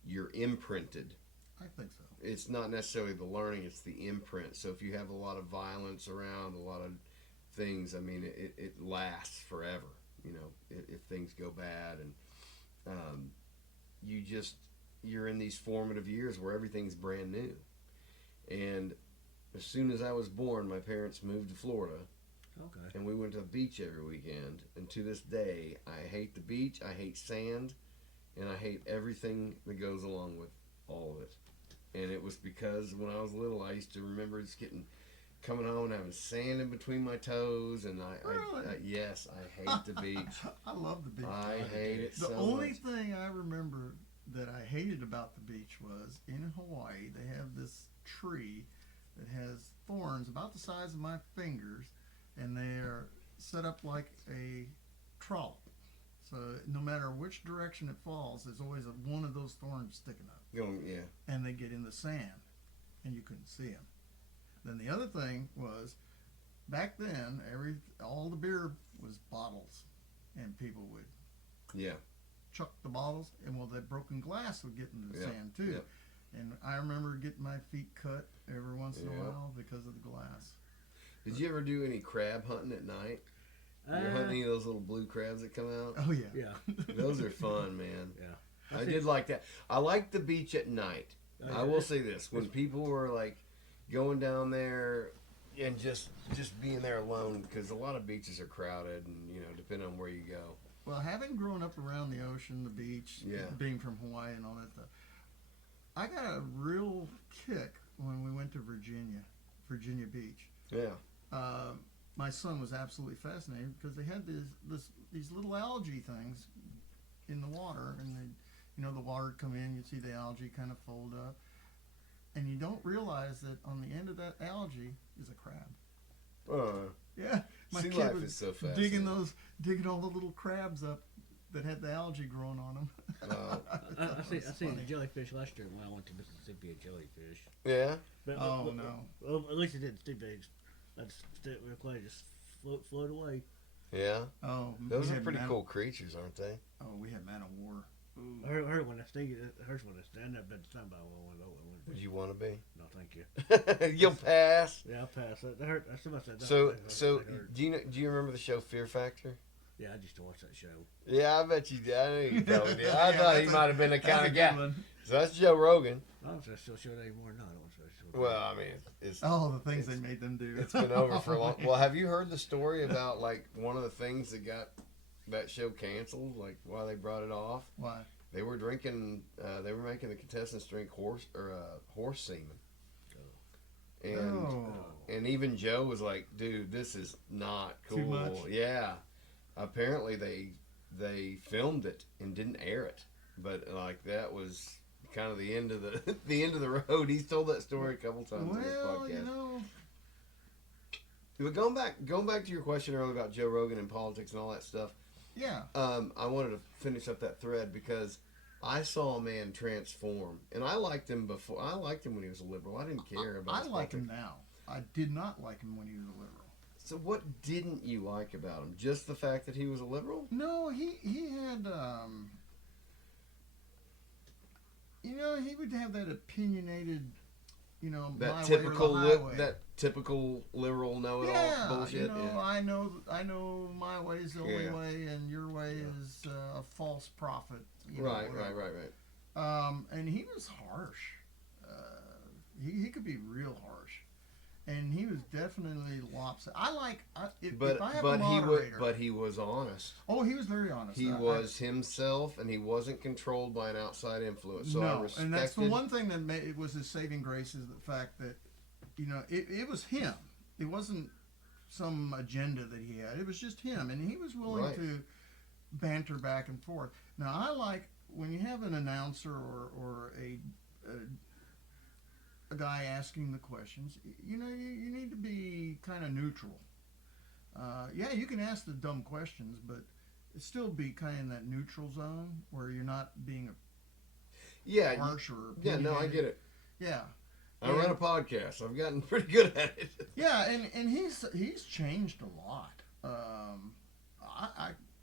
you're imprinted. I think so. It's not necessarily the learning; it's the imprint. So if you have a lot of violence around, a lot of things, I mean, it lasts forever. You know, if things go bad, and you're in these formative years where everything's brand new. And as soon as I was born, my parents moved to Florida. Okay. And we went to the beach every weekend. And to this day, I hate the beach, I hate sand, and I hate everything that goes along with all of it. And it was because when I was little, I used to remember just coming home and having sand in between my toes. And Really? yes, I hate the beach. I love the beach. I hate it The so only much. thing I remember that I hated about the beach was in Hawaii they have this tree that has thorns about the size of my fingers, and they're set up like a trolley. So no matter which direction it falls, there's always one of those thorns sticking up, Yeah. and they get in the sand, and you couldn't see them. Then the other thing was, back then, all the beer was bottles, and people would Yeah. chuck the bottles, and well, that broken glass would get into the Yeah, sand too. yeah. And I remember getting my feet cut every once in a Yeah. while because of the glass. Did you ever do any crab hunting at night? You ever hunt any of those little blue crabs that come out? Oh yeah, Yeah. Those are fun, man. Yeah. I did like that. I like the beach at night. Oh, I yeah. will say this: when people were like going down there and just being there alone, because a lot of beaches are crowded, and depending on where you go. Well, having grown up around the ocean, the beach, Yeah. being from Hawaii and all that stuff, I got a real kick when we went to Virginia Beach. Yeah, My son was absolutely fascinated because they had these little algae things in the water, and the water would come in, you'd see the algae kind of fold up, and you don't realize that on the end of that algae is a crab. Yeah, my sea kid life was is so fascinating. digging all the little crabs up that had the algae growing on them. I seen a jellyfish last year when I went to Mississippi. A jellyfish. Yeah. But, Oh, but- no. Well, at least it didn't sting me. I just stick real quick, just float away. Yeah, Oh, those we are had pretty Man- cool creatures, aren't they? Oh, we had Man of War. Ooh. I heard when I stayed, hers when I stayed. I've never been to Sunbow one. Would you want to be? No, thank you. You'll pass. Yeah, I'll pass. That hurt. That's what I said. So, that hurt. do you remember the show Fear Factor? Yeah, I used to watch that show. Yeah, I bet you did. I knew you probably did. I Yeah, thought he that's might have been the That's kind a of good guy. one. So that's Joe Rogan. I don't know if I still show that anymore. No, I don't still. Well, I mean, it's Oh, the things they It's- made them do. it's been over for a long. Well, have you heard the story about like one of the things that got that show canceled? Like why they brought it off? Why? They were drinking. They were making the contestants drink horse semen. And Oh. and even Joe was like, "Dude, this is not cool." Too much? Yeah. Apparently they filmed it and didn't air it, but like that was kind of the end of the the end of the road. He's told that story a couple times on his Well, podcast. you know, But going back to your question earlier about Joe Rogan and politics and all that stuff, yeah. I wanted to finish up that thread because I saw a man transform, and I liked him before. I liked him when he was a liberal. I didn't care about. I his like politics. him now. I did not like him when he was a liberal. So what didn't you like about him? Just the fact that he was a liberal? No, he had you know, he would have that opinionated, you know, That my typical way or the highway. that typical liberal know-it-all yeah, bullshit. you know, Yeah. I know my way is the only Yeah. way, and your way is a false prophet. You know, Right. whatever. And he was harsh. He could be real harsh, and he was definitely lopsided. If I have a moderator, but he was honest. oh, he was very honest. He was himself, and he wasn't controlled by an outside influence. So I no, respected. and that's the one thing that made it was his saving grace is the fact that, you know, it was him. It wasn't some agenda that he had. It was just him, and he was willing Right. to banter back and forth. Now, I like when you have an announcer or a guy asking the questions. You know, you need to be kind of neutral. Yeah, you can ask the dumb questions, but still be kind of in that neutral zone where you're not being Yeah. harsh or Yeah. No, I opinionated. get it. Yeah. I run a podcast. I've gotten pretty good at it. Yeah, and he's changed a lot.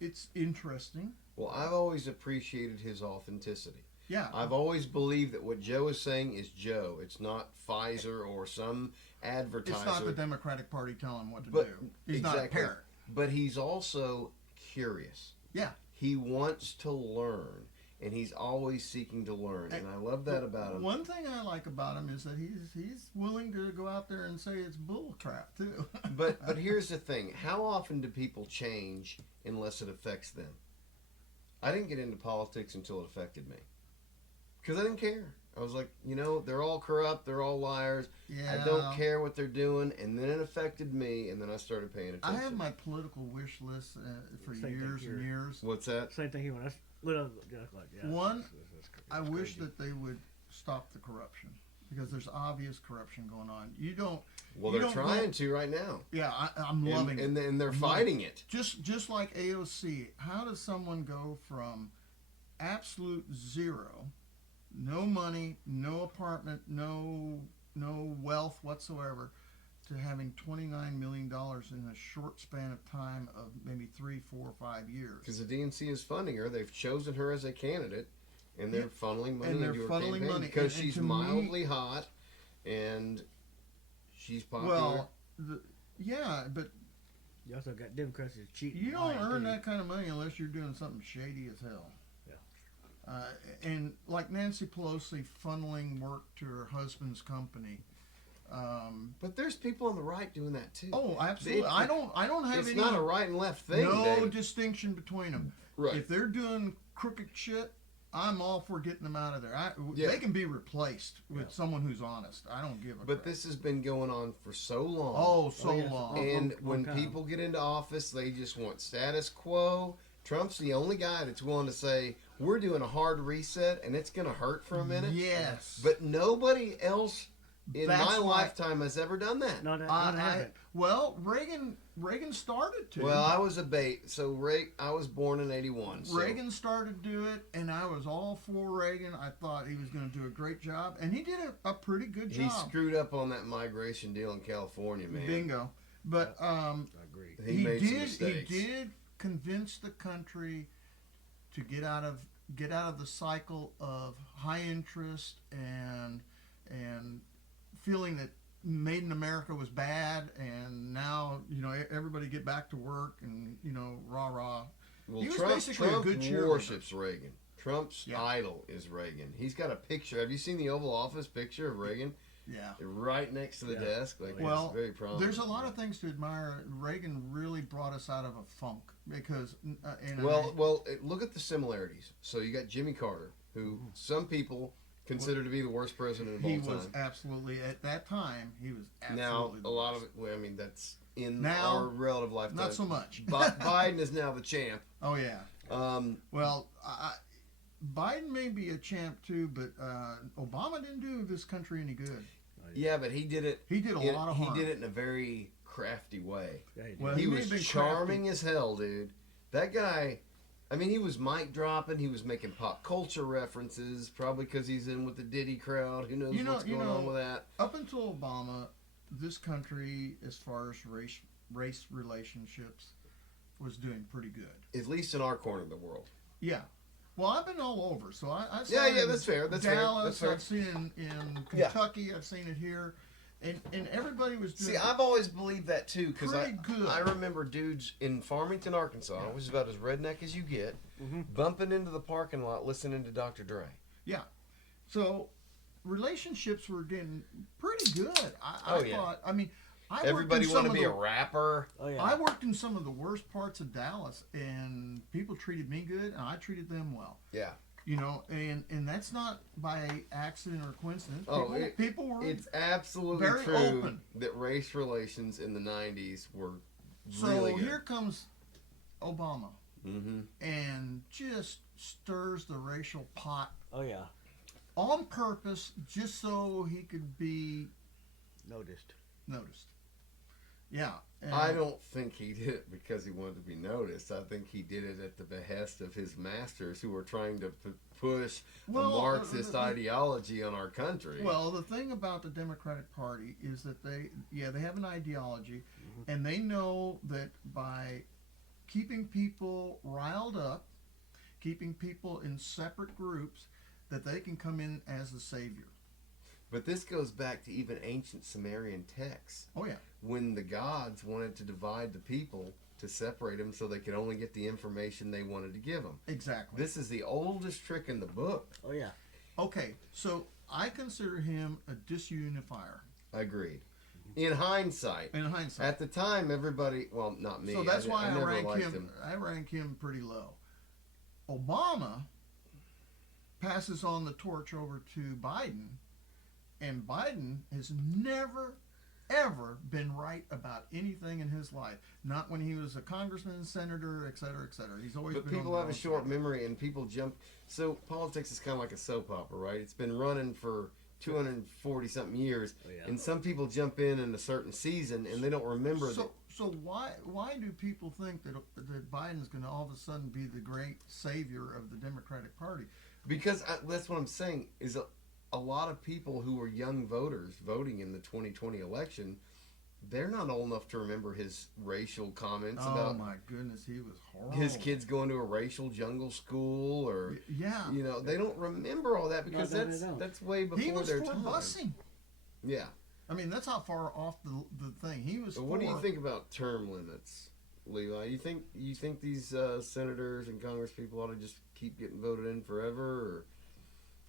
It's interesting. Well, I've always appreciated his authenticity. Yeah. I've always believed that what Joe is saying is Joe. It's not Pfizer or some advertiser. It's not the Democratic Party telling him what to But- do. He's not a exactly. parrot. But he's also curious. Yeah. He wants to learn, and he's always seeking to learn, and I love that about him. One thing I like about him is that he's willing to go out there and say it's bull crap too. But here's the thing: how often do people change unless it affects them? I didn't get into politics until it affected me, because I didn't care. I was like, you know, they're all corrupt, they're all liars. yeah. I don't care what they're doing, and then it affected me, and then I started paying I attention. have my political wish list for Same thing years and here. years. What's that? Same thing here when I little, like yeah. One, it's I wish crazy. that they would stop the corruption because there's obvious corruption going on. You don't. Well, you they're don't trying go- to right now, Yeah, I'm loving it. and they're I'm loving fighting it. Just like AOC, how does someone go from absolute zero, no money, no apartment, no wealth whatsoever, to having $29 million in a short span of time of maybe 3, 4, 5 years? Because the DNC is funding her. They've chosen her as a candidate, and they're Yeah, funneling money and they're into her funneling campaign money, because and she's to me- mildly hot, and she's popular. Well, yeah, but You also got Democrats that cheat. you and don't lie, earn too. that kind of money unless you're doing something shady as hell. Yeah. And like Nancy Pelosi funneling work to her husband's company. But there's people on the right doing that too. Oh, absolutely. It- I don't have it's any. not a right and left thing. no Dave. distinction between them. Right. If they're doing crooked shit, I'm all for getting them out of there. Yeah. They can be replaced with Yeah. someone who's honest. I don't give a But crap. this has been going on for so long. Oh, so yeah. long. and long when time. people get into office, they just want status quo. Trump's the only guy that's willing to say, we're doing a hard reset and it's going to hurt for a minute. Yes. But nobody else in That's my why- lifetime has ever done that. Not haven't. well, Reagan started to. Well, I was a bait. So I was born in 81. So Reagan started to do it, and I was all for Reagan. I thought he was going to do a great job, and he did a pretty good he job. screwed up on that migration deal in California, man. Bingo. But I agree. He made some mistakes. He did convince the country to get out of the cycle of high interest and feeling that Made in America was bad, and now everybody get back to work and rah rah. Well, He was Trump, basically Trump a good cheerleader. worships Reagan. Trump's Yeah. idol is Reagan. He's got a picture. Have you seen the Oval Office picture of Reagan? Yeah. Right next to the Yeah. desk. Like, Well, it's very prominent. there's a lot of things to admire. Reagan really brought us out of a funk because. Look at the similarities. So you got Jimmy Carter, who some people consider to be the worst president of all he time. was absolutely at that time. He was absolutely. Now, the a lot of worst. it, well, I mean, that's in Now, our relative lifetime. Not so much. Biden is now the champ. Oh yeah. Um, Well, Biden may be a champ too, but Obama didn't do this country any good. yeah, but he did it. He did a lot of harm. He did it in a very crafty way. Yeah, he did. Well, He may was have been charming crafty. as hell, dude. That guy, I mean, he was mic dropping. He was making pop culture references, probably because he's in with the Diddy crowd. Who knows what's going on with that? Up until Obama, this country, as far as race relationships, was doing pretty good. At least in our corner of the world. Yeah. Well, I've been all over, so I saw Yeah, it in that's fair, that's fair, Dallas, that's fair. I've seen it in Yeah. Kentucky, I've seen it here, and everybody was doing. See, I've always believed that too, because Pretty good. I remember dudes in Farmington, Arkansas, which is about as redneck as you get, bumping into the parking lot listening to Dr. Dre. Yeah. So relationships were getting pretty good. I Oh, yeah. thought. I mean, Everybody want to be a rapper. Oh yeah. I worked in some of the worst parts of Dallas, and people treated me good, and I treated them well. Yeah. And that's not by accident or coincidence. Oh, People were. It's absolutely very true open. that race relations in the 90s were So really good. here comes Obama, Mm-hmm. and just stirs the racial pot Oh yeah. on purpose, just so he could be Noticed. noticed. Yeah. and- I don't think he did it because he wanted to be noticed. I think he did it at the behest of his masters who were trying to push Well, a Marxist ideology on our country. Well, the thing about the Democratic Party is that they have an ideology, and they know that by keeping people riled up, keeping people in separate groups, that they can come in as the savior. But this goes back to even ancient Sumerian texts, Oh yeah. when the gods wanted to divide the people to separate them so they could only get the information they wanted to give them. Exactly. This is the oldest trick in the book. Oh yeah. Okay, so I consider him a disunifier Agreed. In hindsight. in hindsight. At the time, everybody, well, not me. So that's why I never rank liked him. I rank him pretty low. Obama passes on the torch over to Biden, and Biden has never, ever been right about anything in his life. Not when he was a congressman, senator, et cetera, et cetera. He's always But been. people on the have a wrong short side. memory, and people jump. So politics is kind of like a soap opera, right? It's been running for 240 something years, Oh, yeah. and some people jump in a certain season and they don't remember that. So why do people think that Biden's going to all of a sudden be the great savior of the Democratic Party? Because that's what I'm saying is a lot of people who were young voters voting in the 2020 election, they're not old enough to remember his racial comments Oh about my goodness, he was horrible. his kids going to a racial jungle school, or Yeah. they don't remember all that because No, they don't. that's way before He was their for time. busing. Yeah. I mean, that's how far off the thing. He was But for. what do you think about term limits, Levi? You think these senators and Congress people ought to just keep getting voted in forever, or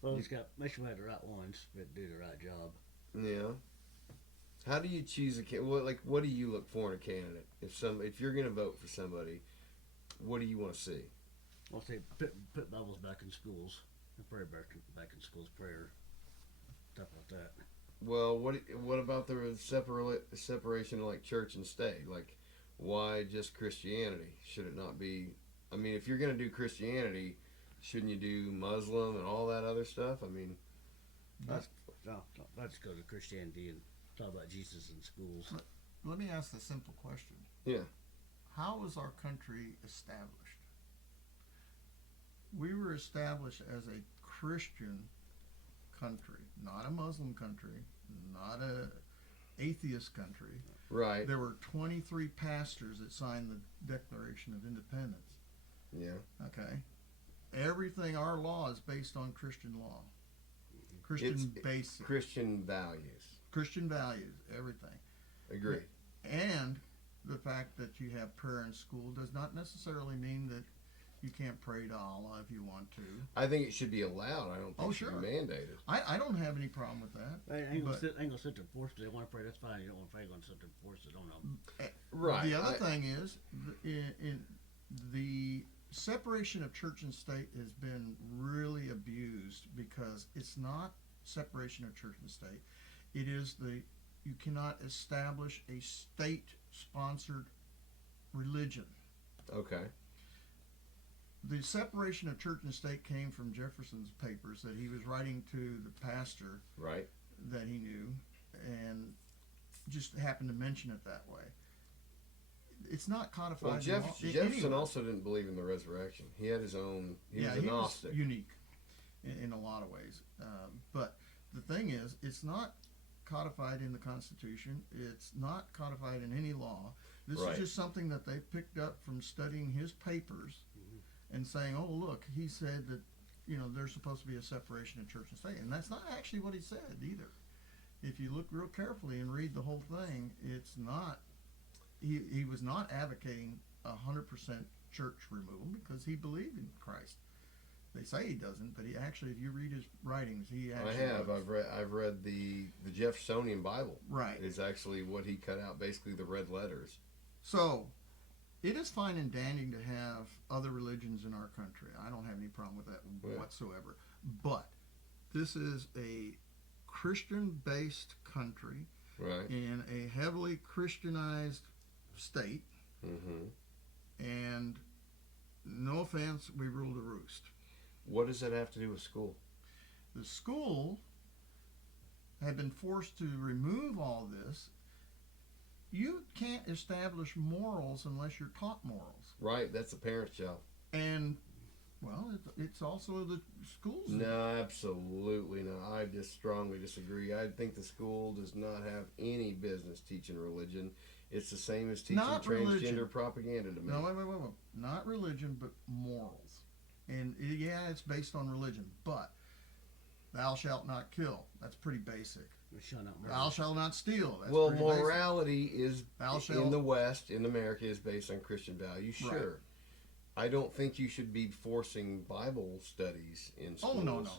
Well, he's got make sure we have the right ones, but do the right job. yeah? How do you choose a what do you look for in a candidate? If you're gonna vote for somebody, what do you want to see? I'll say put Bibles back in schools, prayer back in schools, prayer, stuff like that. Well, what about the separation of like church and state? Like, why just Christianity? Should it not be? I mean, if you're gonna do Christianity, shouldn't you do Muslim and all that other stuff? I mean, No, let's go to Christianity and talk about Jesus in schools. Let me ask a simple question. yeah. How was our country established? We were established as a Christian country, not a Muslim country, not a atheist country. Right. There were 23 pastors that signed the Declaration of Independence. Yeah. Okay. Everything, our law is based on Christian law. Christian basic. Christian values. Christian values, everything. Agree. And the fact that you have prayer in school does not necessarily mean that you can't pray to Allah if you want to. I think it should be allowed. I don't think it should sure. be mandated. I don't have any problem with that. I ain't gonna sit there and force it. They want to pray, that's fine. You don't want to pray, you're going to sit there and force it on them. Right. The other thing is, in the separation of church and state has been really abused because it's not separation of church and state. It is you cannot establish a state-sponsored religion. Okay. The separation of church and state came from Jefferson's papers that he was writing to the pastor Right. that he knew, and just happened to mention it that way. It's not codified. Well, in law. Jefferson Anyway. also didn't believe in the resurrection. He had his own. He was a he Gnostic. was unique in a lot of ways. But the thing is, it's not codified in the Constitution. It's not codified in any law. This Right. is just something that they picked up from studying his papers and saying, "Oh, look, he said that there's supposed to be a separation of church and state," and that's not actually what he said either. If you look real carefully and read the whole thing, it's not. He was not advocating 100% church removal because he believed in Christ. They say he doesn't, but he actually, if you read his writings, he actually. I have. does. I've read the Jeffersonian Bible. Right. Is actually what he cut out, basically the red letters. So, it is fine and dandy to have other religions in our country. I don't have any problem with that whatsoever. But this is a Christian-based country Right. in a heavily Christianized state, Mm-hmm. and no offense, we rule the roost. What does that have to do with school? The school have been forced to remove all this. You can't establish morals unless you're taught morals. Right. That's the parent's job. And, well, it's also the school's. No, absolutely not. I just strongly disagree. I think the school does not have any business teaching religion. It's the same as teaching Not transgender religion. propaganda to me. No, wait. Not religion, but morals. And, yeah, it's based on religion, but thou shalt not kill. That's pretty basic. Thou shalt not steal. That's Well, pretty morality is Thou in shalt- the West, in America, is based on Christian values. Sure. Right. I don't think you should be forcing Bible studies in basic. Oh, schools.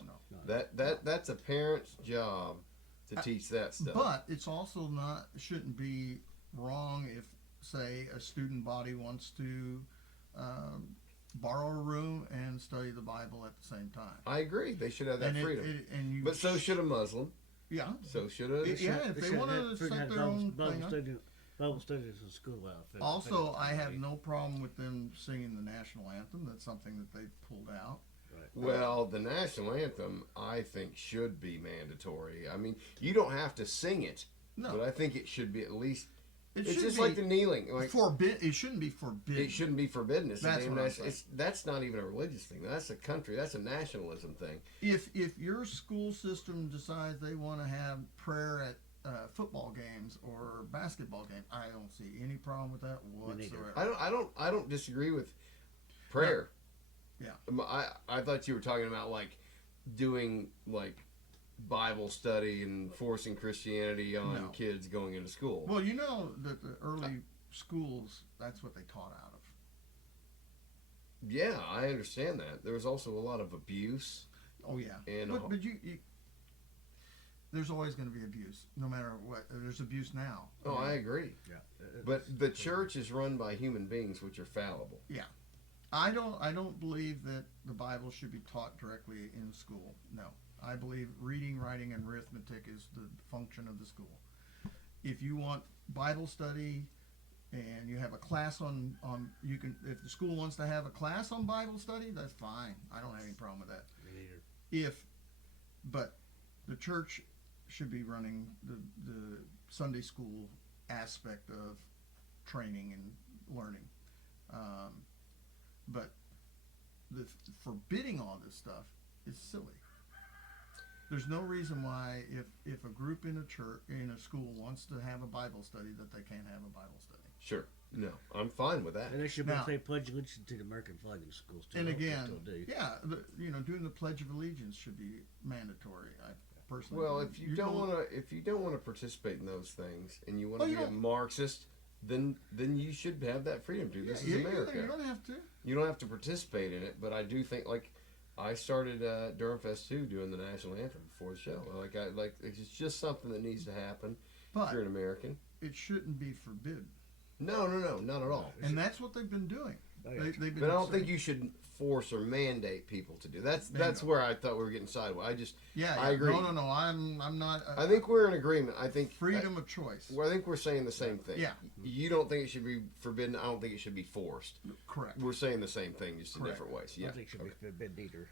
no. That's a parent's job to teach that stuff. But it's also not, shouldn't be wrong if, say, a student body wants to borrow a room and study the Bible at the same time. I agree. They should have that And freedom. but so should a Muslim. Yeah. So should a. Yeah, if they want to set their own thing up. Bible studies in school outfit. Also, I have no problem with them singing the national anthem. That's something that they pulled out. Well, the national anthem, I think, should be mandatory. I mean, you don't have to sing it, No. but I think it should be at least. It It's should just be like the kneeling. Like, It shouldn't be forbidden. it shouldn't be forbidden. It's That's a damn what I'm national. That's not even a religious thing. That's a country. That's a nationalism thing. If your school system decides they want to have prayer at football games or basketball games, I don't see any problem with that whatsoever. I don't disagree with prayer. Yeah. I thought you were talking about like doing like Bible study and forcing Christianity on No. kids going into school. Well, you know that the early schools, that's what they taught out of. Yeah, I understand that. There was also a lot of abuse. Oh yeah. And But you there's always going to be abuse, no matter what. There's abuse now. Oh, I agree. Yeah. But the church is run by human beings, which are fallible. Yeah. I don't believe that the Bible should be taught directly in school. No. I believe reading, writing, and arithmetic is the function of the school. If you want Bible study and you have a class on you can, if the school wants to have a class on Bible study, that's fine. I don't have any problem with that. Me neither. But the church should be running the Sunday school aspect of training and learning. But the forbidding all this stuff is silly. There's no reason why if a group in a church in a school wants to have a Bible study that they can't have a Bible study. Sure. No, I'm fine with that. And they should Now- be pledge allegiance to the American flag in schools too. And I hope they again, still do. yeah, doing the Pledge of Allegiance should be mandatory. I personally. Well, believe. if you don't want to participate in those things and you want Well, to you be a don't- Marxist, then you should have that freedom to. This is you America. You don't have to. You don't have to participate in it, but I do think like I started Durham Fest 2 doing the national anthem before the show. It's just something that needs to happen if But you're an American. it shouldn't be forbidden. No, not at all. And that's what they've been doing. Oh, yeah. They've been But I don't think saying- you should force or mandate people to do. That's Bingo. where I thought we were getting sideways. Yeah, I agree. No, I'm not. I think we're in agreement. I think freedom of choice. Well, I think we're saying the same thing. Yeah. You don't think it should be forbidden. I don't think it should be forced. Correct. We're saying the same thing, just in Correct. different ways. I Yeah. don't think it should be forbidden either.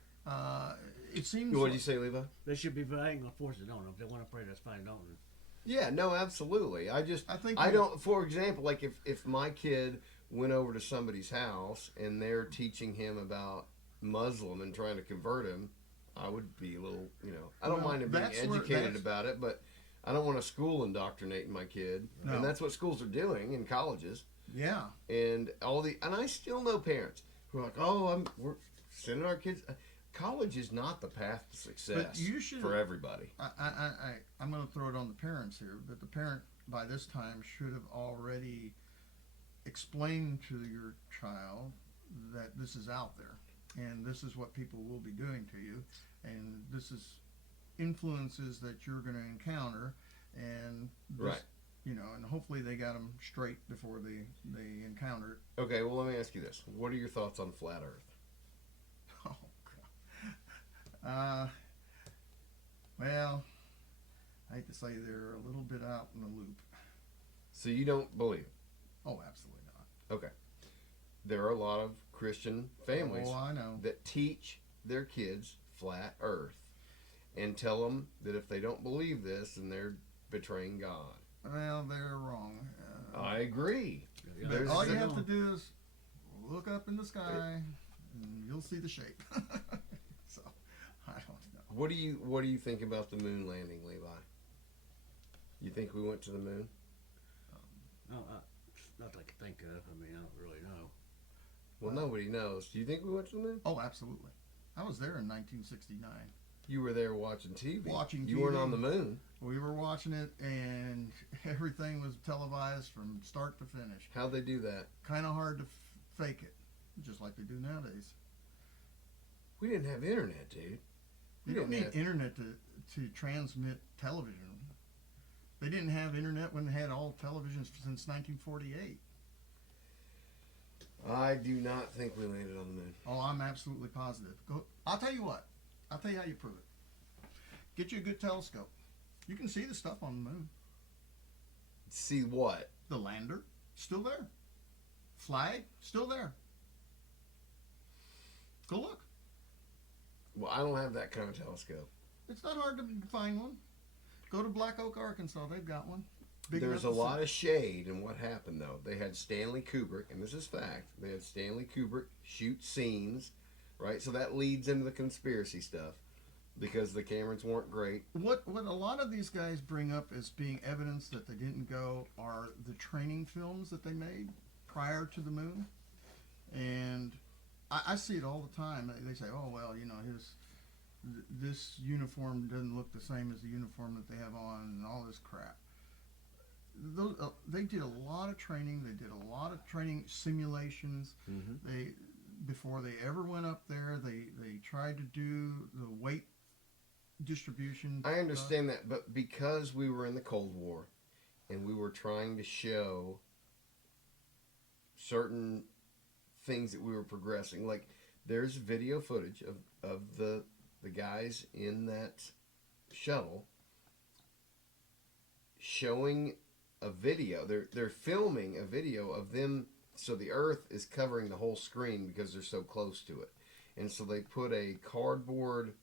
It seems. What like, did you say, Levi? They should be. I ain't gonna force it on them. If they want to pray, that's fine. Don't. Yeah. No. Absolutely. I think I we- don't. For example, like if my kid went over to somebody's house and they're teaching him about Muslim and trying to convert him, I would be a little. I don't Well, mind him being that's where- educated that's- about it, but I don't want a school indoctrinating my kid. No. And that's what schools are doing in colleges. Yeah. And I still know parents who are like, "Oh, we're sending our kids." College is not the path to success you should- for everybody. I'm going to throw it on the parents here, but the parent by this time should have already explained to your child that this is out there, and this is what people will be doing to you, and this is influences that you're going to encounter, and this, Right. and hopefully they got them straight before they encounter it. Okay, well, let me ask you this: what are your thoughts on flat Earth? Oh, God. Well, I hate to say they're a little bit out in the loop. So you don't believe it? Oh, absolutely not. Okay. There are a lot of Christian families Oh, I know. that teach their kids flat Earth and tell them that if they don't believe this, then they're betraying God. Well, they're wrong. I agree. Yeah, But There's all you a- have to do is look up in the sky, and you'll see the shape. So, I don't know. What do you think about the moon landing, Levi? You think we went to the moon? No, not that I can think of. I mean, I don't really know. Well, nobody knows. Do you think we went to the moon? Oh, absolutely. I was there in 1969. You were there watching TV. Watching You weren't TV. on the moon. We were watching it, and everything was televised from start to finish. How'd they do that? Kind of hard to fake it, just like they do nowadays. We didn't have internet, dude. You don't need internet to transmit television. They didn't have internet when they had all televisions since 1948. I do not think we landed on the moon. Oh, I'm absolutely positive. I'll tell you what. I'll tell you how you prove it. Get you a good telescope. You can see the stuff on the moon. See what? The lander, still there. Flag, still there. Go look. Well, I don't have that kind of telescope. It's not hard to find one. Go to Black Oak, Arkansas. They've got one. Big There's a enough to lot see. of shade in what happened, though. They had Stanley Kubrick, and this is fact. They had Stanley Kubrick shoot scenes, right? So that leads into the conspiracy stuff because the cameras weren't great. What a lot of these guys bring up as being evidence that they didn't go are the training films that they made prior to the moon, and I see it all the time. They say, "Oh well, this uniform doesn't look the same as the uniform that they have on," and all this crap. They did a lot of training. They did a lot of training simulations. Mm-hmm. Before they ever went up there, they tried to do the weight distribution. I understand that, but because we were in the Cold War and we were trying to show certain things that we were progressing, like there's video footage of the guys in that shuttle showing a video. They're filming a video of them, so the Earth is covering the whole screen because they're so close to it, and so they put a cardboard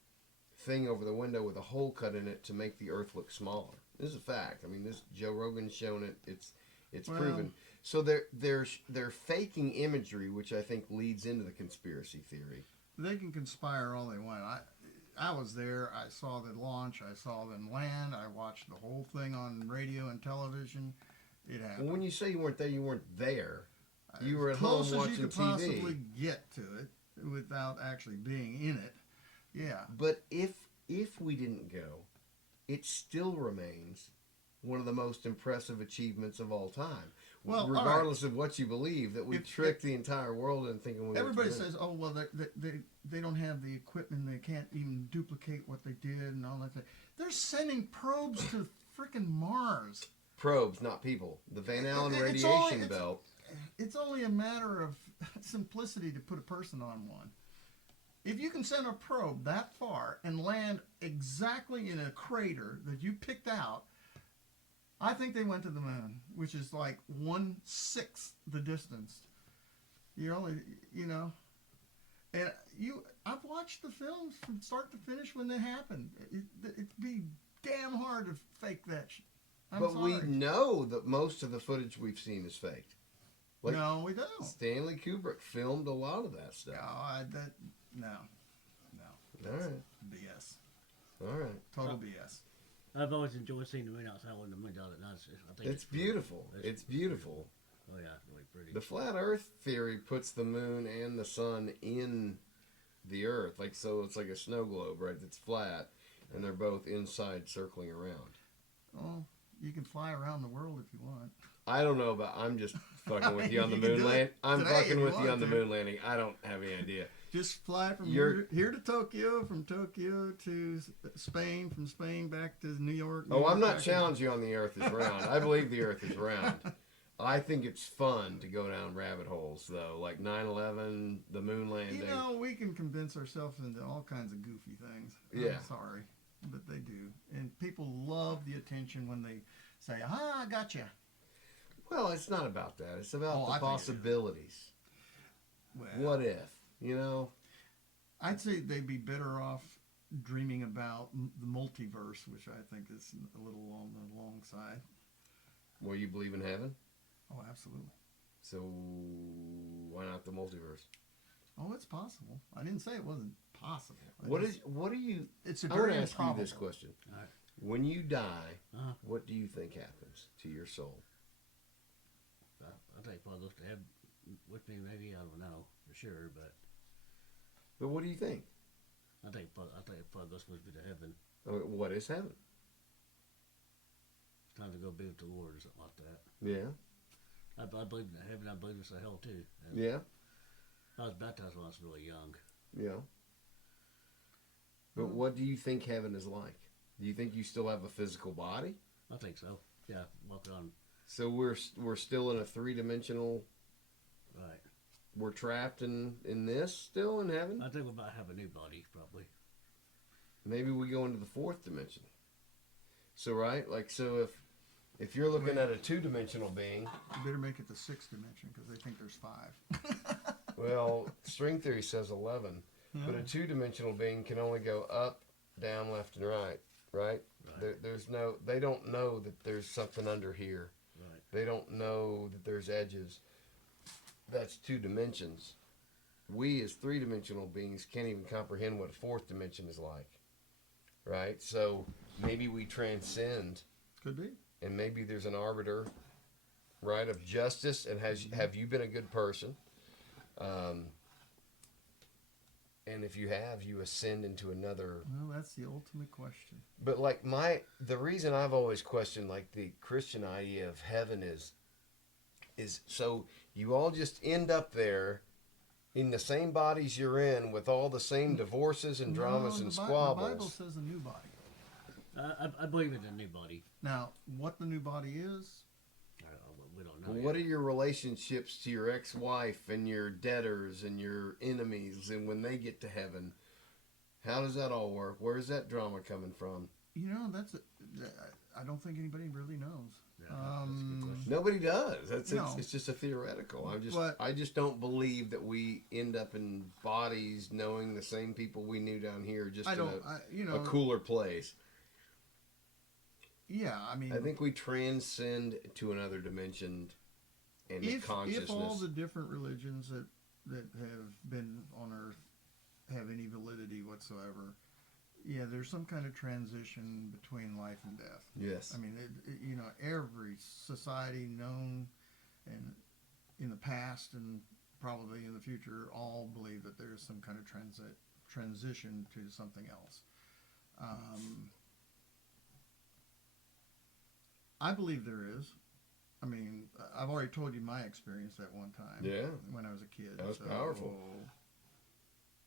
thing over the window with a hole cut in it to make the Earth look smaller. This is a fact. I mean, this Joe Rogan's shown it. It's proven. So they're faking imagery, which I think leads into the conspiracy theory. They can conspire all they want. I was there. I saw the launch. I saw them land. I watched the whole thing on radio and television. It happened. Well, when you say you weren't there, you weren't there. You were at As close home as watching you could TV. possibly get to it without actually being in it. Yeah. But if we didn't go, it still remains one of the most impressive achievements of all time. Well, regardless of what you believe, that we If- tricked the entire world into thinking we Everybody were to win. says, "Oh well, they don't have the equipment. They can't even duplicate what they did and all that." They're sending probes to freaking Mars. Probes, not people. The Van Allen It's radiation belt. It's only a matter of simplicity to put a person on one. If you can send a probe that far and land exactly in a crater that you picked out, I think they went to the moon, which is like 1/6 the distance. You're only, and I've watched the films from start to finish when they happened. It'd be damn hard to fake that. But we know that most of the footage we've seen is faked. Like, no, we don't. Stanley Kubrick filmed a lot of that stuff. No. All right. BS. All right. Total BS. I've always enjoyed seeing the moon outside when the moon's out at night. I think It's beautiful. It's beautiful. Oh yeah, it's really pretty. The flat Earth theory puts the moon and the sun in the Earth, like so. It's like a snow globe, right? That's flat, and they're both inside, circling around. Oh, you can fly around the world if you want. I don't know about. I'm just fucking with you on the You can moon do it landing. I'm today fucking if you with you want on the to. moon landing. I don't have any idea. Just fly from You're- here to Tokyo, from Tokyo to Spain, from Spain back to New York. Oh, I'm not back to- challenging you on the Earth is round. I believe the Earth is round. I think it's fun to go down rabbit holes, though, like 9/11, the moon landing. We can convince ourselves into all kinds of goofy things. Yeah. I'm sorry, but they do. And people love the attention when they say, I gotcha. Well, it's not about that. It's about Oh, I the think it is. possibilities. Well, What if? I'd say they'd be better off dreaming about the multiverse, which I think is a little on the long side. Well, you believe in heaven? Oh, absolutely. So why not the multiverse? Oh, it's possible. I didn't say it wasn't possible. What are you? It's a I want very to ask you improbable. this question. All right. When you die, Uh-huh. what do you think happens to your soul? I think Father goes to heaven with me. Maybe I don't know for sure, but But what do you think? I think Father goes with me to heaven. What is heaven? It's time to go be with the Lord or something like that. Yeah. I believe in heaven. I believe it's a hell too. And Yeah. I was baptized when I was really young. Yeah. But what do you think heaven is like? Do you think you still have a physical body? I think so. Yeah, walk on. So we're still in a 3-dimensional. Right. We're trapped in this still in heaven. I think we might have a new body probably. Maybe we go into the 4th dimension. So right, like so if you're looking at a 2-dimensional being, You better make it the 6th dimension because they think there's 5. well, string theory says 11, but a 2-dimensional being can only go up, down, left, and right. Right? Right. They don't know that there's something under here. Right. They don't know that there's edges. That's 2 dimensions. We as 3-dimensional beings can't even comprehend what a 4th dimension is like. Right? So maybe we transcend, Could be. and maybe there's an arbiter, right, of justice, and have you been a good person? And if you have, you ascend into another. Well, that's the ultimate question. But like the reason I've always questioned like the Christian idea of heaven is so you all just end up there in the same bodies you're in with all the same divorces and dramas and The squabbles. Bible says a new body. I believe in a new body. Now, what the new body is, We don't know. Well, yet. what are your relationships to your ex-wife and your debtors and your enemies, and when they get to heaven, how does that all work? Where's that drama coming from? I don't think anybody really knows. Yeah, that's a good question. Nobody does. No. It's just a theoretical. But- I just don't believe that we end up in bodies knowing the same people we knew down here, just in a cooler place. Yeah, I mean, I think we transcend to another dimension and consciousness. if all the different religions that have been on Earth have any validity whatsoever, yeah, there's some kind of transition between life and death. Yes. I mean, every society known and in the past and probably in the future all believe that there's some kind of transition to something else. I believe there is. I mean, I've already told you my experience at one time. Yeah. When I was a kid. That was powerful.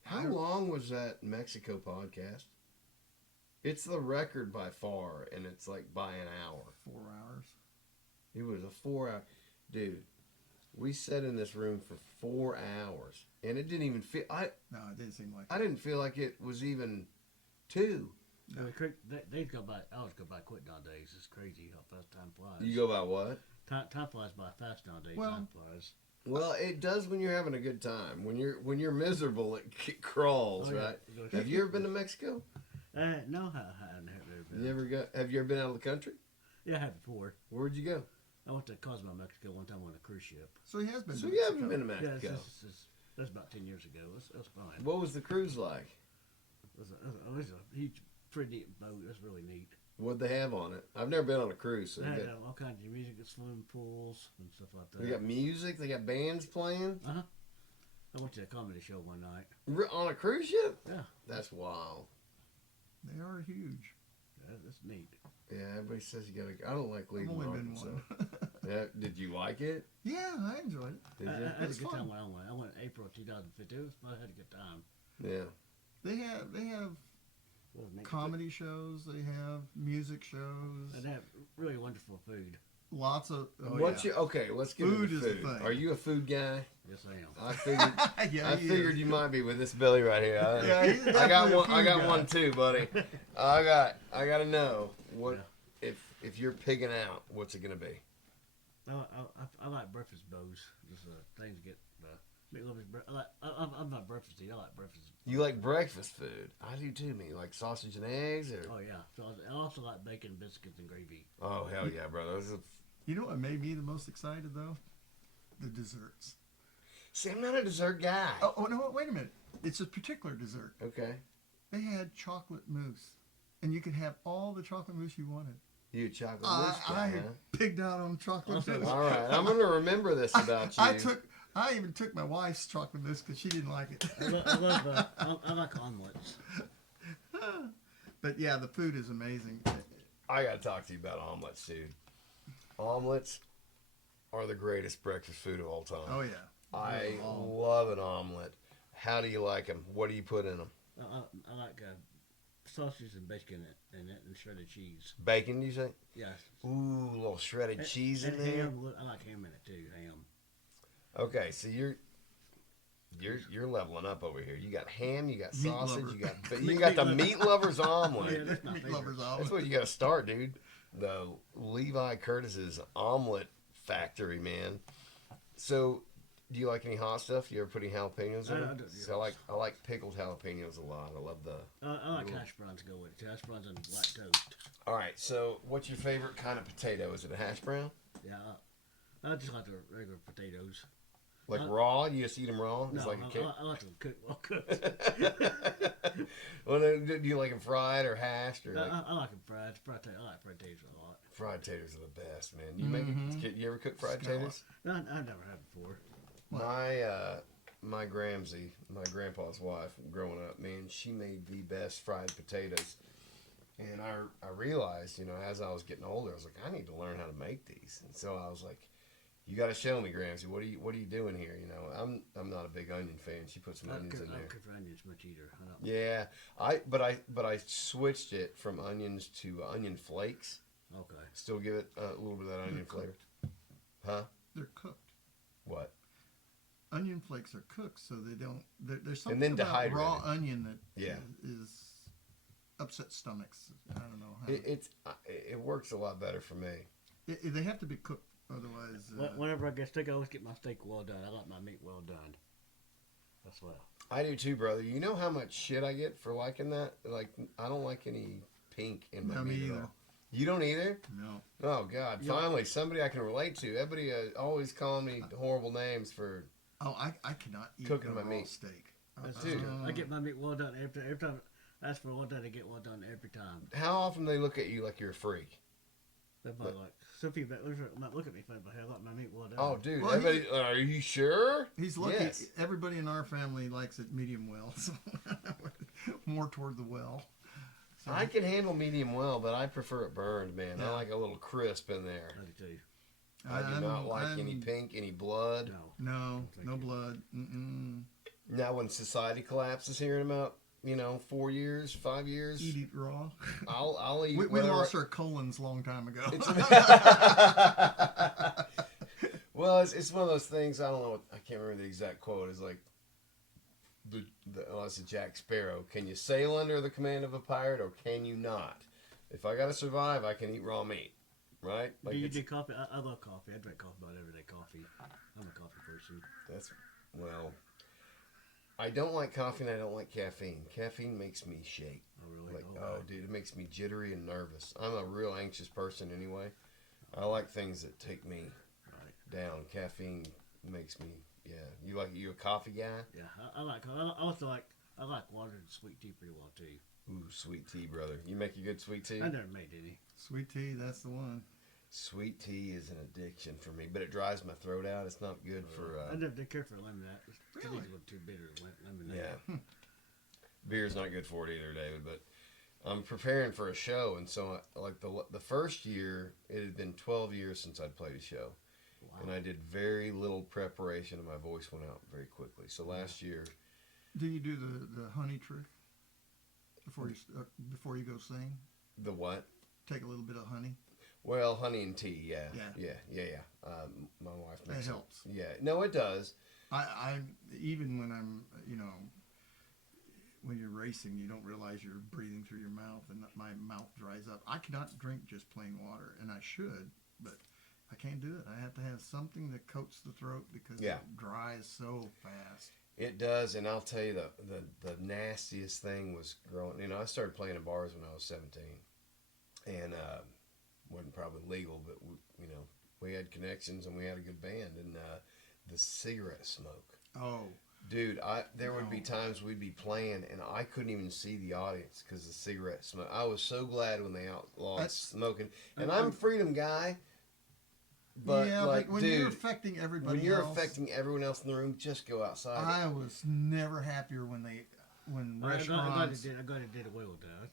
How long was that Mexico podcast? It's the record by far, and it's like by an hour. 4 hours. It was a 4 hour. Dude, we sat in this room for 4 hours, and it didn't even feel... No, it didn't seem like I didn't feel like it was even 2. No. They go by. I always go by quick nowadays. It's crazy how fast time flies. You go by what? Time flies by fast nowadays. Well- Time flies. Well, it does when you're having a good time. When you're miserable, it crawls, Oh, yeah. right? Have you ever been to Mexico? No, I haven't ever been. Have you ever been out of the country? Yeah, I have before. Where'd you go? I went to Cozumel, Mexico one time on a cruise ship. So he has been. So to you haven't Mexico. been to Yeah, Mexico. that's about 10 years ago. It was fine. What was the cruise like? It was a huge, pretty neat boat. It was really neat. What'd they have on it? I've never been on a cruise. So They had they all kinds of music, swimming pools and stuff like that. got music. They got bands playing I went to a comedy show one night. on a cruise ship. Yeah, That's wild. They are huge. that's neat. Yeah, everybody says you gotta. I don't like I've leaving only been Arkansas. one. Yeah, did you like it? Yeah, I enjoyed it. Did I you? had a It's good fun. time when I went. I went in April 2015. I had a good time. Yeah. They have It was neat. comedy shows. They have music shows. And they have really wonderful food. Lots of. What's your okay? Let's get Food into is the food. thing. Are you a food guy? Yes, I am. I figured. Yeah, I he figured is. you might be with this Billy right here. Yeah, he's I got definitely a one. I food got guy. one too, buddy. I got to know what if you're pigging out. What's it gonna be? I like breakfast bows. Just things to get meat lovers. I'm not breakfast eater. I like breakfast. You like breakfast food? I do too. Me like sausage and eggs, or Oh yeah. So I also like bacon, biscuits, and gravy. oh hell yeah, brother. Those are- You know what made me the most excited though? The desserts. See, I'm not a dessert guy. Oh no! Wait a minute. It's a particular dessert. Okay. They had chocolate mousse, and you could have all the chocolate mousse you wanted. You a chocolate mousse guy, I huh? pigged out on chocolate Also- mousse. All right, I'm gonna remember this about you. I even took my wife's chocolate mousse because she didn't like it. I like omelets. But yeah, the food is amazing. I gotta talk to you about omelets, dude. Omelets are the greatest breakfast food of all time. Oh yeah. I love an omelet. How do you like them? What do you put in them? I like sausage and bacon in it and shredded cheese. Bacon, you say? Yes. Ooh, a little shredded cheese in and there. ham. I like ham in it too. Ham. Okay, so you're leveling up over here. You got ham, you got Meat sausage, lover. you got the Meat meat lovers omelet. Yeah, that's my Meat favorite. lovers That's omelet. what you got to start, dude. The Levi Curtis's omelet factory, man. So, do you like any hot stuff? You ever put any jalapenos in I it? do, So yes. I like pickled jalapenos a lot. I love the. I like hash browns to go with it. Hash browns and black toast. All right. So, what's your favorite kind of potato? Is it a hash brown? Yeah. I just like the regular potatoes. Like raw? You just eat them raw? It's No, like a cake. I like them cooked. Well, then, do you like them fried or hashed or like I like them fried. I like fried potatoes a lot. fried taters are the best, man. You make you ever cook fried taters? No, I've never had it before. My Gramsy, my grandpa's wife, growing up, man, she made the best fried potatoes. And I realized, you know, as I was getting older, I was like, I need to learn how to make these. And so I was like, you got to show me, Gramsy. What are you doing here? You know, I'm not a big onion fan. She put some onions in I there. don't cook for onions much either. I don't. Yeah, but I switched it from onions to onion flakes. Okay. Still give it a little bit of that onion flavor. Huh? They're cooked. What? Onion flakes are cooked, so they don't. There's And something then about dehydrated. raw onion that Yeah. is upset stomachs. I don't know how. It works a lot better for me. They have to be cooked, otherwise. Whenever I get steak, I always get my steak well done. I like my meat well done. That's well. I do too, brother. You know how much shit I get for liking that? Like, I don't like any pink in my No, me meat at either. all. You don't either? No. Oh God! Yeah. Finally, somebody I can relate to. Everybody always calling me horrible names for. Oh, I cannot eat Cooking a my raw meat. steak. That's Dude. I get my meat well done every time. Ask for one day to get one done every time. How often they look at you like you're a freak? They're probably like, some people might look at me funny, but I like my meat well done. Oh, dude, Well, everybody, are you sure? He's lucky. Yes. Everybody in our family likes it medium well, so more toward the well. So, I can handle medium well, but I prefer it burned, man. I Yeah. like a little crisp in there. I do too. I do not like any I'm- pink, any blood. No. No, Thank no you. blood. Mm-mm. Now, when society collapses here in about 4 years, 5 years, Eat it raw. I'll eat. We whatever- lost our colons a long time ago. Well, it's one of those things. I don't know. I can't remember the exact quote. It's like it's a Jack Sparrow. Can you sail under the command of a pirate, or can you not? If I gotta survive, I can eat raw meat, right? Do you it's- do coffee? I love coffee. I drink coffee about every day. Coffee. I'm a coffee person. That's well. I don't like coffee and I don't like caffeine. Caffeine makes me shake. Oh really? Like, wow. dude, it makes me jittery and nervous. I'm a real anxious person anyway. I like things that take me Right. down. Caffeine makes me, yeah. You a coffee guy? Yeah, I like. I also like. I like water and sweet tea pretty well too. Ooh, sweet tea, brother. You make a good sweet tea? I never made any. Sweet tea, that's the one. Sweet tea is an addiction for me, but it dries my throat out. It's not good for, I never did care for lemonade. Really? It's a little too bitter. Lemonade. yeah. Beer's not good for it either, David, but I'm preparing for a show, and so like the first year, it had been 12 years since I'd played a show. Wow. And I did very little preparation, and my voice went out very quickly. So last year, Do you do the honey trick before you go sing? the what? Take a little bit of honey. Well, honey and tea, yeah. Yeah. My wife That makes it. helps. Yeah, no, it does. I even when I'm when you're racing, you don't realize you're breathing through your mouth, and my mouth dries up. I cannot drink just plain water, and I should, but I can't do it. I have to have something that coats the throat because Yeah. it dries so fast. It does, and I'll tell you the nastiest thing was growing. I started playing in bars when I was 17, and wasn't probably legal, but we had connections and we had a good band, and the cigarette smoke. Oh, Dude, there would be No. times we'd be playing and I couldn't even see the audience because the cigarette smoke. I was so glad when they outlawed That's- smoking, and I'm a freedom guy. But yeah, like, but when dude, you're affecting everybody when you're else, affecting everyone else in the room, just go outside. I was never happier when restaurants. I got it did away with that.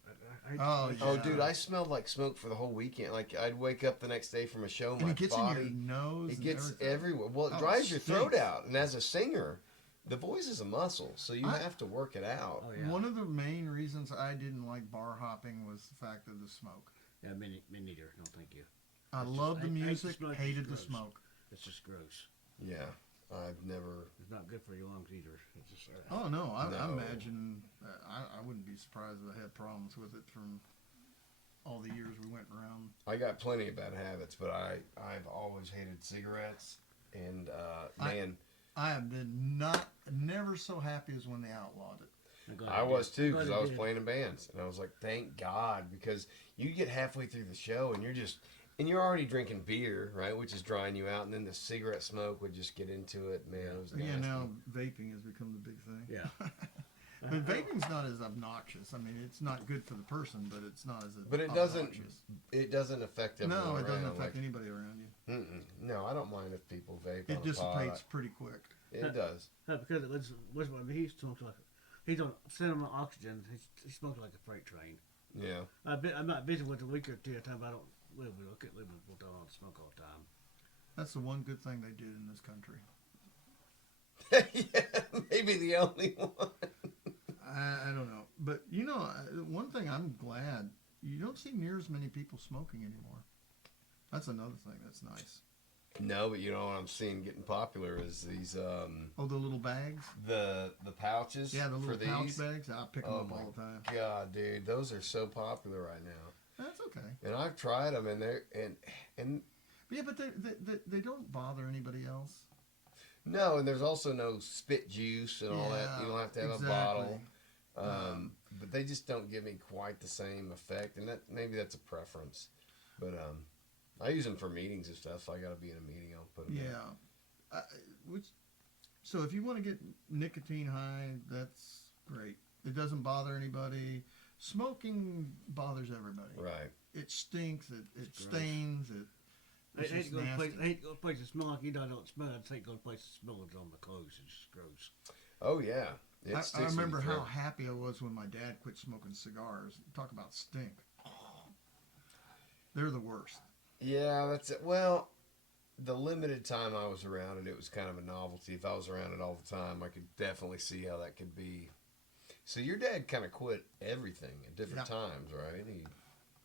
Oh, Oh, yeah. dude, I smelled like smoke for the whole weekend. Like, I'd wake up the next day from a show, and my it gets body, in your nose. it and gets everything. everywhere. Well, it Oh, dries it your throat stinks. out, and as a singer, the voice is a muscle, so you I- have to work it out. Oh yeah. One of the main reasons I didn't like bar hopping was the fact of the smoke. Yeah, me neither. No, thank you. I It's just- loved the I hate the music, smoke, it's hated the gross. smoke. It's just gross. Yeah, I've never. It's not good for your lungs either. It's just. Oh no, I No. imagine I wouldn't be surprised if I had problems with it from all the years we went around. I got plenty of bad habits, but I've always hated cigarettes, and I- man, I have been never so happy as when they outlawed it. I was too because I was playing in bands, and I was like, thank God, because you get halfway through the show and you're already drinking beer, right, which is drying you out, and then the cigarette smoke would just get into it. Man, it was nasty. Yeah, now vaping has become the big thing. Yeah. But vaping's not as obnoxious. I mean, it's not good for the person, but it's not as But it obnoxious. doesn't affect everyone No, it doesn't around, affect like, anybody around you. No, I don't mind if people vape. It on a pod. dissipates pretty quick. It does. Because it was he smokes like he's on cinema oxygen. He smokes like a freight train. Yeah. I'm not busy with a week or two at a time. I don't live with. I can't live with people don't smoke all the time. That's the one good thing they did in this country. Yeah, maybe the only one. I don't know. But, one thing I'm glad, you don't see near as many people smoking anymore. That's another thing that's nice. No, but you know what I'm seeing getting popular is these Oh, the little bags? the pouches. Yeah, the for little pouch these. bags. I pick them Oh up my all the time. God, dude, those are so popular right now. That's okay. And I've tried them, and But yeah, but they don't bother anybody else. no, and there's also no spit juice and all that. You don't have to have a bottle. But they just don't give me quite the same effect, and maybe that's a preference. But I use them for meetings and stuff. So I got to be in a meeting, I'll put them. So if you want to get nicotine high, that's great. It doesn't bother anybody. Smoking bothers everybody. Right. It stinks. It It's gross. stains. It's I hate just to go to a place. nasty. I hate to go to a place that smell like you know I don't smell. I just hate to go to a place that smells on my clothes. It's just gross. Oh yeah. It I sticks in remember your how throat. happy I was when my dad quit smoking cigars. Talk about stink. They're the worst. Yeah, that's it. Well, the limited time I was around it was kind of a novelty. If I was around it all the time, I could definitely see how that could be. So your dad kind of quit everything at different times, right?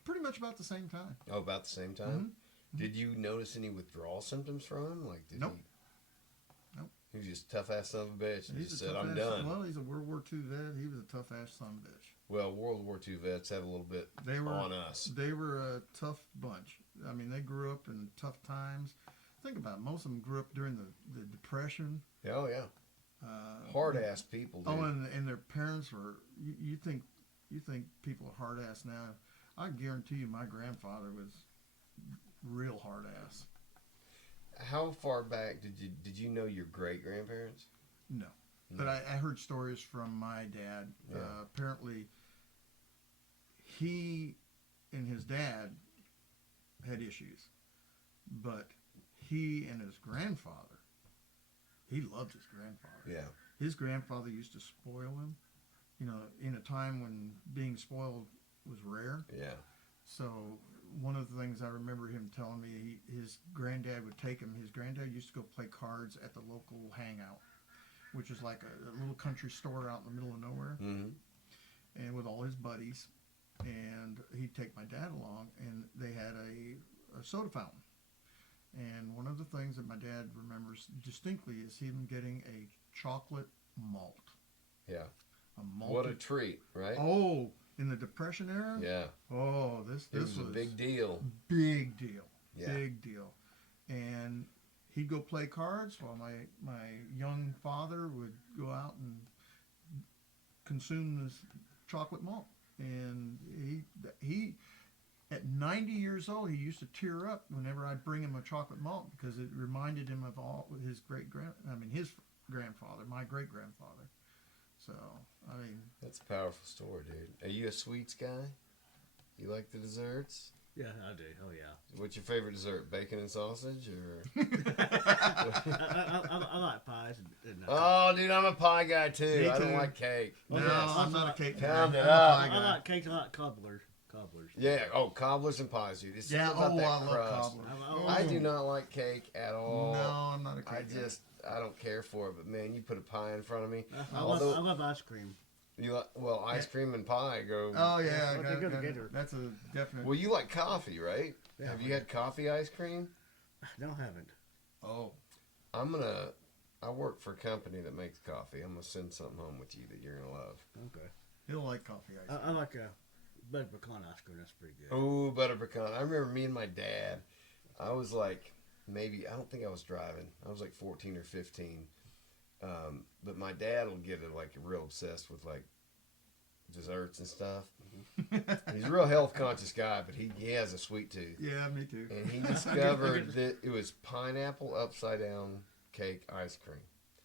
Pretty much about the same time. Oh, about the same time? Did you notice any withdrawal symptoms from him? Like, did Nope. he? Nope. He was just a tough ass son of a bitch. And He's just a said, tough "I'm ass, done." Well, he's a World War II vet. He was a tough ass son of a bitch. Well, World War II vets have a little bit They were on us. They were a tough bunch. I mean, they grew up in tough times. Think about it. Most of them grew up during the Depression. Oh yeah, hard ass people. Dude. Oh, and their parents were. You think people are hard ass now? I guarantee you, my grandfather was real hard ass. How far back did you know your great grandparents? No, but I heard stories from my dad. Yeah. Apparently, he and his dad had issues, but he and his grandfather, he loved his grandfather. Yeah. His grandfather used to spoil him, you know, in a time when being spoiled was rare. Yeah. So one of the things I remember him telling me, his granddad would take him. His granddad used to go play cards at the local hangout, which is like a little country store out in the middle of nowhere, Mm-hmm. and with all his buddies. And he'd take my dad along, and they had a soda fountain. And one of the things that my dad remembers distinctly is him getting a chocolate malt. Yeah. A malted. What a treat, right? Oh, in the Depression era? Yeah. Oh, this It was a big deal. Big deal. Yeah. Big deal. And he'd go play cards while my young father would go out and consume this chocolate malt. And he at 90 years old, he used to tear up whenever I'd bring him a chocolate malt because it reminded him of all his his grandfather, my great grandfather. So, I mean, That's a powerful story, dude. Are you a sweets guy? You like the desserts? Yeah, I do. Oh yeah. What's your favorite dessert? Bacon and sausage, or? I like pies and Oh, dude, I'm a pie guy too. Me I don't too. like cake. no, yeah, I'm not a cake guy. Pound I'm it a up. pie I guy. like cakes. I like cobblers. Yeah. Oh, cobblers and pies, dude. It's Yeah, something about I that love crust. cobblers. I do not like cake at all. No, I'm not a cake guy. I don't care for it. But man, you put a pie in front of me. I Although love ice cream. you like, well, ice cream and pie go. Oh, yeah. They go together. That's a definite. Well, you like coffee, right? Yeah. Have you had coffee ice cream? No, I haven't. Oh. I work for a company that makes coffee. I'm gonna send something home with you that you're gonna love. Okay. He'll like coffee ice. I like a butter pecan ice cream. That's pretty good. Oh, butter pecan. I remember me and my dad. I was like, maybe, I don't think I was driving. I was like 14 or 15. But my dad will get like real obsessed with like desserts and stuff. He's a real health conscious guy, but he has a sweet tooth. Yeah, me too. And he discovered that it was pineapple upside down cake ice cream.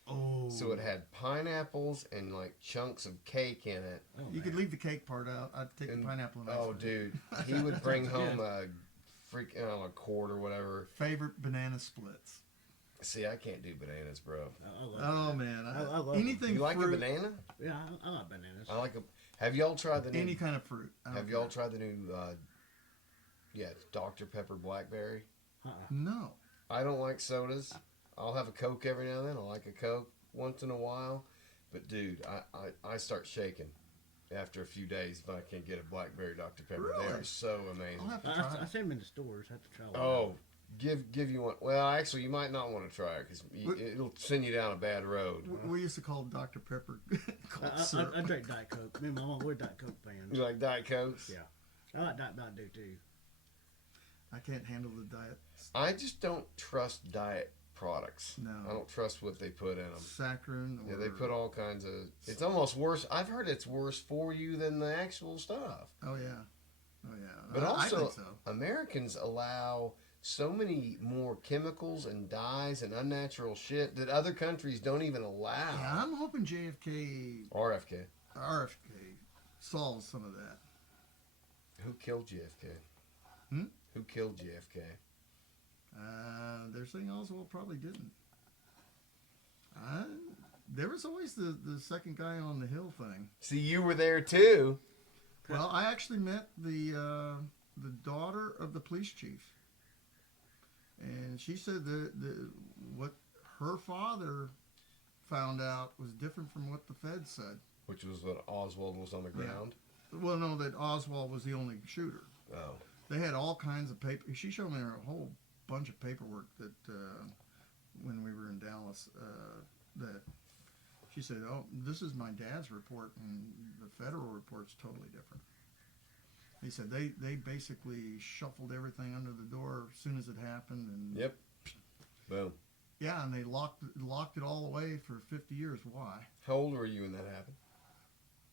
Oh. So it had pineapples and like chunks of cake in it. Oh, You man. could leave the cake part out. I'd take And- the pineapple and ice Oh, cream. dude, he would bring Sounds home good. a quart or whatever. Favorite banana splits. See, I can't do bananas, bro. I love Oh it. man, I love 'em. anything You like fruit, a banana? Yeah, I like bananas. I like a. Have y'all tried the new? any kind of fruit. I don't Have y'all care. tried the new? Dr Pepper blackberry. No. I don't like sodas. I'll have a Coke every now and then. I like a Coke once in a while, but dude, I start shaking after a few days if I can't get a blackberry Dr Pepper. They Really? are so amazing. I'll have to I try. see them in the stores. I have to try one. Oh, give you one. Well, actually, you might not want to try it because What- it'll send you down a bad road. We used to call Dr. Pepper cold I syrup. drink Diet Coke. Me and my mom, we're Diet Coke fans. You like Diet Cokes? Yeah. I like Diet Mountain Dew too. I can't handle the diet. I just don't trust diet products. No. I don't trust what they put in them. Saccharin. Or, Yeah, they put all kinds of. It's almost worse. I've heard it's worse for you than the actual stuff. Oh yeah. Oh yeah. But I also, think so. Americans allow so many more chemicals and dyes and unnatural shit that other countries don't even allow. Yeah, I'm hoping JFK. RFK. RFK solves some of that. Who killed JFK? Hmm? Who killed JFK? They're saying Oswald probably didn't. There was always the second guy on the hill thing. See, you were there too. Well, I actually met the daughter of the police chief, and she said that what her father found out was different from what the feds said. Which was when Oswald was on the ground. Well, no, that Oswald was the only shooter. Oh. They had all kinds of paper. She showed me a whole bunch of paperwork that when we were in Dallas, that she said, "Oh, this is my dad's report, and the federal report's totally different." He said they basically shuffled everything under the door as soon as it happened, and Yep. Boom. yeah, and they locked it all away for 50 years. Why? How old were you when that happened?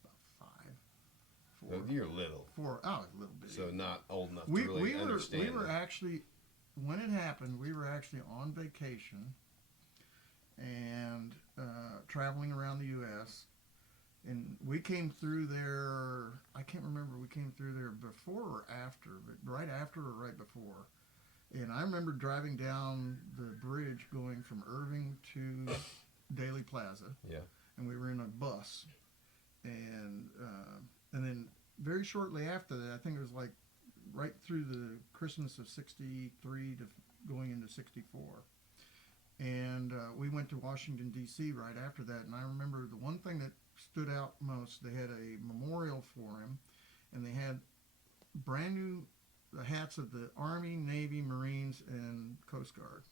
About 5, Oh, 4, you're little, 4. Oh, a little bit. so not old enough we to really understand. we were it. actually, when it happened, we were actually on vacation and traveling around the U.S. And we came through there. I can't remember. We came through there before or after, but right after or right before. And I remember driving down the bridge going from Irving to Daly Plaza. Yeah. And we were in a bus, and then very shortly after that, I think it was like right through the Christmas of '63 to going into '64. And we went to Washington, D.C. right after that. And I remember the one thing that stood out most, they had a memorial for him, and they had brand new hats of the Army, Navy, Marines, and Coast Guard.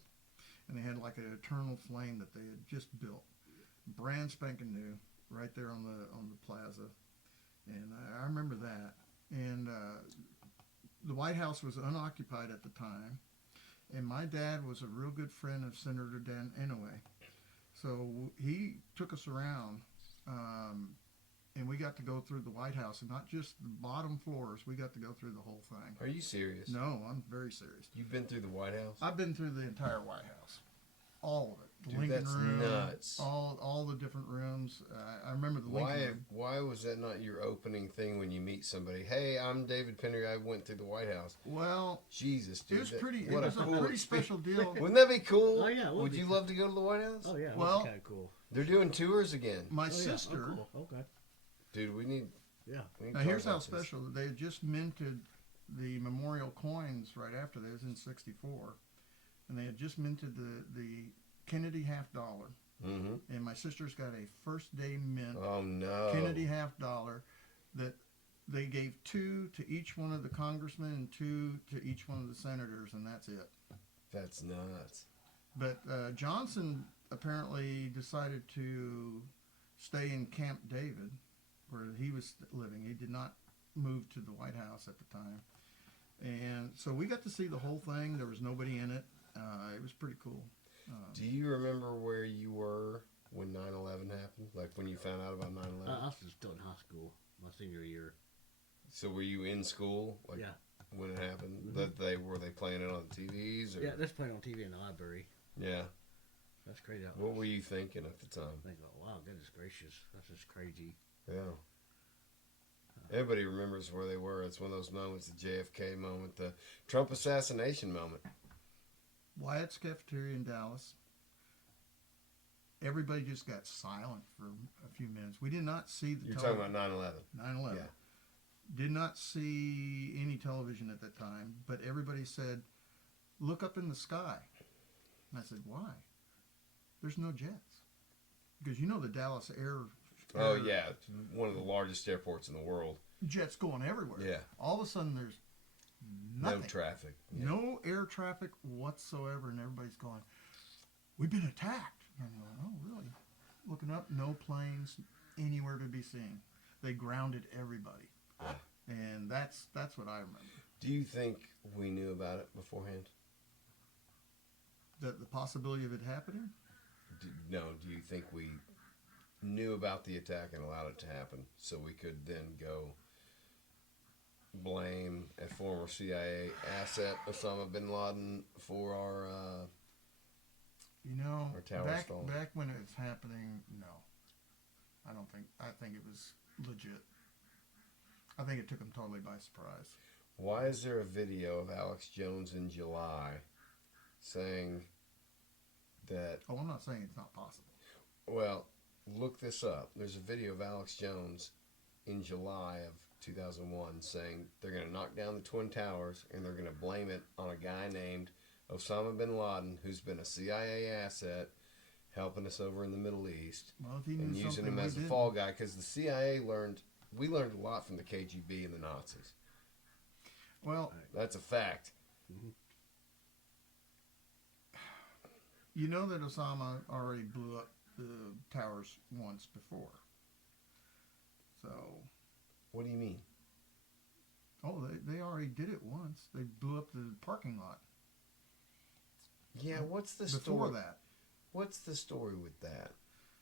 And they had like an eternal flame that they had just built, brand spanking new, right there on the plaza. And I remember that. And the White House was unoccupied at the time. And my dad was a real good friend of Senator Dan Inouye. So he took us around, and we got to go through the White House, and not just the bottom floors. We got to go through the whole thing. Are you serious? No, I'm very serious. You've been through the White House? I've been through the entire White House. All of it. The Dude, Lincoln that's Room. nuts. All the different rooms. I remember the Lincoln Room. Why was that not your opening thing when you meet somebody? Hey, I'm David Pendry. I went through the White House. Well, Jesus, dude. it was pretty. It What was a cool pretty special deal. Wouldn't that be cool? Oh, yeah, it would Would be you cool. love to go to the White House? Oh yeah, Well- that's kind of cool. They're doing tours again. My Oh, yeah. sister. Oh, cool. Okay. Dude, we need. Yeah. We need Now to here's talk how about this. special. They had just minted the memorial coins right after that. It was in '64, and they had just minted the Kennedy $50. Mm-hmm. And my sister's got a first day mint Oh no. Kennedy $50 that they gave 2 to each one of the congressmen and 2 to each one of the senators, and that's it. That's nuts. But Johnson apparently decided to stay in Camp David, where he was living. He did not move to the White House at the time. And so we got to see the whole thing. There was nobody in it. It was pretty cool. Do you remember where you were when 9/11 happened? Like when you found out about 9/11? I was still in high school, my senior year. So were you in school? Like Yeah. when it happened? Mhm. That they were they playing it on TVs? Or? Yeah, that's playing on TV in the library. Yeah. That's crazy. What were you thinking at the time? I think, oh, wow, goodness gracious, that's just crazy. Yeah. Everybody remembers where they were. It's one of those moments, the JFK moment, the Trump assassination moment. Wyatt's Cafeteria in Dallas. Everybody just got silent for a few minutes. We did not see the You're talking about 9/11. 9/11. Yeah. Did not see any television at that time, but everybody said, "Look up in the sky." And I said, "Why?" There's no jets. Because you know the Dallas Oh yeah, it's one of the largest airports in the world. jets going everywhere. Yeah. All of a sudden there's nothing. No traffic. Yeah. No air traffic whatsoever, and everybody's going, "We've been attacked." And I'm going, "Oh, really?" Looking up, no planes anywhere to be seen. They grounded everybody. And that's what I remember. Do you think we knew about it beforehand? The possibility of it happening? No. Do you think we knew about the attack and allowed it to happen so we could then go blame a former CIA asset, Osama bin Laden, for our Our tower back back when it was happening, no. I don't think. I think it was legit. I think it took them totally by surprise. Why is there a video of Alex Jones in July saying that? Oh, I'm not saying it's not possible. Well, look this up. There's a video of Alex Jones in July of 2001 saying they're going to knock down the Twin Towers and they're going to blame it on a guy named Osama bin Laden, who's been a CIA asset helping us over in the Middle East, Well, if he knew and using something him we as a didn't. fall guy, because the CIA we learned a lot from the KGB and the Nazis. Well, That's a fact. you know that Osama already blew up the towers once before. So, What do you mean? oh, they already did it once. They blew up the parking lot. Yeah, what's the Before story? that, What's the story with that?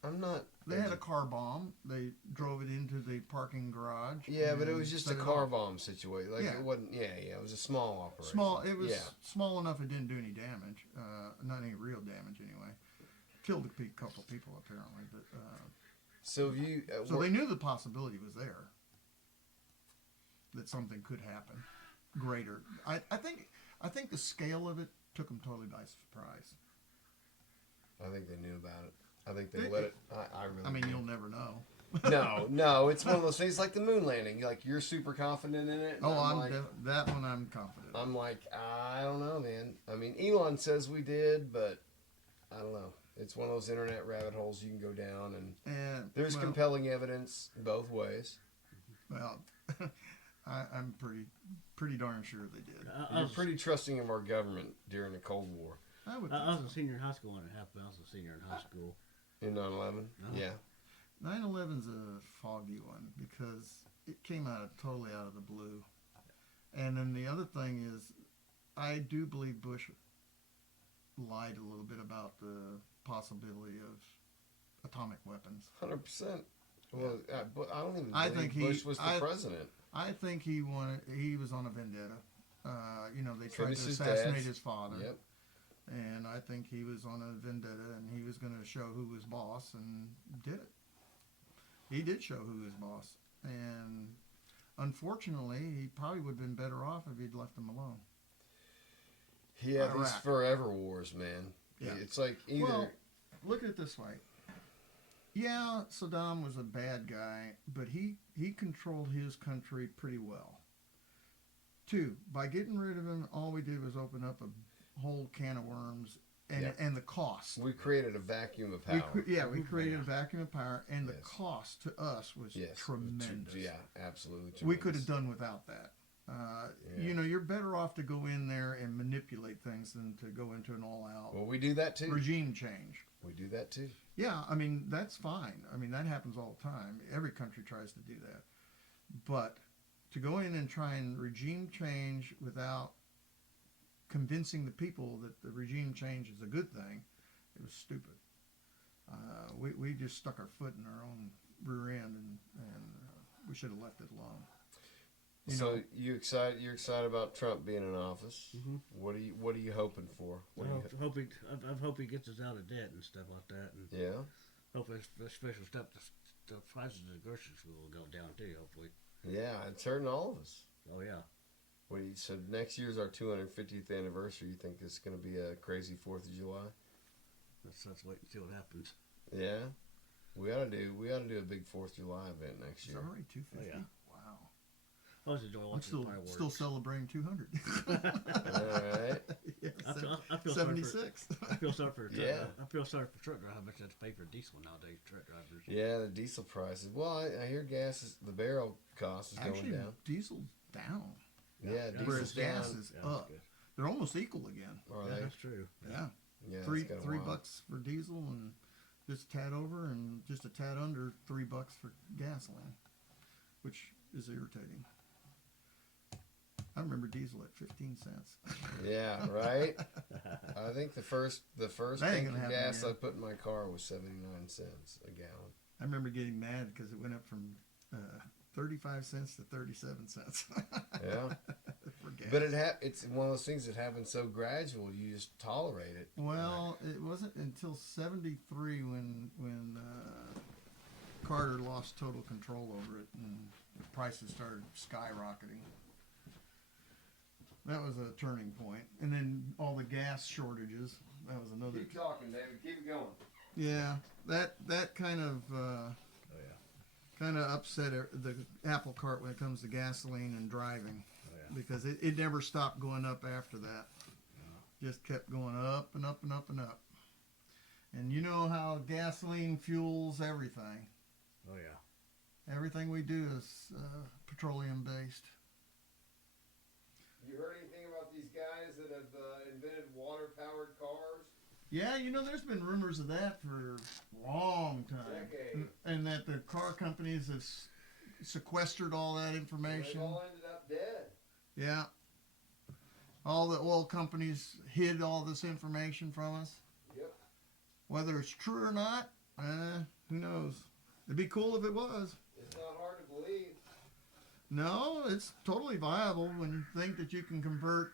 I'm not. they had a car bomb. They drove it into the parking garage. Yeah, but it and was just a set it car off. bomb situation. Like Yeah. it wasn't. Yeah, it was a small operation. Small. It was Yeah. small enough it didn't do any damage. Not any real damage anyway. Killed a couple people apparently, but So if you. so they knew the possibility was there. That something could happen, greater. I think the scale of it took them totally by surprise. I think they knew about it. I think they They- let it. I really. I mean, do. you'll never know. No. It's one of those things like the moon landing. Like you're super confident in it. and Oh, like, that one I'm confident. I'm like, I don't know, man. I mean, Elon says we did, but I don't know. It's one of those internet rabbit holes you can go down, and there's well, compelling evidence both ways. Well, I'm pretty darn sure they did. You're pretty trusting of our government during the Cold War. I would. I was a senior in high school when it happened. I was a senior in high school. In 9/11? Yeah. 9/11's a foggy one because it came totally out of the blue. And then the other thing is, I do believe Bush lied a little bit about the possibility of atomic weapons. 100%. Well, but I don't even I believe think Bush was the president. I think he was on a vendetta. They tried Finish to his assassinate dad's. his father. Yep. And I think he was on a vendetta, and he was going to show who was boss, and did it. He did show who was boss, and unfortunately, he probably would have been better off if he'd left them alone. He had these Iraq. forever wars, man. Yeah. It's like either. Well, look at it this way. Yeah, Saddam was a bad guy, but he controlled his country pretty well. Two, by getting rid of him, all we did was open up a whole can of worms, and the cost. we created a vacuum of power. We created a vacuum of power, and the Yes. cost to us was Yes. tremendous. Yeah, absolutely. We could tremendous. have done without that. You're better off to go in there and manipulate things than to go into an all-out Well, we do that too. regime change. We do that too. Yeah, I mean, that's fine. I mean, that happens all the time. Every country tries to do that. But to go in and try and regime change without convincing the people that the regime change is a good thing, it was stupid. We just stuck our foot in our own rear end, and we should have left it alone. So you're excited about Trump being in office. Mm-hmm. What are you hoping for? I hope he gets us out of debt and stuff like that, and Yeah. hopefully the special stuff, the prices of the groceries will go down too. Hopefully. Yeah, it's hurting all of us. Oh yeah. So next year's our 250th anniversary. You think it's going to be a crazy 4th of July? Let's wait and see what happens. Yeah. We ought to do a big 4th of July event next It's year. already 250. Oh, yeah. Wow. I was enjoying I'm watching fireworks. still celebrating 200. All right. Yeah, I feel sorry 76. I feel sorry for Yeah. I feel sorry for truck drivers. How much they have to pay for diesel nowadays? Truck drivers. Yeah, the diesel prices. Well, I hear the barrel cost is Actually, going down. diesel's down. Yeah, Whereas diesel's gas down. is Yeah, that's up. good. They're almost equal again. Are Yeah, they? that's true. Yeah. Yeah, three it's kinda wild. $3 for diesel and just a tad over, and just a tad under $3 for gasoline, which is irritating. I remember diesel at 15 cents. Yeah, right. I think the first That ain't tank gonna of happen gas again. I put in my car was 79 cents a gallon. I remember getting mad because it went up from 35 cents to 37 cents. Yeah, for gas. but it's one of those things that happens so gradual. You just tolerate it. Well, it wasn't until '73 when Carter lost total control over it, and the prices started skyrocketing. That was a turning point. And then all the gas shortages. That was another. Keep talking, David. Keep it going. Yeah, that kind of upset the apple cart when it comes to gasoline and driving, because it never stopped going up after that. Just kept going up and up and up and up. And you know how gasoline fuels everything. Oh yeah. Everything we do is petroleum based. You heard anything about these guys that have invented water-powered cars? Yeah, you know, there's been rumors of that for a long time. Decades. And that the car companies have sequestered all that information. They all ended up dead. Yeah. All the oil companies hid all this information from us. Yep. Whether it's true or not, who knows? It'd be cool if it was. It's not hard to believe. No, it's totally viable when you think that you can convert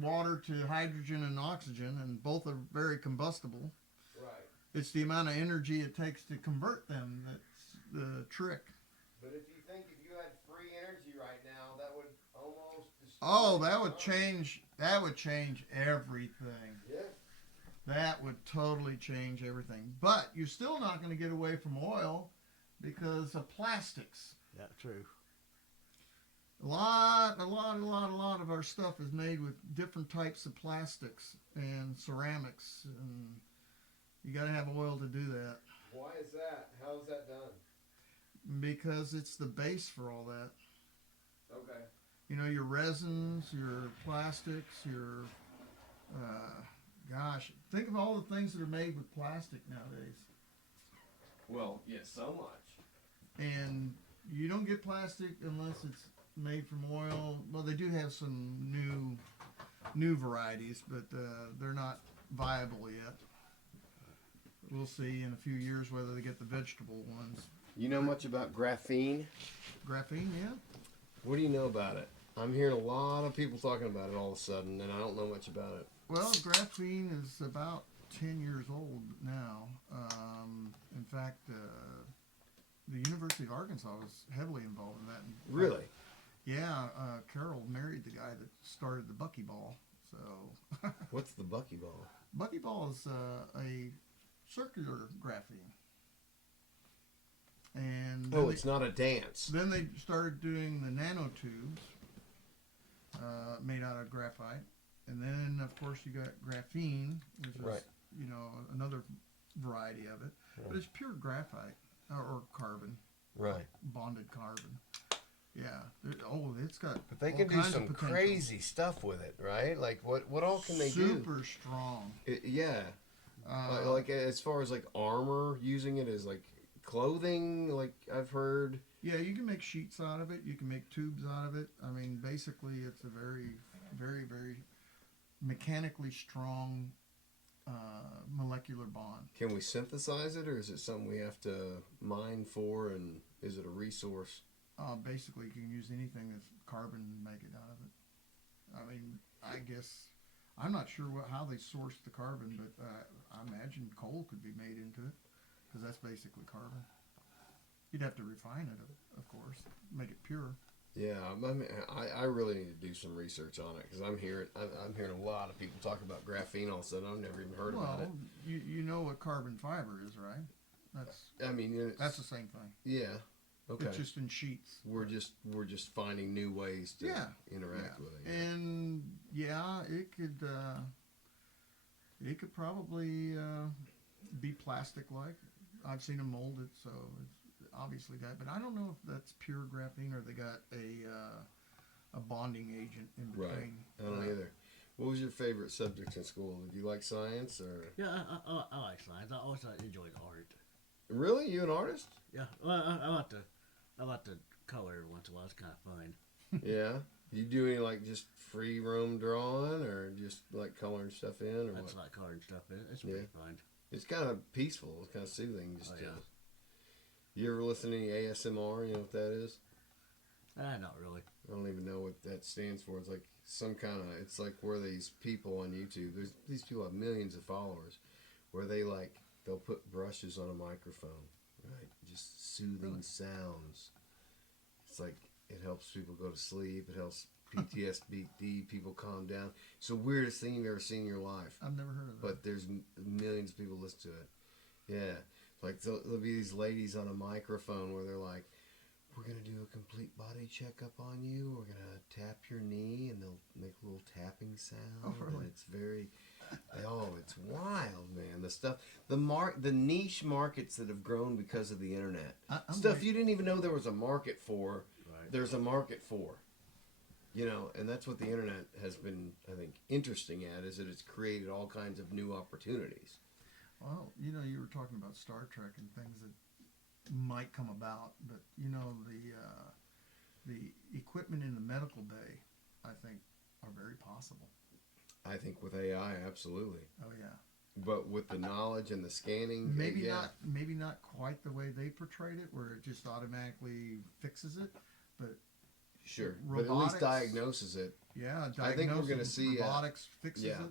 water to hydrogen and oxygen, and both are very combustible. Right. It's the amount of energy it takes to convert them that's the trick. But if you think if you had free energy right now, that would almost destroy Oh, the that would economy. change. That would change everything. Yeah. That would totally change everything. But you're still not going to get away from oil because of plastics. Yeah, true. A lot of our stuff is made with different types of plastics and ceramics, and you got to have oil to do that Why is that? How is that done? because it's the base for all that. Okay. You know, your resins, your plastics, your gosh, think of all the things that are made with plastic nowadays. Well, yeah, so much. And you don't get plastic unless it's made from oil. Well, they do have some new varieties, but they're not viable yet. We'll see in a few years whether they get the vegetable ones. You know much about graphene? Graphene, yeah. What do you know about it? I'm hearing a lot of people talking about it all of a sudden, and I don't know much about it. Well, graphene is about 10 years old now. In fact, the University of Arkansas was heavily involved in that. Really? Yeah, Carol married the guy that started the buckyball. So, What's the buckyball? buckyball is a circular graphene. And Oh, it's not a dance. then they started doing the nanotubes made out of graphite. And then, of course, you got graphene, which is, Right. you know, another variety of it. But it's pure graphite or carbon, Right. bonded carbon. Yeah. It's got But they all can do kinds of some potential. crazy stuff with it, right? Like what all can they do? Super strong. Yeah. Like as far as like armor, using it as like clothing, like I've heard. Yeah, you can make sheets out of it. You can make tubes out of it. I mean, basically, it's a very, very, very mechanically strong molecular bond. Can we synthesize it, or is it something we have to mine for, and is it a resource? Basically, you can use anything that's carbon and make it out of it. I mean, I guess I'm not sure how they source the carbon, but I imagine coal could be made into it because that's basically carbon. You'd have to refine it, of course, make it pure. Yeah, I really need to do some research on it because I'm hearing a lot of people talk about graphene all of a sudden. I've never even heard about it. Well, you know what carbon fiber is, right? I mean, That's the same thing. yeah. Okay. It's just in sheets. We're just finding new ways to interact with it. And yeah, it could probably be plastic-like. I've seen them molded, so it's obviously that. But I don't know if that's pure graphene or they got a bonding agent in between. Right. I don't either. What was your favorite subject in school? Did you like science or? Yeah, I like science. I also enjoyed art. Really, you an artist? Yeah, well, I like to color every once in a while. It's kind of fun. Yeah. You do any like just free roam drawing or just like coloring stuff in or That's what? like coloring stuff in. It's pretty fun. It's kind of peaceful. It's kind of soothing. Just Oh, yeah. You ever listen to any ASMR? You know what that is? Not really. I don't even know what that stands for. It's like some kind of. It's like where these people on YouTube. These people have millions of followers, where they'll put brushes on a microphone, right? Just soothing sounds. It's like it helps people go to sleep. It helps PTSD people calm down. It's the weirdest thing you've ever seen in your life. I've never heard of it. But there's millions of people listen to it. Yeah. Like there'll be these ladies on a microphone where they're like, we're going to do a complete body checkup on you. We're going to tap your knee, and they'll make a little tapping sound. Oh, really? And it's very, it's wild, man. The stuff, the niche markets that have grown because of the internet. Stuff you didn't even know there was a market for, Right. there's a market for. You know, and that's what the internet has been, I think, interesting at, is that it's created all kinds of new opportunities. Well, you know, you were talking about Star Trek and things that might come about, but you know, the equipment in the medical bay, I think, are very possible. I think with AI, absolutely. Oh yeah. But with the knowledge and the scanning, Maybe yeah. not quite the way they portrayed it, where it just automatically fixes it, but Sure, robotics, but at least diagnoses it. yeah, I think we're going to diagnosis, see robotics fixes yeah. it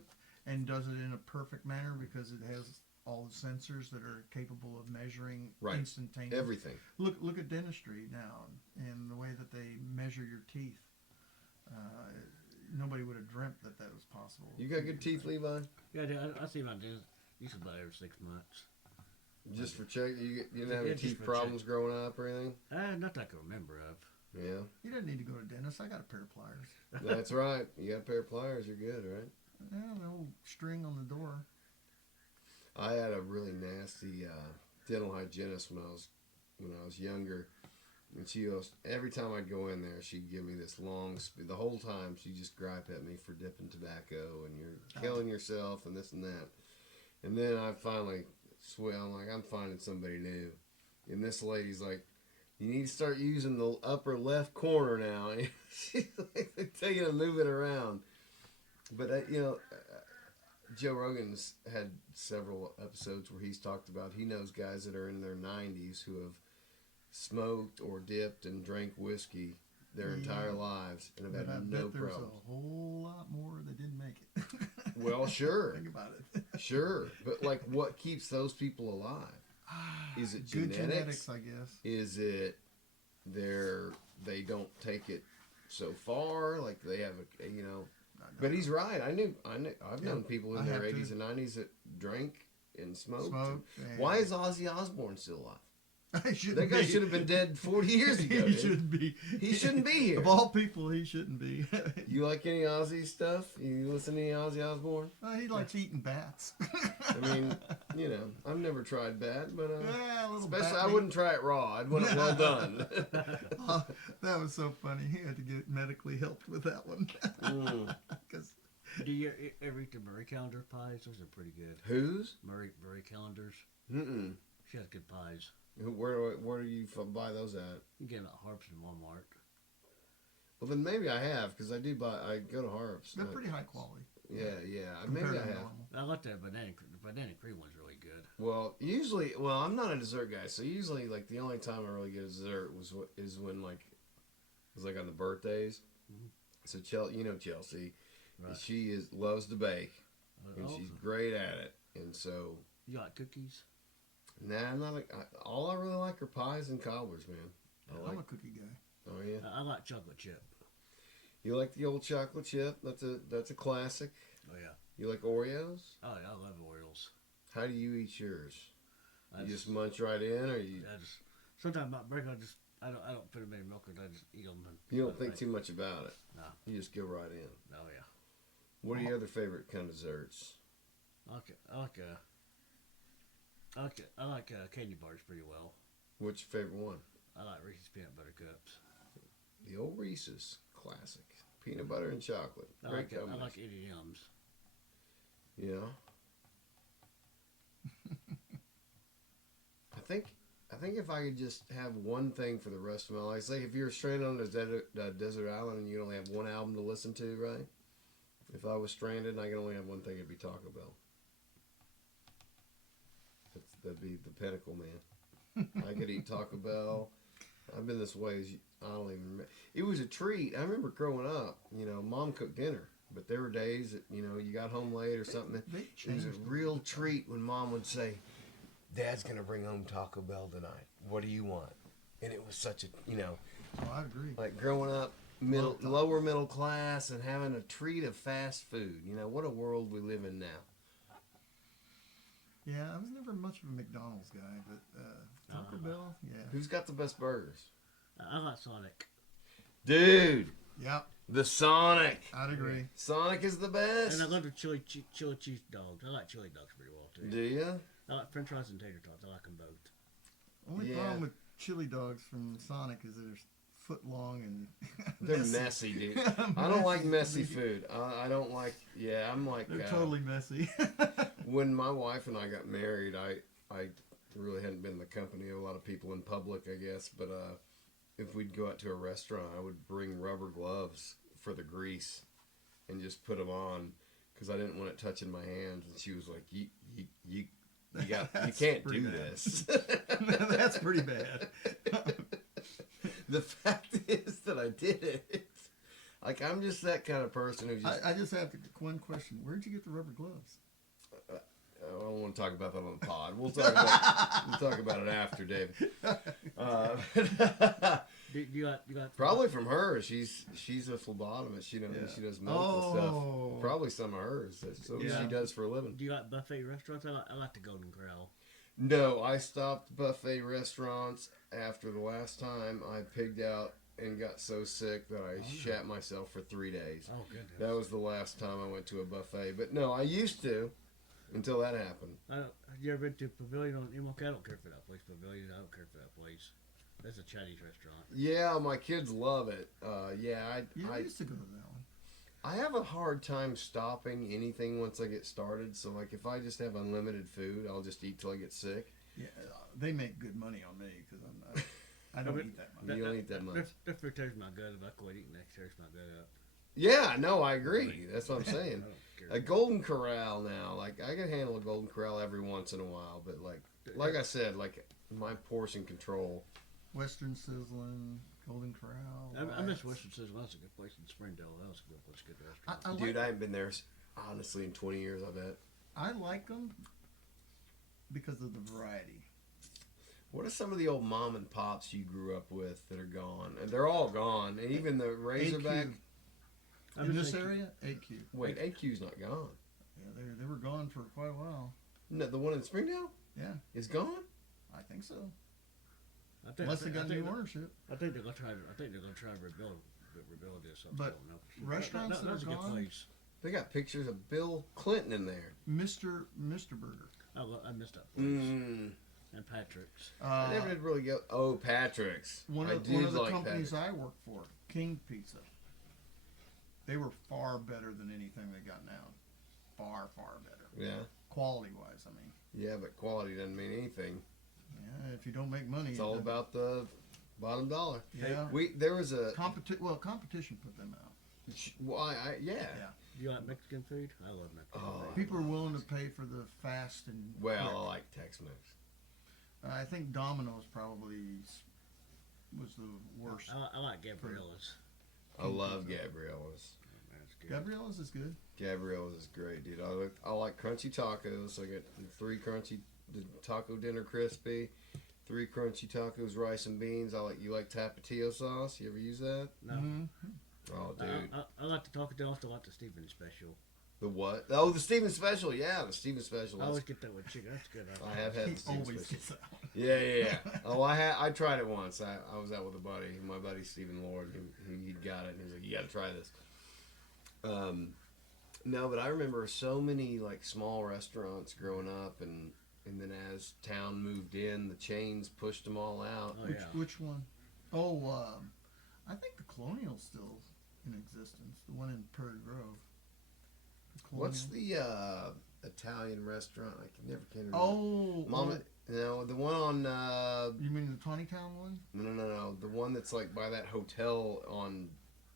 and does it in a perfect manner because it has all the sensors that are capable of measuring Right. instantaneously. Everything. Look at dentistry now and the way that they measure your teeth. Nobody would have dreamt that that was possible. You got good teeth, Levi? Yeah, I see my dentist. Used to about every 6 months. Just for check, you didn't have Yeah, any just teeth for problems growing up or anything? Not that I can remember of. Yeah, You didn't need to go to dentist. I got a pair of pliers. that's right. You got a pair of pliers, you're good, right? Yeah, the old string on the door. I had a really nasty dental hygienist when I was younger, and she was, every time I'd go in there, she'd give me this long the whole time she'd just gripe at me for dipping tobacco and you're killing yourself and this and that. And then I finally I'm like, I'm finding somebody new, and this lady's like, you need to start using the upper left corner now. And she's like, tell you to move it around. But Joe Rogan's had several episodes where he's talked about he knows guys that are in their 90s who have smoked or dipped and drank whiskey their entire lives and have But I had bet no there's problems. a whole lot more that didn't make it. Well, sure. Think about it. Sure. But like, what keeps those people alive? Is it Good genetics? I guess. Is it they don't take it so far? Like they have But he's right. I've known people in I their have 80s too. and 90s that drank and smoked. Smoked, and- Why is Ozzy Osbourne still alive? That guy should have been dead 40 years ago. He dude. shouldn't be. He shouldn't be here. Of all people, he shouldn't be. You like any Ozzy stuff? You listen to any Ozzy Osbourne? He likes eating bats. I mean, I've never tried bat, but Yeah, a little especially bat I meat. wouldn't try it raw. I'd want it well done. That was so funny. He had to get medically helped with that one. Because Do you ever eat the Murray Calendar pies? Those are pretty good. Whose? Murray Calendars. Mm-mm. She has good pies. Where do you buy those at? You can get them at Harps and Walmart. Well, then maybe I have, because I go to Harps. they're pretty high quality. Yeah. compared Maybe to I have. normal. I like that banana cream one's really good. Well, I'm not a dessert guy, so usually, like, the only time I really get a dessert is when, like, it was like on the birthdays. Mhm. So, Chelsea, Right. she loves to bake, and Oh, she's great at it. And so, you like cookies? nah, I'm not. All I really like are pies and cobblers, man. I'm a cookie guy. Oh yeah, I like chocolate chip. you like the old chocolate chip? That's a classic. Oh yeah. You like Oreos? Oh yeah, I love Oreos. How do you eat yours? I You just munch right in, or you sometimes my break I don't put them in milk. I just eat them. you don't think too much about it? No. You just go right in. Oh yeah. What are your other favorite kind of desserts? I like candy bars pretty well. What's your favorite one? I like Reese's peanut butter cups. The old Reese's classic, peanut butter and chocolate. I Great like combination. M&M's. Yeah. I think if I could just have one thing for the rest of my life, say if you're stranded on a desert island and you only have one album to listen to, right? If I was stranded and I could only have one thing, it'd be Taco Bell. That'd be the pinnacle, man. I could eat Taco Bell. I've been this way. I don't even remember. It was a treat. I remember growing up, Mom cooked dinner. But there were days that, you got home late or something. They It was a changed real treat when Mom would say, Dad's gonna bring home Taco Bell tonight. What do you want? And it was such a, Oh, I agree. like growing up lower middle class and having a treat of fast food. What a world we live in now. Yeah, I was never much of a McDonald's guy, but Taco Bell, yeah. Who's got the best burgers? I like Sonic. Dude, Yep, the Sonic. I'd agree. Sonic is the best. And I love the chili cheese dogs. I like chili dogs pretty well too. Do you? I like French fries and tater tots. I like them both. Only Yeah. problem with chili dogs from Sonic is they're foot long and They're messy, dude. I don't like messy food. I don't like. Yeah, I'm like. They're totally messy. When my wife and I got married, I really hadn't been in the company of a lot of people in public, I guess. But if we'd go out to a restaurant, I would bring rubber gloves for the grease and just put them on because I didn't want it touching my hands. And she was like, "You can't pretty do bad. this." That's pretty bad. The fact is that I did it. Like, I'm just that kind of person who just. I just have one question. Where'd you get the rubber gloves? I don't want to talk about that on the pod. We'll talk about it after, Dave. You got Probably from her. She's a phlebotomist. She does medical stuff. Probably some of hers. That's what she does for a living. Do you like buffet restaurants? I like the Golden Corral. No, I stopped buffet restaurants after the last time I pigged out and got so sick that I shat myself for 3 days. Oh goodness. That was the last time I went to a buffet. But no, I used to until that happened. Have you ever been to Pavilion on MLK? I don't care for that place. Pavilion, I don't care for that place. That's a Chinese restaurant. Yeah, my kids love it. I used to go to that one. I have a hard time stopping anything once I get started. So, like, if I just have unlimited food, I'll just eat till I get sick. Yeah, they make good money on me because I don't eat that much. You don't eat that much. That food tears my gut. If I quit eating, that tears my gut up. Yeah, no, I agree. That's what I'm saying. I don't care. A Golden Corral now, like, I can handle a Golden Corral every once in a while, but like I said, like, my portion control. Western Sizzling, Golden Corral. I miss Western Sizzle. That's a good place in Springdale. That was a good place, good restaurant. Dude, I haven't been there, honestly, in 20 years, I bet. I like them because of the variety. What are some of the old mom and pops you grew up with that are gone? And they're all gone. And even the Razorback. In this area, AQ. Wait, AQ's not gone. Yeah, they were gone for quite a while. No, the one in Springdale Yeah, is gone? I think so. Unless they got new ownership. I think they're gonna try. I think they're gonna try to rebuild this. But I don't know. restaurants that that's a are good gone? place. They got pictures of Bill Clinton in there. Mr. Burger. I missed that place. Mm. And Patrick's. I never did really go. Oh, Patrick's. One I of did the like companies Patrick's. I worked for, King Pizza. They were far better than anything they got now. Far, far better. Yeah. Quality wise, I mean. Yeah, but quality doesn't mean anything. Yeah, if you don't make money, It's all about the bottom dollar. Yeah. There was a competition put them out. yeah. Yeah. Do you like Mexican food? I love Mexican Oh, food. People are willing to pay for the fast and Well, quick. I like Tex-Mex. I think Domino's probably was the worst. I like Gabriella's. I love Gabriella's. That's good. Gabriella's is good. Gabriella's is great, dude. I like crunchy tacos. I get 3 crunchy taco dinner crispy, 3 crunchy tacos, rice and beans. You like tapatio sauce? You ever use that? No. Mhm. Oh, dude. I like the taco. I also like the Stephen special. The what? Oh, the Steven Special. Yeah, the Steven Special. I always get that with chicken. That's good. I have had He the Steven always Special. gets that one. Yeah. Oh, I tried it once. I was out with a buddy, my buddy Stephen Lord. He got it, and he was like, "You got to try this." No, but I remember so many like small restaurants growing up, and then as town moved in, the chains pushed them all out. Oh, yeah. Which one? Oh, I think the Colonial's still in existence. The one in Prairie Grove. The What's Colonial. the Italian restaurant? I can never remember. Oh, Mama. No, the one on. you mean the Tawny Town one? No. The one that's like by that hotel on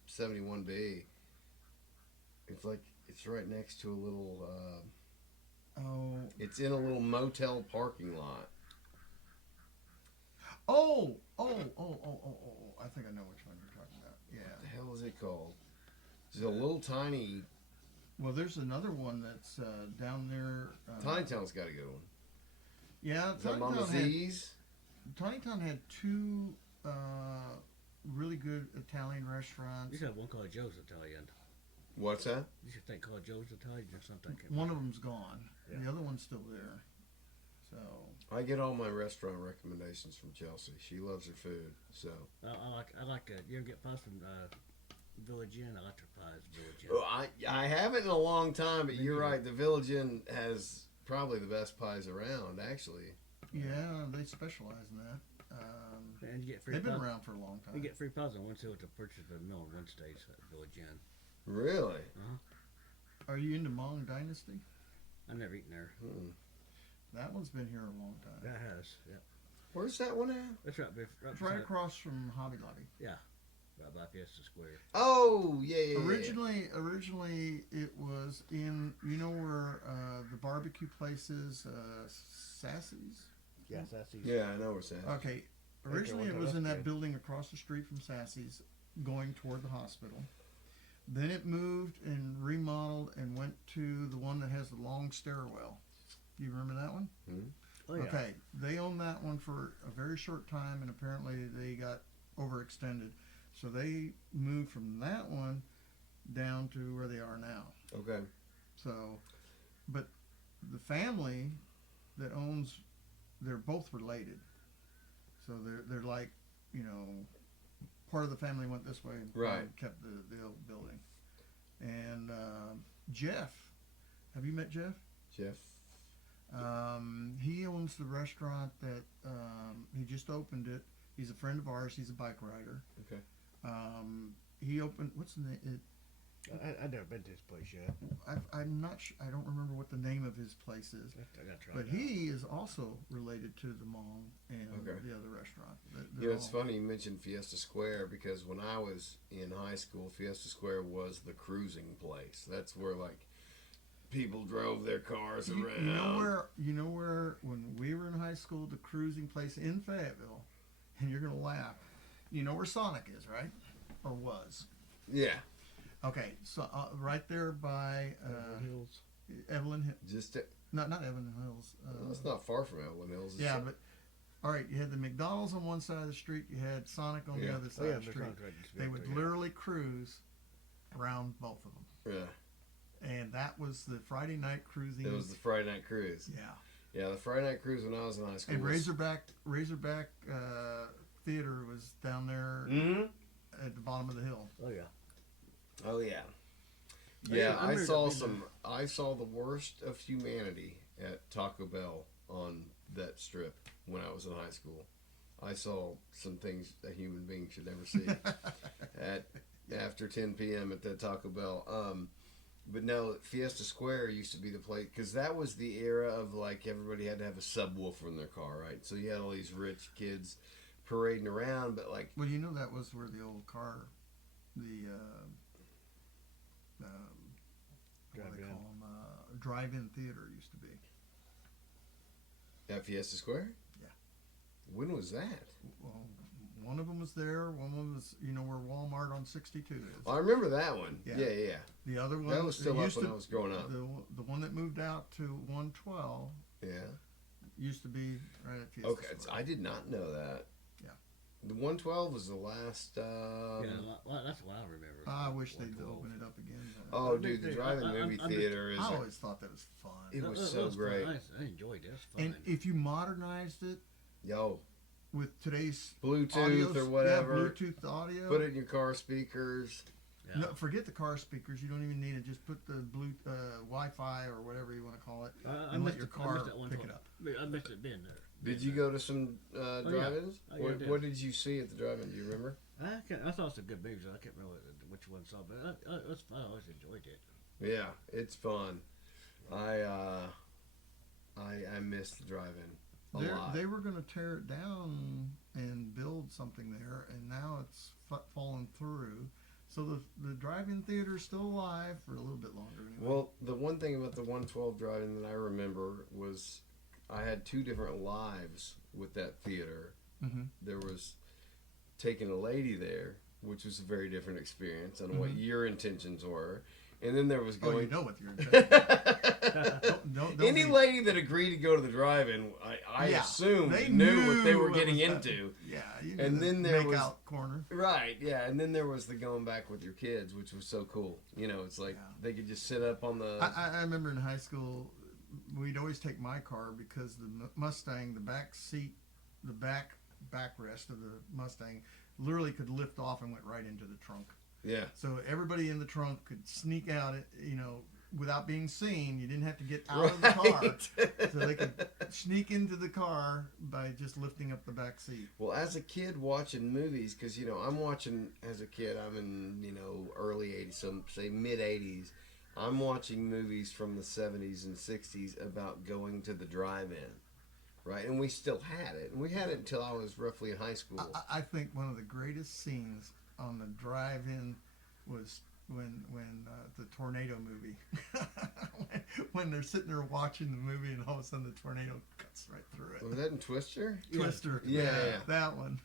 71B. It's right next to a little. Oh. It's in a little motel parking lot. Oh. I think I know which one you're talking about. What the Yeah. hell is it called? It's a little tiny. Well, there's another one that's down there. Tiny Town's got a good one. Yeah, Is that Mama Z's? Tawnytown had two really good Italian You restaurants. should have one called Joe's Italian. What's that? You should think called Joe's Italian or something. One of them's gone. Yeah. The other one's still there. So I get all my restaurant recommendations from Chelsea. She loves her food, so. I like you ever get pies from Village Inn? I like their pies Village Inn. Oh, I haven't in a long time, but you're right. The Village Inn has probably the best pies around, actually. yeah, they specialize in that. And you get free They've been pies. around for a long time. You get free pies on Wednesday with the purchase of a meal on Wednesdays at Village Inn. Really? Are you into Mong Dynasty? I've never eaten there. Hmm. That one's been here a long time. That has, yeah. Where's that one at? That's right. It's right across from Hobby Lobby. Right by Fiesta Square. Oh, yeah. Originally, it was in, you know where the barbecue place is, Sassy's? Yes, that's easy. Yeah, I know where it's at. Okay. Originally, it was in that building across the street from Sassy's, going toward the hospital. Then it moved and remodeled and went to the one that has the long stairwell. You remember that one? Oh, yeah. Okay. They owned that one for a very short time, and apparently they got overextended. So they moved from that one down to where they are now. Okay. So, but the family that owns, they're both related. So they're like, you know, part of the family went this way and Right. kept the old building. And Jeff, have you met Jeff? Jeff. He owns the restaurant that he just opened it. He's a friend of ours. He's a bike rider. Okay. He opened, what's the name? I've never been to this place yet. I'm not sure. I don't remember what the name of his place is. I gotta try But it out. he is also related to the Hmong and Okay. the other restaurant. You know, it's funny you mentioned Fiesta Square because when I was in high school, Fiesta Square was the cruising place. That's where, like, people drove their cars around. You know where when we were in high school, the cruising place in Fayetteville, and you're gonna laugh. You know where Sonic is, right? Or was? Yeah. Okay, so right there by Hills. Evelyn Hill. Just Not Evelyn Hills. it's not far from Evelyn Hills. It's Yeah, but all right, you had the McDonald's on one side of the street, you had Sonic on the Yeah. other side of the street. They would literally cruise around both of them, yeah. and that was the Friday night cruising. It was the Friday night cruise. Yeah, Yeah, the Friday night cruise when I was in high school. and was- Razorback Theater was down there Mhm. at the bottom of the hill. Oh yeah. Oh yeah. Yeah, Yeah, I I remember saw that being some. I saw the worst of humanity at Taco Bell on that strip when I was in high school. I saw some things a human being should never see at after 10 p.m. at that Taco Bell. But no, Fiesta Square used to be the place because that was the era of like everybody had to have a subwoofer in their car, right? So you had all these rich kids parading around, but like Well, you know that was where the old car, the what do they Drive-in. call them? Drive-in theater used to be. at Fiesta Square. Yeah. When was that? Well, one of them was there. One of them was, you know, where Walmart on 62 is. I remember that one. Yeah. Yeah. The other one That was still it up used when to- I was growing up. The one that moved out to 112 Yeah. used to be right at Fiesta Okay, Square. I did not know that. Yeah. The 112 was the last. Well, that's what I remember. I wish they'd 112. open it up again. Oh, dude, the drive-in I- movie I'm theater is. I always thought that was fun. It was That so fun. great. I enjoyed it. It's fun. And if you modernized it Yo, with today's Bluetooth audio, or whatever. yeah, Bluetooth audio. Put it in your car speakers. yeah. No, forget the car speakers. You don't even need it. Just put the Wi-Fi or whatever you want to call it, I and let missed your it- I car missed that one pick time. it up. I missed it being there. Did you go to some drive-ins? Oh, yeah, I did. What did you see at the drive-in? Do you remember? I thought it was a good movies. I can't remember which one I saw, but it was fun. I always enjoyed it. Yeah, it's fun. I missed the drive-in a lot. They were going to tear it down and build something there, and now it's fallen through. So the drive-in theater is still alive for a little bit longer. Anyway. Well, the one thing about the 112 drive-in that I remember was I had two different lives with that theater. Mm-hmm. There was taking a lady there, which was a very different experience on what Mhm. your intentions were. And then there was Oh, going. you know what you're don't Any be- lady that agreed to go to the drive-in, I Yeah, assumed they knew what they knew were what getting was into. Yeah, you And know, then the there make was- out corner. Right, yeah. And then there was the going back with your kids, which was so cool. You know, it's like Yeah. they could just sit up on the. I remember in high school, we'd always take my car because the Mustang, the back seat, the backrest of the Mustang, literally could lift off and went right into the trunk. Yeah. So everybody in the trunk could sneak out, you know, without being seen. You didn't have to get out of the car, so they could sneak into the car by just lifting up the back seat. Well, as a kid watching movies, because, you know, I'm watching, as a kid, I'm in, you know, early 80s, so say mid 80s. I'm watching movies from the 70s and 60s about going to the drive-in, right? And we still had it. And we had it until I was roughly in high school. I think one of the greatest scenes on the drive-in was when the tornado movie, when they're sitting there watching the movie and all of a sudden the tornado cuts right through it. Was that in Twister? Twister. Yeah. That one.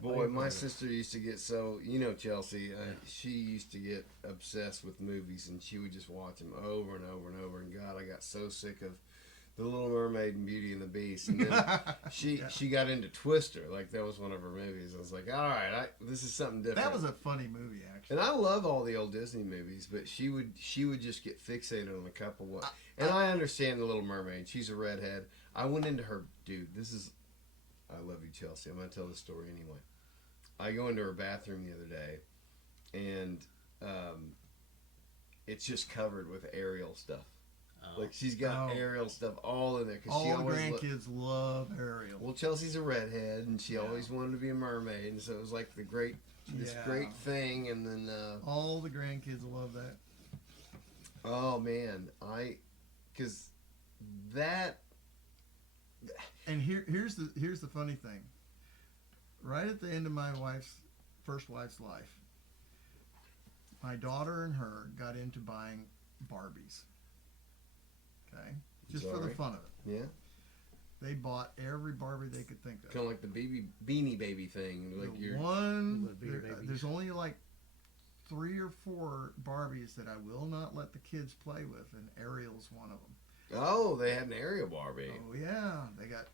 Boy, my sister used to get so, you know, Chelsea, she used to get obsessed with movies, and she would just watch them over and over and over. And God, I got so sick of The Little Mermaid and Beauty and the Beast. And then she got into Twister, like that was one of her movies. I was like, all right, this is something different. That was a funny movie, actually. And I love all the old Disney movies, but she would just get fixated on a couple. And I understand The Little Mermaid. She's a redhead. I went into her, dude. I love you, Chelsea. I'm gonna tell this story anyway. I go into her bathroom the other day, and it's just covered with Ariel stuff. Like she's got Ariel stuff all in there. All she the always grandkids love Ariel. Well, Chelsea's a redhead, and she always wanted to be a mermaid, and so it was like great thing. And then all the grandkids love that. oh man, because that. And here's the funny thing. Right at the end of my first wife's life, my daughter and her got into buying Barbies. Okay, just for the fun of it. Yeah. They bought every Barbie they could think of. Kind of like the Beanie Baby thing. Like There's only like 3 or 4 Barbies that I will not let the kids play with, and Ariel's one of them. Oh, they had an Ariel Barbie. Oh yeah, they got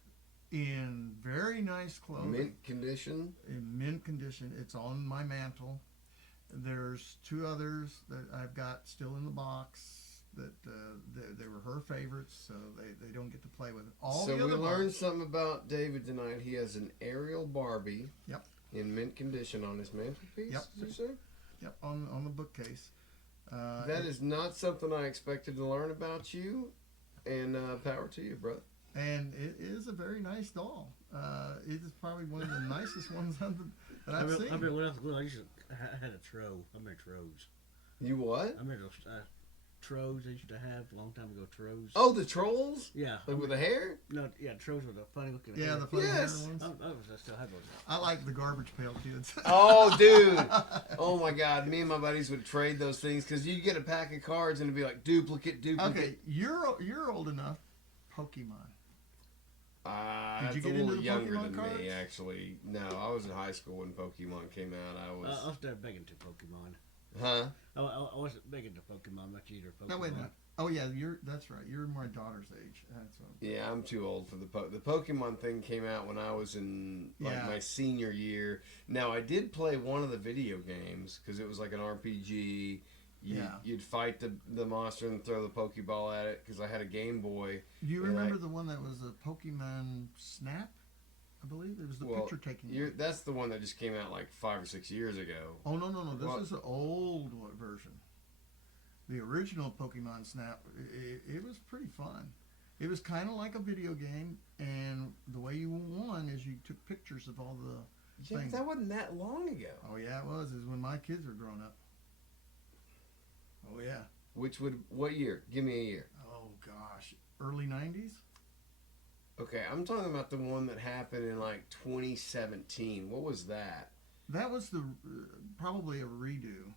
in very nice clothing. Mint condition. In mint condition. It's on my mantle. There's 2 others that I've got still in the box that they were her favorites, so they don't get to play with it. So we learned something about David tonight. He has an Ariel Barbie. Yep. In mint condition on his mantelpiece. Yep. Did you say? Yep. On the bookcase. That is not something I expected to learn about you, and power to you, brother. And it is a very nice doll. It is probably one of the nicest ones that I've seen. I remember when I was little, I had a Tro. I remember Tros. You what? I remember those Tros I used to have a long time ago. Tros. Oh, the trolls? Yeah. Like with the hair? No, yeah, Tros with the funny looking. Yeah, hair. the funny hair ones. I still have those. I like the Garbage Pail Kids. Oh, dude. Oh, my God. Me and my buddies would trade those things because you'd get a pack of cards and it'd be like duplicate. Okay, you're old enough. Pokemon. Did you that's get a into little the younger Pokemon than cards? me, actually. No, I was in high school when Pokemon came out. I was there big into Pokemon. Huh? I wasn't big into Pokemon much either. Pokemon. No, wait a minute. Oh yeah, that's right. You're my daughter's age. That's what. Yeah, I'm too old for the Pokemon thing came out when I was in my senior year. Now I did play one of the video games because it was like an RPG. You'd fight the monster and throw the Pokeball at it because I had a Game Boy. You remember the one that was a Pokemon Snap? I believe it was the picture taking. That's the one that just came out like 5 or 6 years ago. Oh no! This is an old version. The original Pokemon Snap. It was pretty fun. It was kind of like a video game, and the way you won is you took pictures of all the things. That wasn't that long ago. Oh yeah, it was. It was when my kids were growing up. Oh yeah. What year? Give me a year. Oh gosh, early 90s. Okay, I'm talking about the one that happened in like 2017. What was that? That was probably a redo.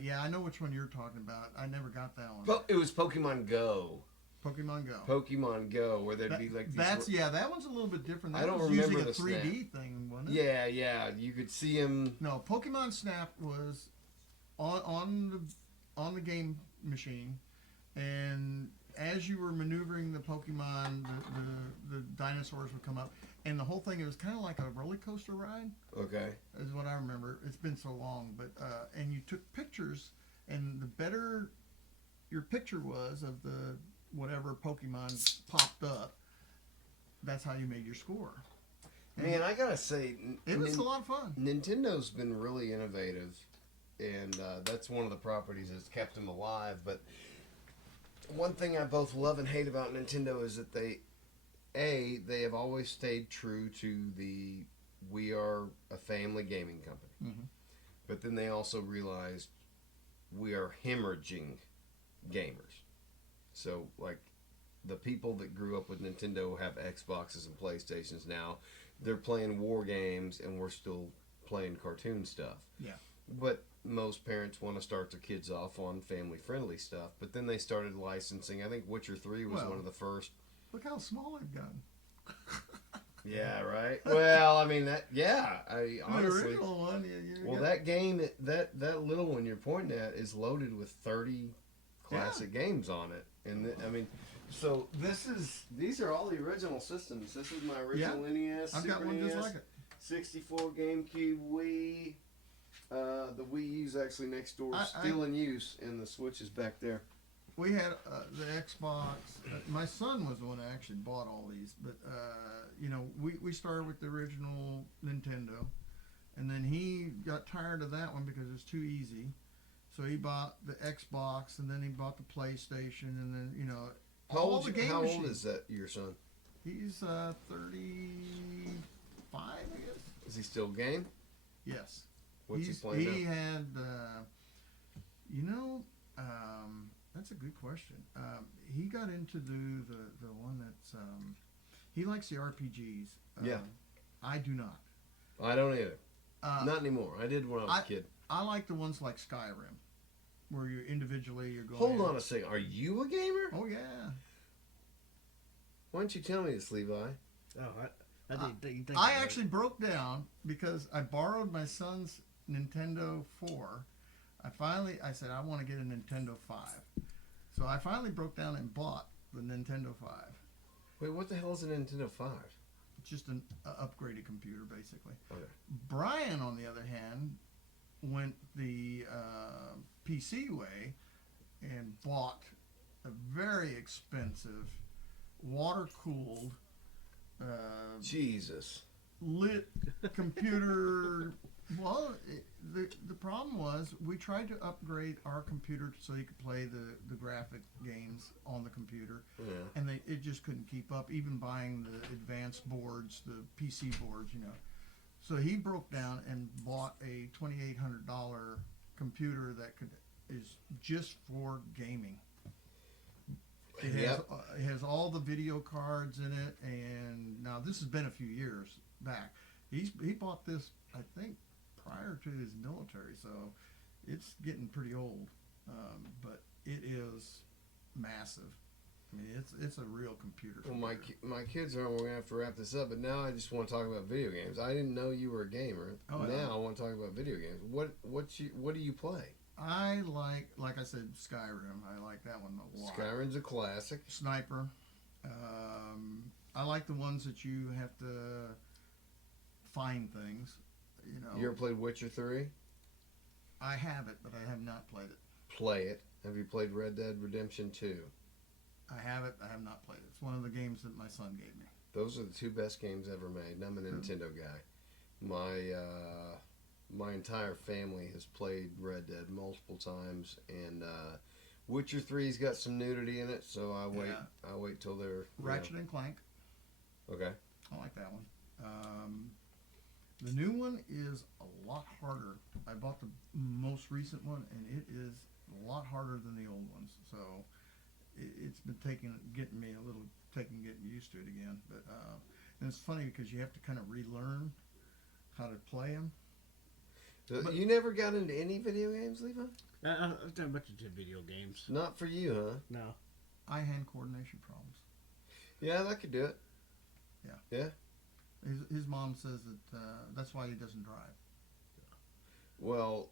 Yeah, I know which one you're talking about. I never got that one. It was Pokemon Go. Pokemon Go. Pokemon Go, where there'd be like these. That one's a little bit different. That I don't was remember using a the 3D Snap. thing, wasn't it? Yeah, you could see him. No, Pokemon Snap was on on the game machine, and as you were maneuvering the Pokemon, the dinosaurs would come up, and the whole thing, it was kind of like a roller coaster ride. Okay. Is what I remember. It's been so long, but and you took pictures, and the better your picture was of the whatever Pokemon popped up, that's how you made your score. And Man, I gotta say, it was a lot of fun. Nintendo's been really innovative, and that's one of the properties that's kept them alive. But one thing I both love and hate about Nintendo is that they have always stayed true to the we are a family gaming company. Mm-hmm. But then they also realized we are hemorrhaging gamers. So, like, the people that grew up with Nintendo have Xboxes and PlayStations now. They're playing war games, and we're still playing cartoon stuff. Yeah. But most parents want to start their kids off on family-friendly stuff. But then they started licensing. I think Witcher 3 was Well, one of the first. Look how small I've gotten. Yeah, right. Well, I mean that. Yeah, The honestly. original one. Well, that game, that little one you're pointing at, is loaded with 30 classic games on it, and I mean, so these are all the original systems. This is my original NES, I've Super got one NES, just like it. 64, GameCube, Wii. The Wii U's actually next door, still in use, and the Switch is back there. We had the Xbox. My son was the one that actually bought all these, but we started with the original Nintendo, and then he got tired of that one because it was too easy. So he bought the Xbox, and then he bought the PlayStation, and then How all old? the game How old machines. is that your son? He's 35, I guess. Is he still game? Yes. What's he playing He now? had, that's a good question. He got into the one that's, he likes the RPGs. Yeah. I do not. I don't either. Not Not anymore. I did when I was a kid. I like the ones like Skyrim, where you're going. Hold on a second. Are you a gamer? Oh yeah. Why don't you tell me this, Levi? Oh, I didn't think I about it. actually broke down because I borrowed my son's Nintendo 4. I said I want to get a Nintendo 5. So I finally broke down and bought the Nintendo 5. Wait, what the hell is a Nintendo 5? It's just an upgraded computer, basically. Okay. Brian, on the other hand, went the PC way and bought a very expensive, water-cooled, Jesus. lit computer. Well, the problem was we tried to upgrade our computer so you could play the graphic games on the computer, Yeah. and it just couldn't keep up. Even buying the advanced boards, the PC boards, So he broke down and bought a $2,800 computer that is just for gaming. It has all the video cards in it, and now this has been a few years back. He bought this, I think, prior to his military, so it's getting pretty old. But it is massive. I mean, it's a real computer. Well, my kids are. We're gonna have to wrap this up, but now I just want to talk about video games. I didn't know you were a gamer. Oh, now yeah. I want to talk about video games. What do you play? I like I said, Skyrim. I like that one a lot. Skyrim's a classic. Sniper. I like the ones that you have to find things. You ever played Witcher 3? I have it, but I have not played it. Play it. Have you played Red Dead Redemption 2? I have it. I have not played it. It's one of the games that my son gave me. Those are the two best games ever made. And I'm a Nintendo guy. My entire family has played Red Dead multiple times, and Witcher 3's got some nudity in it, so I wait. Yeah. I wait till they're Ratchet and Clank. Okay. I like that one. The new one is a lot harder. I bought the most recent one, and it is a lot harder than the old ones. So it's been getting used to it again. But and it's funny because you have to kind of relearn how to play them. So But- you never got into any video games, Levi? I've done a bunch of video games. Not for you, huh? No. Eye-hand coordination problems. Yeah, that could do it. Yeah. His mom says that that's why he doesn't drive. Well,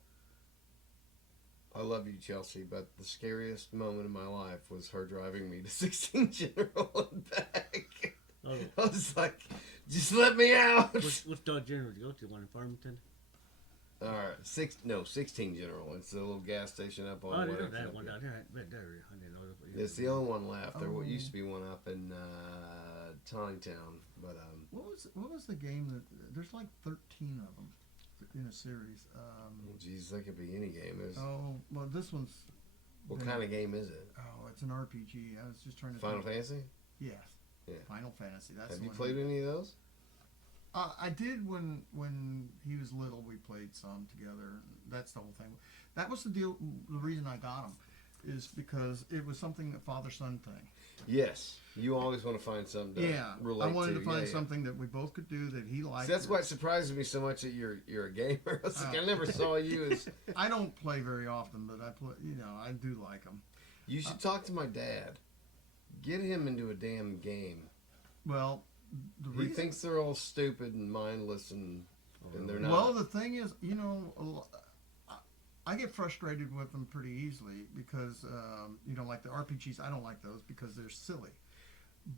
I love you, Chelsea, but the scariest moment in my life was her driving me to 16 General and back. Oh, I was like, just let me out. what's Dodge General to go to? One in Farmington? All right, 16 General. It's a little gas station up on. Oh, I didn't know Weddington that up one here. down here. I didn't know that. It's the only one left. There Oh. used to be one up in Town, but What was the game that there's like 13 of them in a series? geez, that could be any game. Oh, well, this one's. What been- kind of game is it? Oh, it's an RPG. I was just trying to. Final think. Fantasy? Yes. Yeah. Final Fantasy. That's Have the you one. played any of those? I did when he was little. We played some together. That's the whole thing. That was the deal. The reason I got him is because it was something that father-son thing. Yes. You always want to find something to Yeah, relate I wanted to find Yeah, yeah. something that we both could do that he liked. See, that's why it surprises me so much that you're a gamer. I was like, Oh. I never saw you as. I don't play very often, but I play. I do like them. You should talk to my dad. Get him into a damn game. Well, the He reason. thinks they're all stupid and mindless, and they're not. Well, the thing is, I get frustrated with them pretty easily because, like the RPGs, I don't like those because they're silly.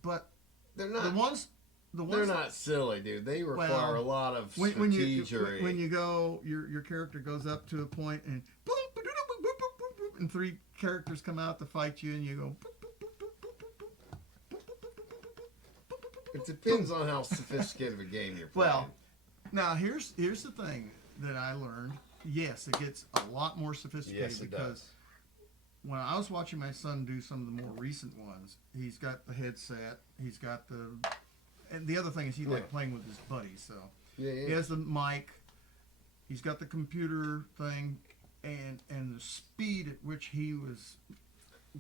But they're the not. ones They're not silly, dude. They require Well, a lot of when strategery. you go, your character goes up to a point and boop, boop, boop, boop, boop, boop, boop, and 3 characters come out to fight you, and you go. Boop, boop, boop, boop, boop, boop, boop, boop, boop, boop, boop, boop. It depends on how sophisticated of a game you're playing. Well, now here's the thing that I learned. Yes, it gets a lot more sophisticated Yes, it because does. when I was watching my son do some of the more recent ones, he's got the headset, he's got and the other thing is he liked playing with his buddies, so Yeah, he yeah. has the mic, he's got the computer thing, and the speed at which he was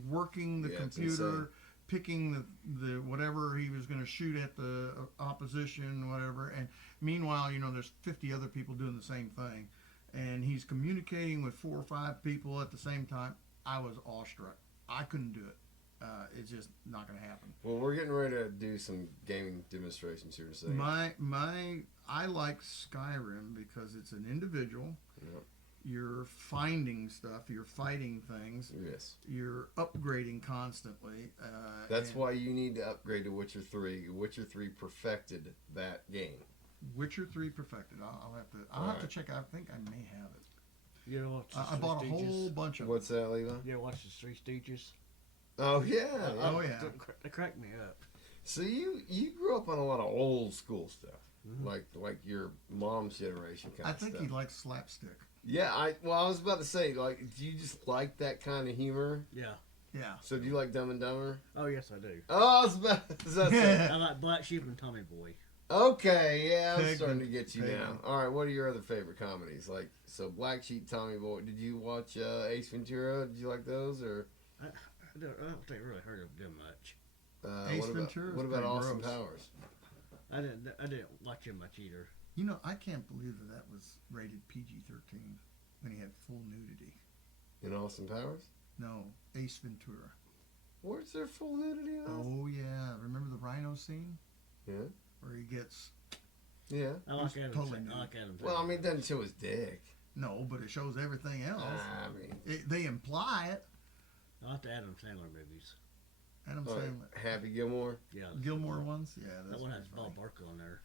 working the Yeah, it's computer, insane. picking the whatever he was going to shoot at the opposition, whatever, and meanwhile, there's 50 other people doing the same thing, and he's communicating with 4 or 5 people at the same time. I was awestruck. I couldn't do it. It's just not going to happen. Well, we're getting ready to do some gaming demonstrations here in a second. I like Skyrim because it's an individual. Yep. You're finding stuff. You're fighting things. Yes. You're upgrading constantly. That's and why you need to upgrade to Witcher 3. Witcher 3 perfected that game. Witcher 3 perfected. I'll have to. I'll have to check. I think I may have it. You ever watch the I Three bought a whole Stooges? bunch of. What's that, Levi? You ever watch the Three Stooges? Oh, yeah. Oh yeah. They cracked me up. So you grew up on a lot of old school stuff. Mhm. Like your mom's generation kind I of think stuff. he likes slapstick. Yeah, I was about to say, like, do you just like that kind of humor? Yeah. Yeah. So do you like Dumb and Dumber? Oh yes, I do. Oh, I was about to say. I like Black Sheep and Tommy Boy. Okay, yeah, I'm Pig starting to and- get you pig now. and- All right, what are your other favorite comedies? Like, so Black Sheep, Tommy Boy. Did you watch Ace Ventura? Did you like those, or I don't think I really heard of them much. Ace what about, Ventura is what about pretty Austin gross. Powers? I didn't watch them much either. I can't believe that was rated PG-13 when he had full nudity. In Austin Powers? No, Ace Ventura. Where's there full nudity in Austin? Oh yeah, remember the rhino scene Yeah, where he gets yeah. I like It's Adam. totally I like Adam. Well, I mean, it doesn't show his dick. no, but it shows everything else. I mean, They imply it. I like the Adam Sandler movies. Adam all right, Sandler, Happy Gilmore. Yeah. Gilmore ones. Yeah, That that's one has pretty Bob funny. Barker on there.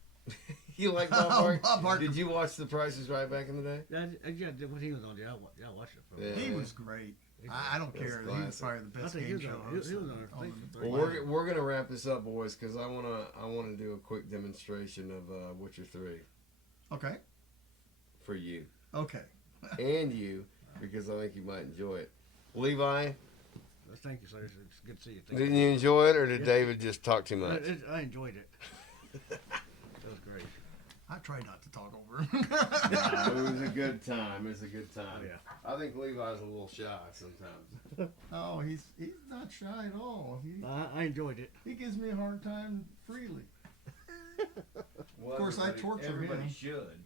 You like Bob Oh, Barker? Bob Barker. Did you watch The Price is Right back in the day? Yeah, what he was on there, I watched it for. Yeah. He was great. I don't That's care. He was classic. probably the I best think he game was show on- host. he was on our on thing the for Well, planet. we're gonna wrap this up, boys, because I wanna do a quick demonstration of Witcher 3 Okay. for you Okay. and you, because I think you might enjoy it. Levi, Thank you, sir. It's good to see you. didn't you enjoy it, or did Yeah. David just talk too much? I enjoyed it. That was great. I try not to talk over him. It was a good time. It was a good time. Oh, yeah. I think Levi's a little shy sometimes. Oh, he's not shy at all. I enjoyed it. He gives me a hard time freely. Well, Of course, I torture him. should.